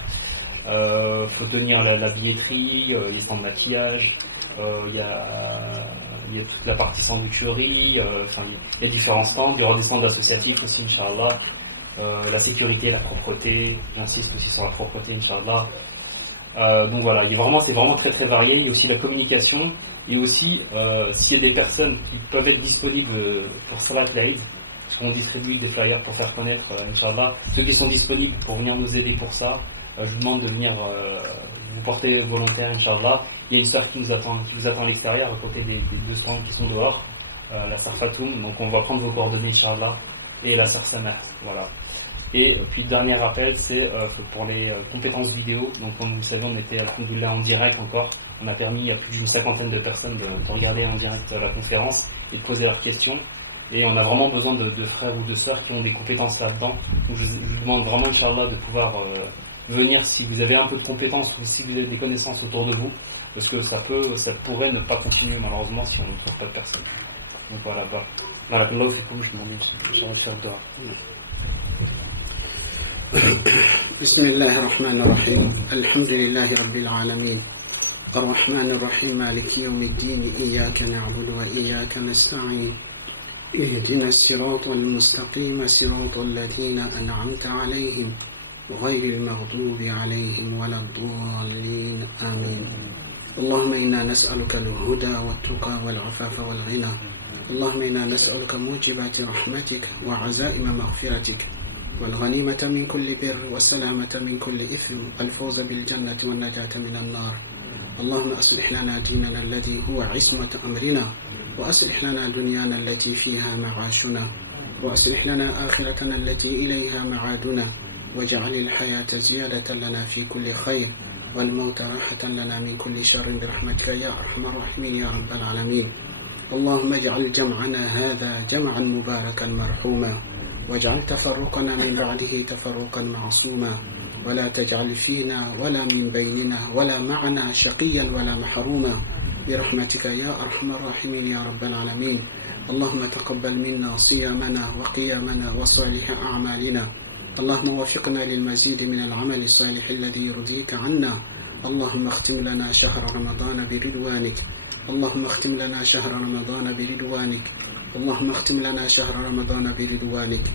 Faut tenir la billetterie, il y a des stands de maquillage, il y a toute la partie sandwicherie, il y a différents stands, il y aura des stands associatifs aussi Inch'Allah. La sécurité, la propreté, j'insiste aussi sur la propreté Inch'Allah. Donc voilà, c'est vraiment très très varié. Il y a aussi la communication, et aussi s'il y a des personnes qui peuvent être disponibles pour Salat l'Aïd, parce qu'on distribue des flyers pour faire connaître Inch'Allah, ceux qui sont disponibles pour venir nous aider pour ça, je vous demande de venir vous porter volontaire Inch'Allah. Il y a une sœur qui vous attend à l'extérieur à côté des deux stands qui sont dehors, la sœur Fatoum. Donc on va prendre vos coordonnées Inch'Allah, et la sœur Samah, voilà. Et puis dernier rappel, c'est pour les compétences vidéo. Donc comme vous le savez, on était alhamdoulilah en direct encore. On a permis à plus d'une 50aine de personnes de regarder en direct la conférence et de poser leurs questions. Et on a vraiment besoin de frères ou de sœurs qui ont des compétences là-dedans. Donc je vous demande vraiment Inch'Allah de pouvoir venir si vous avez un peu de compétences ou si vous avez des connaissances autour de vous, parce que ça pourrait ne pas continuer malheureusement si on ne trouve pas de personnes. Donc voilà, barakallahu fikum, je demande Inch'Allah de faire le dua. بسم الله الرحمن الرحيم الحمد لله رب العالمين الرحمن الرحيم مالك يوم الدين إياك نعبد وإياك نستعين اهدنا الصراط المستقيم صراط الذين أنعمت عليهم غير المغضوب عليهم ولا الضالين آمين اللهم إنا نسألك الهدى والتقى والعفاف والغنى اللهم إنا نسألك موجبات رحمتك وعزائم مغفرتك والغنيمة من كل بر والسلامة من كل إثم والفوز بالجنة والنجاة من النار اللهم أصلح لنا ديننا الذي هو عصمة أمرنا وأصلح لنا دنيانا التي فيها معاشنا وأصلح لنا آخرتنا التي إليها معادنا واجعل الحياة زيادة لنا في كل خير والموت راحة لنا من كل شر برحمتك يا أرحم الراحمين يا رب العالمين اللهم اجعل جمعنا هذا جمعا مباركا مرحوما واجعل تفرقنا من بعده تفرقا معصوما ولا تجعل فينا ولا من بيننا ولا معنا شقيا ولا محروما برحمتك يا أرحم الراحمين يا رب العالمين اللهم تقبل منا صيامنا وقيامنا وصالح أعمالنا اللهم وفقنا للمزيد من العمل الصالح الذي يرضيك عنا اللهم اختم لنا شهر رمضان برضوانك اللهم اختم لنا شهر رمضان برضوانك اللهم اختم لنا شهر رمضان برضوانك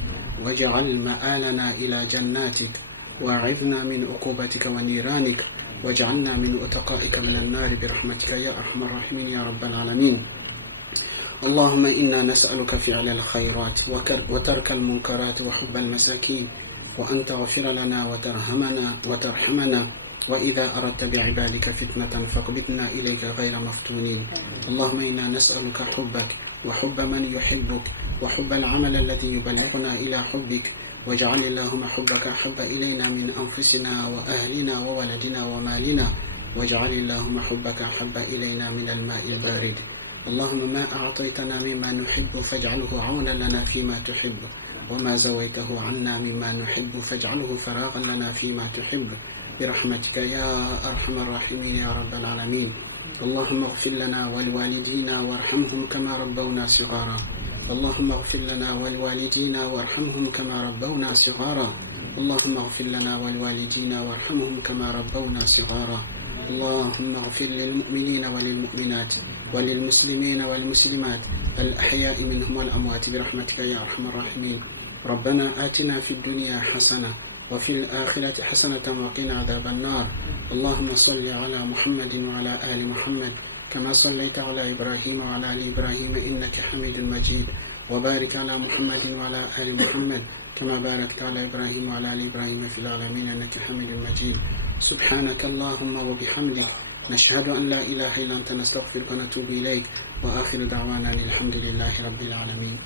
واجعل مآلنا إلى جناتك واعذنا من عقوبتك ونيرانك واجعلنا من أتقائك من النار برحمتك يا أرحم الراحمين يا رب العالمين اللهم إنا نسألك فعل الخيرات وترك المنكرات وحب المساكين وأن تغفر لنا وترحمنا وإذا أردت بعبادك فتنة فاقبضنا إليك غير مفتونين. اللهم إنا نسألك حبك وحب من يحبك وحب العمل الذي يبلغنا إلى حبك، واجعل اللهم حبك أحب إلينا من أنفسنا وأهلنا وولدنا ومالنا، واجعل اللهم حبك أحب إلينا من الماء البارد. اللهم ما أعطيتنا مما نحب فاجعله عونا لنا فيما تحب، وما زويته عنا مما نحب فاجعله فراغا لنا فيما تحب، برحمتك يا أرحم الراحمين يا رب العالمين. اللهم اغفر لنا ولوالدينا وارحمهم كما ربونا صغارا. اللهم اغفر لنا ولوالدينا وارحمهم كما ربونا صغارا. اللهم اغفر لنا ولوالدينا وارحمهم كما ربونا صغارا. اللهم اغفر للمؤمنين وللمؤمنات وللمسلمين والمسلمات الأحياء منهم والأموات برحمتك يا أرحم الراحمين. ربنا آتنا في الدنيا حسنة وفي الآخرة حسنة وقنا عذاب النار. اللهم صل على محمد وعلى آل محمد كما صليت على إبراهيم وعلى آل إبراهيم إنك حميد مجيد، وبارك على محمد وعلى آل محمد كما باركت على إبراهيم وعلى آل إبراهيم في العالمين إنك حميد مجيد. سبحانك اللهم وبحمدك نشهد أن لا إله إلا أنت نستغفرك ونتوب إليك، وآخر دعوانا الحمد لله رب العالمين.